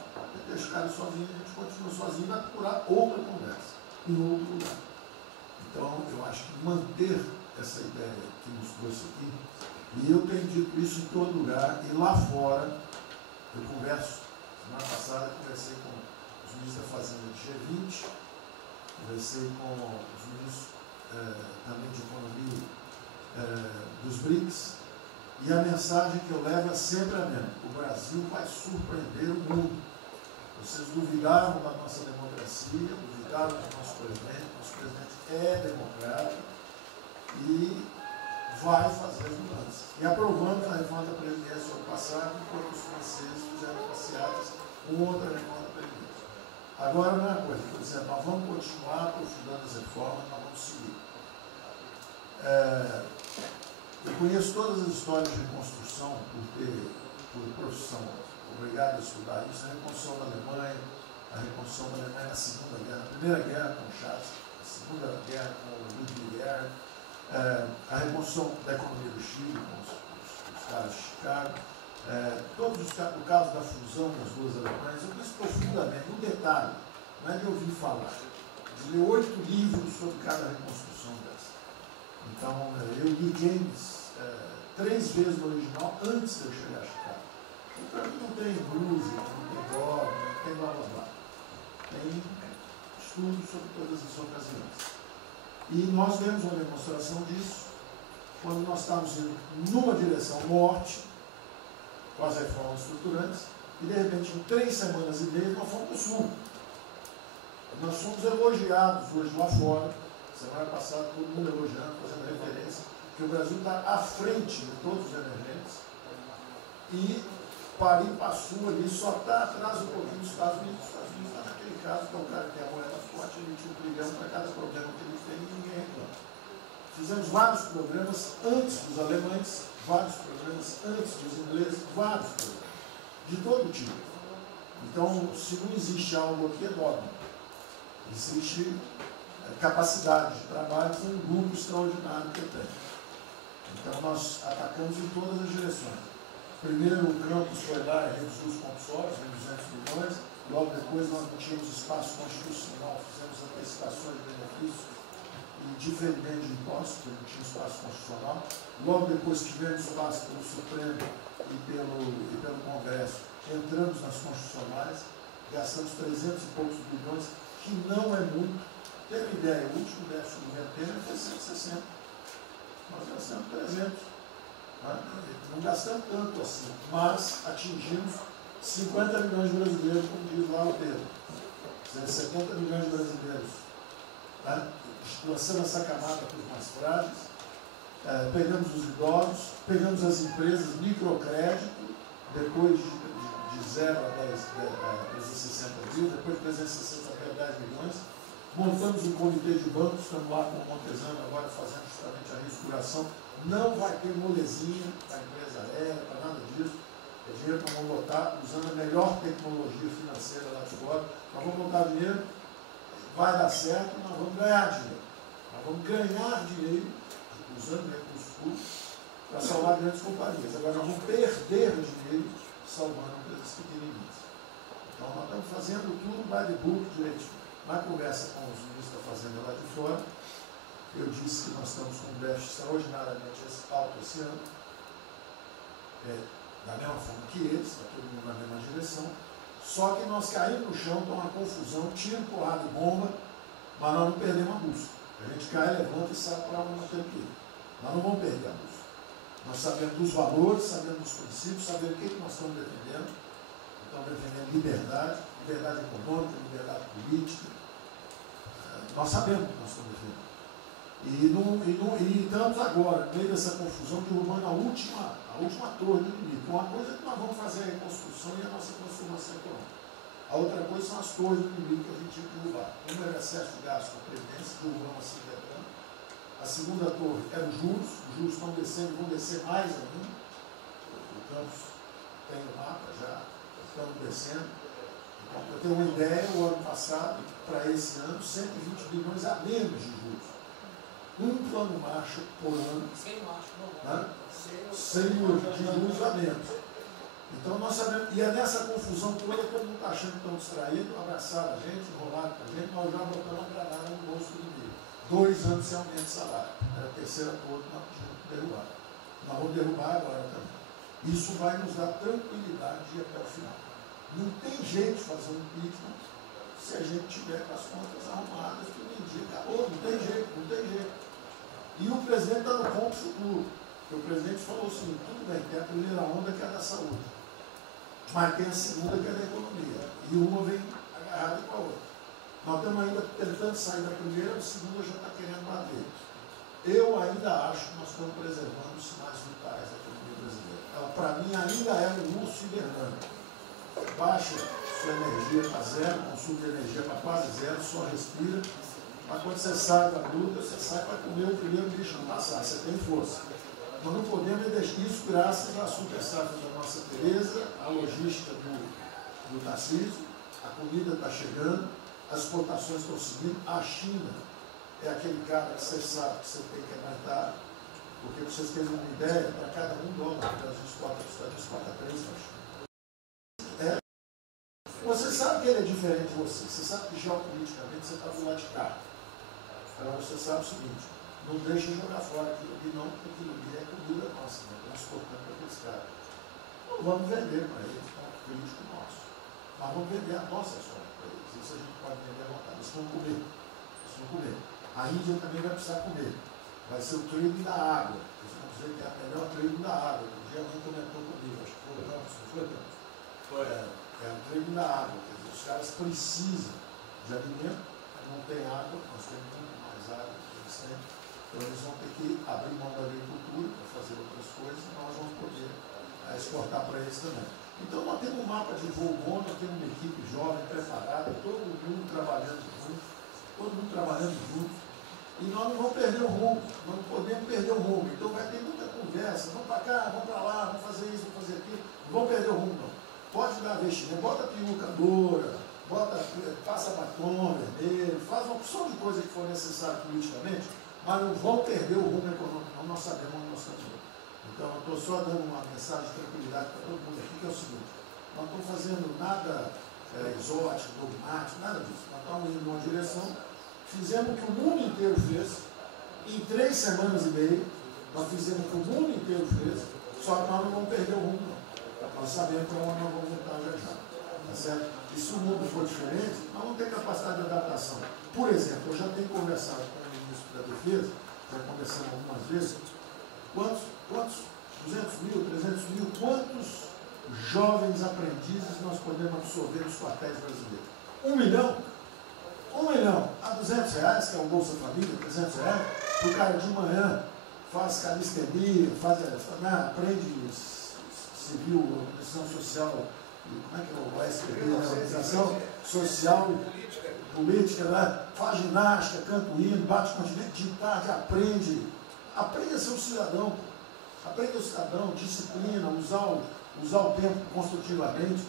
deixa o cara sozinho, a gente continua sozinho e vai procurar outra conversa, em outro lugar. Então, eu acho que manter essa ideia que nos trouxe aqui, e eu tenho dito isso em todo lugar, e lá fora, eu converso, semana passada eu conversei com os ministros da Fazenda de G20, conversei com os ministros também de Economia dos BRICS, e a mensagem que eu levo é sempre a mesma: o Brasil vai surpreender o mundo. Vocês duvidaram da nossa democracia, duvidaram do nosso presidente é democrático e vai fazer as mudanças. E aprovamos a reforma da Previdência ano passado, enquanto os franceses fizeram passeatas com outra reforma da Previdência. Agora, não é uma coisa, por exemplo, nós vamos continuar aprofundando as reformas, nós vamos seguir. Eu conheço todas as histórias de reconstrução por profissão, obrigado a estudar isso, a reconstrução da Alemanha, na Segunda Guerra, a Primeira Guerra com o Chaves, a Segunda Guerra com o Ludwig Erhard, a reconstrução da economia do Chile com os caras de Chicago, todos o caso da fusão das duas Alemanhas. Eu conheço profundamente, no detalhe, não é de ouvir falar, de ler 8 livros sobre cada reconstrução dessa. Então, eu li James 3 vezes no original antes de eu chegar a Chicago. Então, não tem blues, não tem dó, não tem blá blá blá. Tem estudos sobre todas as ocasiões. E nós vemos uma demonstração disso quando nós estávamos indo numa direção norte, com as reformas estruturantes, e de repente, em 3 semanas e meia, nós fomos para o sul. Nós fomos elogiados hoje lá fora, semana passada, todo mundo elogiando, fazendo referência, que o Brasil está à frente de todos os emergentes, e Paris passou ali, só está atrás um pouquinho dos Estados Unidos. Os Estados Unidos está naquele caso, que é o cara que tem a moeda forte, emitiu $1 trilhão para cada problema que ele tem e ninguém reclama. Fizemos vários programas antes dos alemães, vários programas antes dos ingleses, vários programas, de todo tipo. Então, se não existe algo aqui, é dogma. Existe capacidade de trabalho com um grupo extraordinário que tem. Então, nós atacamos em todas as direções. Primeiro, o campus foi lá e reduziu os compulsórios, em 200 milhões. Logo depois, nós não tínhamos espaço constitucional, fizemos antecipações de benefícios e diferimento de impostos, porque não tinha espaço constitucional. Logo depois, tivemos espaço pelo Supremo e pelo Congresso. Entramos nas constitucionais, gastamos 300 e poucos bilhões, que não é muito. Teve ideia, o último déficit do governo Temer foi 160. Nós gastamos 300. Não gastamos tanto assim, mas atingimos 50 milhões de brasileiros, como diz lá o Pedro. 70 milhões de brasileiros. Lançando essa camada para os mais frágeis, pegamos os idosos, pegamos as empresas, microcrédito, depois de 0 a 360 mil, depois de 360 a 10 milhões. Montamos um comitê de bancos, estamos lá com o Montezano agora fazendo justamente a reestruturação. Não vai ter molezinha para a empresa aérea, para nada disso. É dinheiro que nós vamos botar usando a melhor tecnologia financeira lá de fora. Nós vamos botar dinheiro, vai dar certo, nós vamos ganhar dinheiro. Nós Nós vamos ganhar dinheiro, usando recursos públicos, para salvar grandes companhias. Agora nós vamos perder dinheiro salvando empresas pequenininhas. Então nós estamos fazendo tudo by the book direitinho. Na conversa com os ministros da Fazenda lá de fora, eu disse que nós estamos com um déficit extraordinariamente alto esse ano, da mesma forma que eles, está todo mundo na mesma direção, só que nós caímos no chão, está uma confusão, tiro, porrada e bomba, mas nós não perdemos a busca. A gente cai, levanta e sabe para onde nós temos que ir. Nós não vamos perder a busca. Nós sabemos dos valores, sabemos dos princípios, sabemos o que nós estamos defendendo. Estamos defendendo liberdade, liberdade econômica, liberdade política. Nós sabemos o que nós estamos defendendo. E estamos agora, no meio dessa confusão, derrubando a última torre do inimigo. Uma coisa é que nós vamos fazer a reconstrução e a nossa transformação econômica. A outra coisa são as torres do inimigo que a gente tinha que derrubar. Uma era excesso de gasto com a Previdência, derrubamos assim quebrando. A segunda torre era os juros estão descendo e vão descer mais ainda. O Campos tem o mapa já, estamos descendo. Então, para ter uma ideia, o ano passado, para esse ano, 120 bilhões a menos de juros. Um plano Marshall por ano, sem juros a menos. Então nós sabemos, e é nessa confusão toda, todo mundo está achando que estão distraídos, abraçaram a gente, enrolaram com a gente, nós já botamos a granada no bolso do inimigo. 2 anos sem aumento de salário. Era a terceira torre que nós tínhamos que derrubar. Nós vamos derrubar agora também. Isso vai nos dar tranquilidade de ir até o final. Não tem jeito de fazer um impeachment se a gente tiver com as contas arrumadas, que o dia acabou, não tem jeito, não tem jeito. E o presidente está no ponto futuro. Porque o presidente falou o seguinte, tudo bem, tem a primeira onda que é da saúde, mas tem a segunda que é da economia. E uma vem agarrada com a outra. Nós estamos ainda tentando sair da primeira, a segunda já está querendo bater. Eu ainda acho que nós estamos preservando os sinais vitais da economia brasileira. Ela, para mim, ainda é um urso hibernando. Baixa sua energia para zero, consumo de energia para quase zero, só respira. Mas quando você sai da luta, você sai para comer o primeiro bicho não passar, você tem força. Nós não podemos deixar isso graças à super safra da nossa Tereza, à logística do Tarcísio, a comida está chegando, as exportações estão subindo, a China é aquele cara que você sabe que você tem que aguentar, porque para vocês terem uma ideia, para cada $1 que o Brasil exporta para os Estados Unidos, exporta 3 para a China. Você sabe que ele é diferente de você sabe que geopoliticamente você está do lado de cá. Então você sabe o seguinte, não deixa jogar fora aquilo ali não, porque aquilo ali é comida nossa, né? Nós exportando para aqueles caras. Não vamos vender para eles, é um político nosso. Mas vamos vender a nossa soja para eles. Isso a gente pode vender à vontade. Eles vão comer. Eles vão comer. A Índia também vai precisar comer. Vai ser o trading da água. Eles vão dizer que é a melhor trading da água. Um dia alguém comentou comigo, acho que foi o Campos, não foi, Campos? Foi. É o trading da água. Quer dizer, os caras precisam de alimento, não tem água, nós temos muito mais água que eles têm. Então eles vão ter que abrir mão da agricultura para fazer outras coisas e nós vamos poder exportar para eles também. Então nós temos um mapa de voo bom, nós temos uma equipe jovem, preparada, todo mundo trabalhando junto, e nós não vamos perder o rumo, nós não podemos perder o rumo. Então vai ter muita conversa, vamos para cá, vamos para lá, vamos fazer isso, vamos fazer aquilo, não vamos perder o rumo não. Pode dar vestimento, bota peruca loura, passa batom vermelho, faz uma opção de coisa que for necessária politicamente, mas não vão perder o rumo econômico, não, nós sabemos onde nós estamos indo. Então, eu estou só dando uma mensagem de tranquilidade para todo mundo aqui, que é o seguinte, nós não estamos fazendo nada exótico, dogmático, nada disso. Nós estamos indo numa direção, fizemos o que o mundo inteiro fez, em 3 semanas e meia, nós fizemos o que o mundo inteiro fez, só que nós não vamos perder o rumo, não. Nós sabemos para onde nós vamos voltar já já. Tá certo? E se o mundo for diferente, nós vamos ter capacidade de adaptação. Por exemplo, eu já tenho conversado com o ministro da Defesa, já conversamos algumas vezes, quantos 200 mil, 300 mil, quantos jovens aprendizes nós podemos absorver nos quartéis brasileiros? 1 milhão? 1 milhão a R$200, que é o Bolsa Família, R$300, o cara de manhã faz calistenia, aprende civil, organização social, como é que é o ASPB, organização social e política, né? Faz ginástica, canta o hino, bate continente, de tarde, aprende a ser um cidadão, aprende o cidadão, disciplina, usar o tempo construtivamente,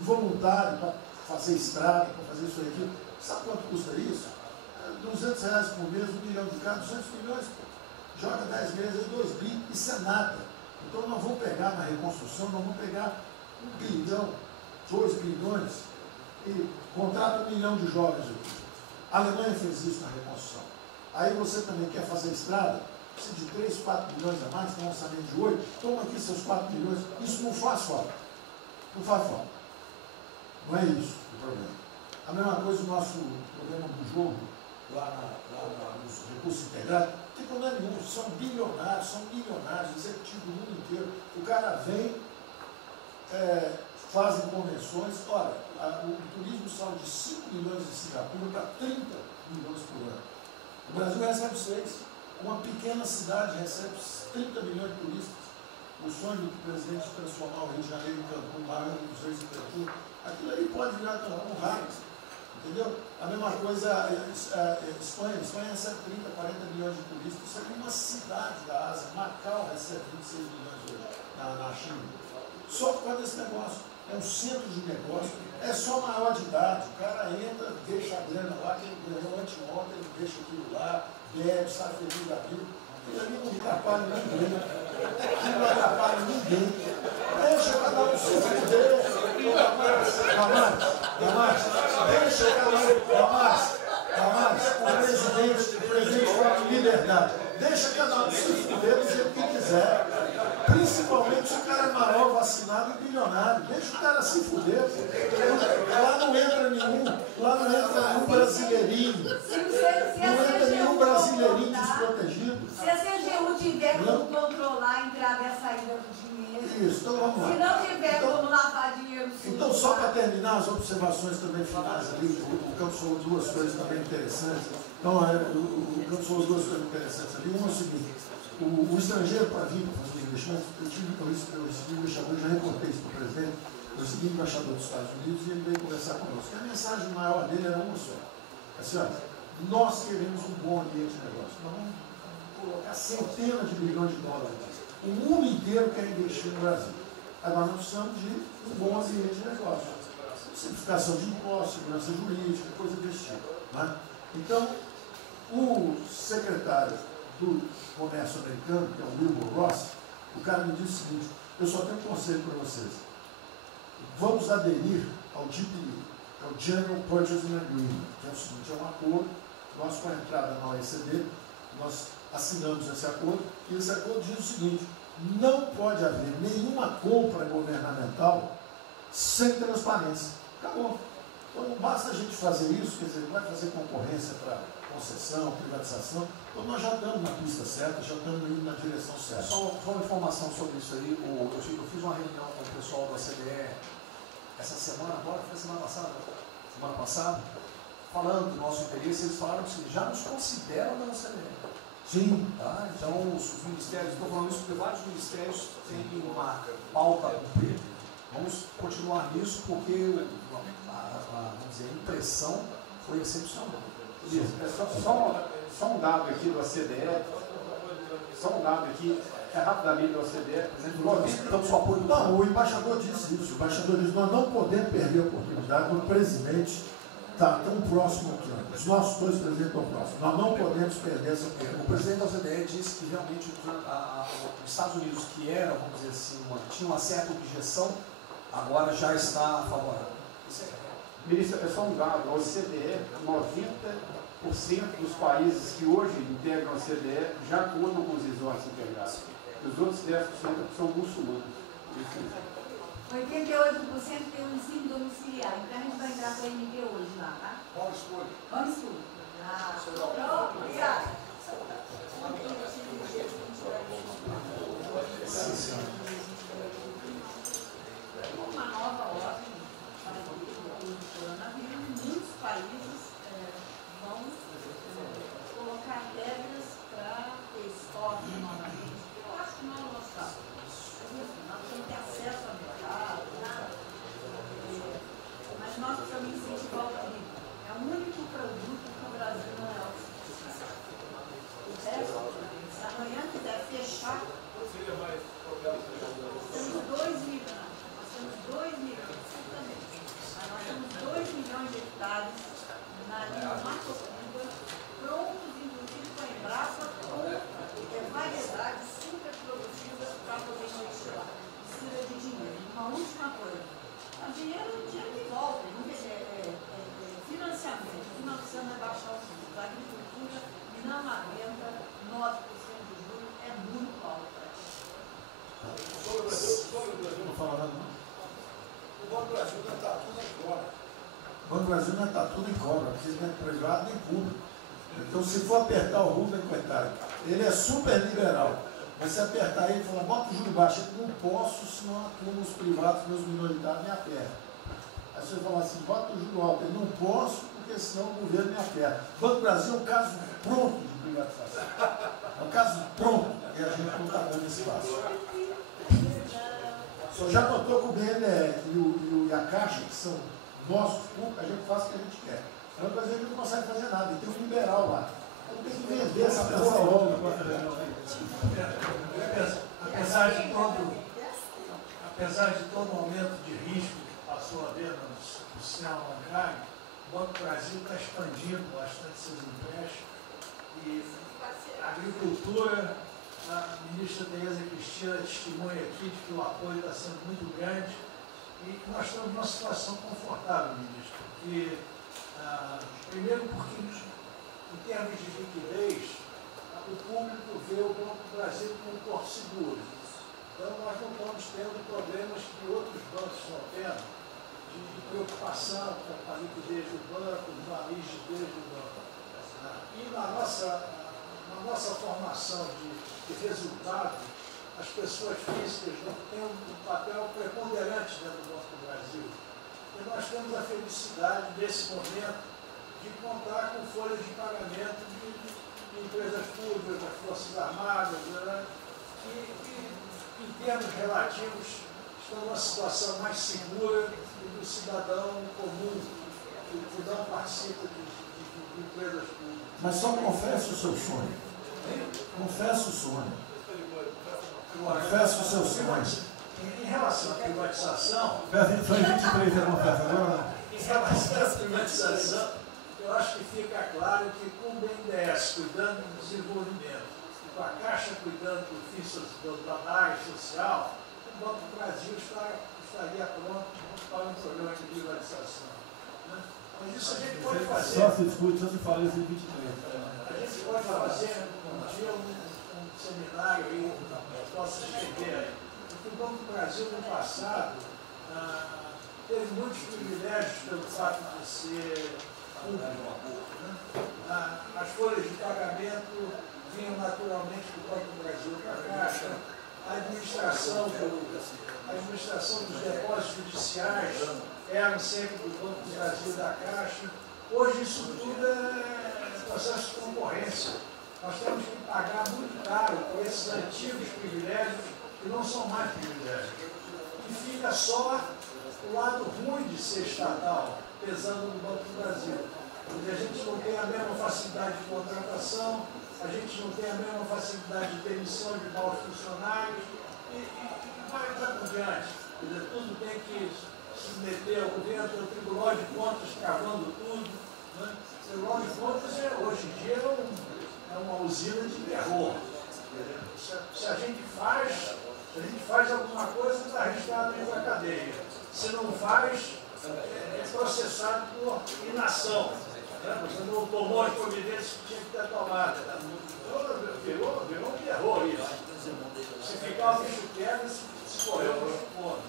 voluntário para fazer estrada, para fazer isso aí. Sabe quanto custa isso? R$200 por mês, 1 milhão de cada, 200 milhões, joga 10 meses, 2 bi, isso é nada. Então nós vamos pegar na reconstrução, nós vamos pegar 1 bilhão, 2 bilhões e contrata 1 milhão de jovens aqui. A Alemanha fez isso na reconstrução. Aí você também quer fazer estrada, precisa de 3, 4 milhões a mais, tem um orçamento de 8, toma aqui seus 4 milhões, isso não faz falta. Não faz falta. Não é isso o problema. A mesma coisa o nosso problema do jogo, lá nos recursos integrados, não tem problema nenhum, são bilionários, são milionários, executivos do mundo inteiro. O cara vem, fazem convenções, olha, o turismo saiu de 5 milhões de Singapura para 30 milhões por ano. O Brasil recebe 6. Uma pequena cidade recebe 30 milhões de turistas. O sonho do presidente de transformar o Rio de Janeiro em Cancún, maior dos reis em Cancún, aquilo ali pode virar um raio. Entendeu? A mesma coisa Espanha. Espanha recebe 30, 40 milhões de turistas. Isso aqui é uma cidade da Ásia. Macau recebe 26 milhões hoje na China. Só por causa desse negócio. É um centro de negócio. É só maior de idade. O cara entra, deixa a grana lá, que ele ganhou anteontem, ele deixa aquilo lá, bebe, sai feliz da vida. Ele ali não atrapalha ninguém. Ele não atrapalha ninguém. Deixa cada um se fuder. Damares, deixa cada um. Damares, o presidente fala de liberdade. Deixa cada um se fuder do jeito que quiser. Principalmente se o cara é maior, vacinado e bilionário. Deixa o cara se fuder. Lá não entra nenhum brasileirinho. Não entra nenhum brasileirinho desprotegido. Se a CGU tiver como controlar a entrada e a saída do dinheiro. Isso, então vamos lá. Se não tiver como lavar dinheiro. Então, só para terminar as observações também finais ali, o Campos falou duas coisas também interessantes. Então, o Campos falou duas coisas interessantes ali. Uma é o seguinte: o estrangeiro para vir para fazer investimento, eu recebi um embaixador, já reportei isso para o presidente, eu recebi um embaixador dos Estados Unidos e ele veio conversar conosco. E a mensagem maior dele era uma só. Assim, olha, nós queremos um bom ambiente de negócio. Nós vamos colocar centenas de bilhões de dólares. O mundo inteiro quer investir no Brasil. Agora nós precisamos de um bom ambiente de negócio. Simplificação de impostos, segurança jurídica, coisa desse tipo. Né? Então, o secretário do Comércio americano, que é o Wilbur Ross, o cara me disse o seguinte: eu só tenho um conselho para vocês. Vamos aderir ao GPA, é o General Purchasing Agreement, que é o seguinte: é um acordo, nós com a entrada na OECD, nós assinamos esse acordo, e esse acordo diz o seguinte: não pode haver nenhuma compra governamental sem transparência. Acabou. Então não basta a gente fazer isso, quer dizer, não vai fazer concorrência para concessão, privatização. Então nós já estamos na pista certa, já estamos indo na direção certa. Só uma informação sobre isso aí. Eu fiz uma reunião com o pessoal da CDE essa semana, agora foi semana passada, falando do nosso interesse. Eles falaram que já nos consideram da CDE. Sim. Tá? Então os ministérios, estou falando isso porque vários ministérios têm uma pauta a cumprir. Vamos continuar nisso porque vamos dizer, a impressão foi excepcional. Só um dado aqui do OCDE, rapidamente do OCDE, então, só apoio. Não, o embaixador disse isso. O embaixador disse: nós não podemos perder a oportunidade do presidente estar tão próximo aqui. Os nossos dois presidentes estão próximos. Nós não podemos perder essa oportunidade. O presidente da OCDE disse que realmente os Estados Unidos, que era, vamos dizer assim, tinha uma certa objeção, agora já está favorável. Ministro, é só um dado: a OCDE, 90% dos países que hoje integram a OCDE já contam com os resorts integrados. Os outros 10% são muçulmanos. 88% tem um ensino domiciliar. Então a gente vai entrar com a MD hoje lá, tá? Homeschool. Ah, pronto, obrigada. Uma nova ordem para o coronavírus. Muitos países vão colocar regras para ter estoque novamente. Eu acho que não é o nosso caso. Nós temos que ter acesso ao mercado, mas nós precisamos incentivar o turismo. É o único produto que o Brasil não é autossuficiente. O resto, se amanhã quiser fechar, dinheiro que volta, financiamento, e não precisa rebaixar os juros. A agricultura não aguenta 9% de juros, é muito alto. Sobre o Brasil, não fala nada, não. O Banco do Brasil não está tudo em cobra. O Banco do Brasil não está tudo em cobra, não precisa nem privado nem público. Então, se for apertar o Rubem, coitado, ele é super liberal. Mas se apertar ele e falar, bota o juro baixo, eu não posso, senão a turma, os privados, meus minoritários, me apertam. Aí você fala assim, bota o juro alto, eu não posso, porque senão o governo me aperta. O Banco do Brasil é um caso pronto de privatização. É um caso pronto, e a gente não está dando espaço. O senhor já notou que o BNDES e a Caixa, que são nossos públicos, a gente faz o que a gente quer. O Banco do Brasil não consegue fazer nada, e tem um liberal lá. Então tem que vender essa porra logo. Apesar de todo o aumento de risco que passou a haver no sistema bancário, o Banco do Brasil está expandindo bastante seus empréstimos e a agricultura, a ministra Tereza Cristina testemunha aqui de que o apoio está sendo muito grande e nós estamos numa situação confortável, ministro, porque, primeiro porque em termos de liquidez, o público vê o Banco do Brasil como um porto seguro. Então, nós não estamos tendo problemas que outros bancos estão tendo, de preocupação com a liquidez do banco, com a rigidez do banco. E na nossa formação de resultado, as pessoas físicas não têm um papel preponderante dentro do Banco do Brasil. E nós temos a felicidade, nesse momento, de contar com folhas de pagamento de empresas públicas, das Forças Armadas, né, que em termos relativos estão numa situação mais segura do cidadão comum, que não participa de empresas públicas. Mas só confesse o seu sonho. Confesse o sonho. Confesse o seu sonho. Em relação à privatização... Só em 23 você confessa agora? Em relação à privatização, eu acho que fica claro que com o BNDES cuidando do desenvolvimento, com a Caixa cuidando da área social, o Banco do Brasil estaria pronto para um programa de privatização. Né? Mas isso a gente pode fazer. Só se discute, só se fala isso em 23. A gente pode fazer um dia um seminário aí, que possa escrever aí. Porque o Banco do Brasil, no passado, teve muitos privilégios pelo fato de ser público. Né? As folhas de pagamento vinham naturalmente do Banco do Brasil para a Caixa. A administração dos depósitos judiciais eram sempre do Banco do Brasil e da Caixa. Hoje isso tudo é processo de concorrência. Nós temos que pagar muito caro por esses antigos privilégios que não são mais privilégios. E fica só o lado ruim de ser estatal, pesando no Banco do Brasil. Porque a gente não tem a mesma facilidade de contratação, a gente não tem a mesma facilidade de demissão de maus funcionários e vai por diante. Quer dizer, tudo tem que submeter ao governo, tem o Tribunal de Contas travando tudo. Né? O Tribunal de Contas, hoje em dia, é uma usina de terror. Se a gente faz alguma coisa, está arriscado ir para a cadeia. Se não faz, é processado por inação. Você não tomou as providências que tinha que ter tomado. Virou um terror isso. Se ficar o bicho quieto, se correr o bicho come.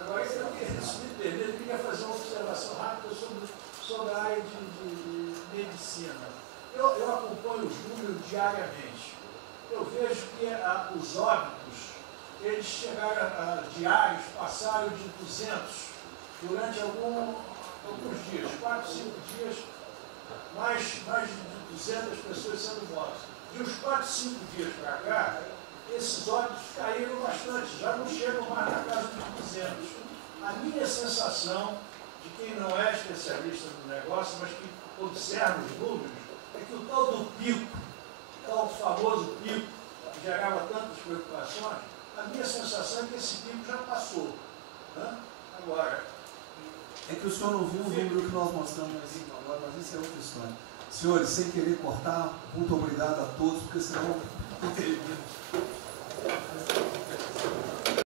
Agora, se me permite, eu queria fazer uma observação rápida sobre a área de medicina. Eu acompanho os números diariamente. Eu vejo que os óbitos, eles chegaram diários, passaram de 200 durante alguns dias, 4, 5 dias, mais de 200 pessoas sendo mortas. De uns 4, 5 dias para cá, esses óbitos caíram bastante, já não chegam mais na casa dos 200. A minha sensação, de quem não é especialista no negócio, mas que observa os números, é que o tal do pico, o tal famoso pico, que gerava tantas preocupações, a minha sensação é que esse pico já passou. Né? Agora... É que o senhor não viu o número que nós mostramos assim agora, mas isso é outra história. Senhores, sem querer cortar, muito obrigado a todos, porque senão não teria.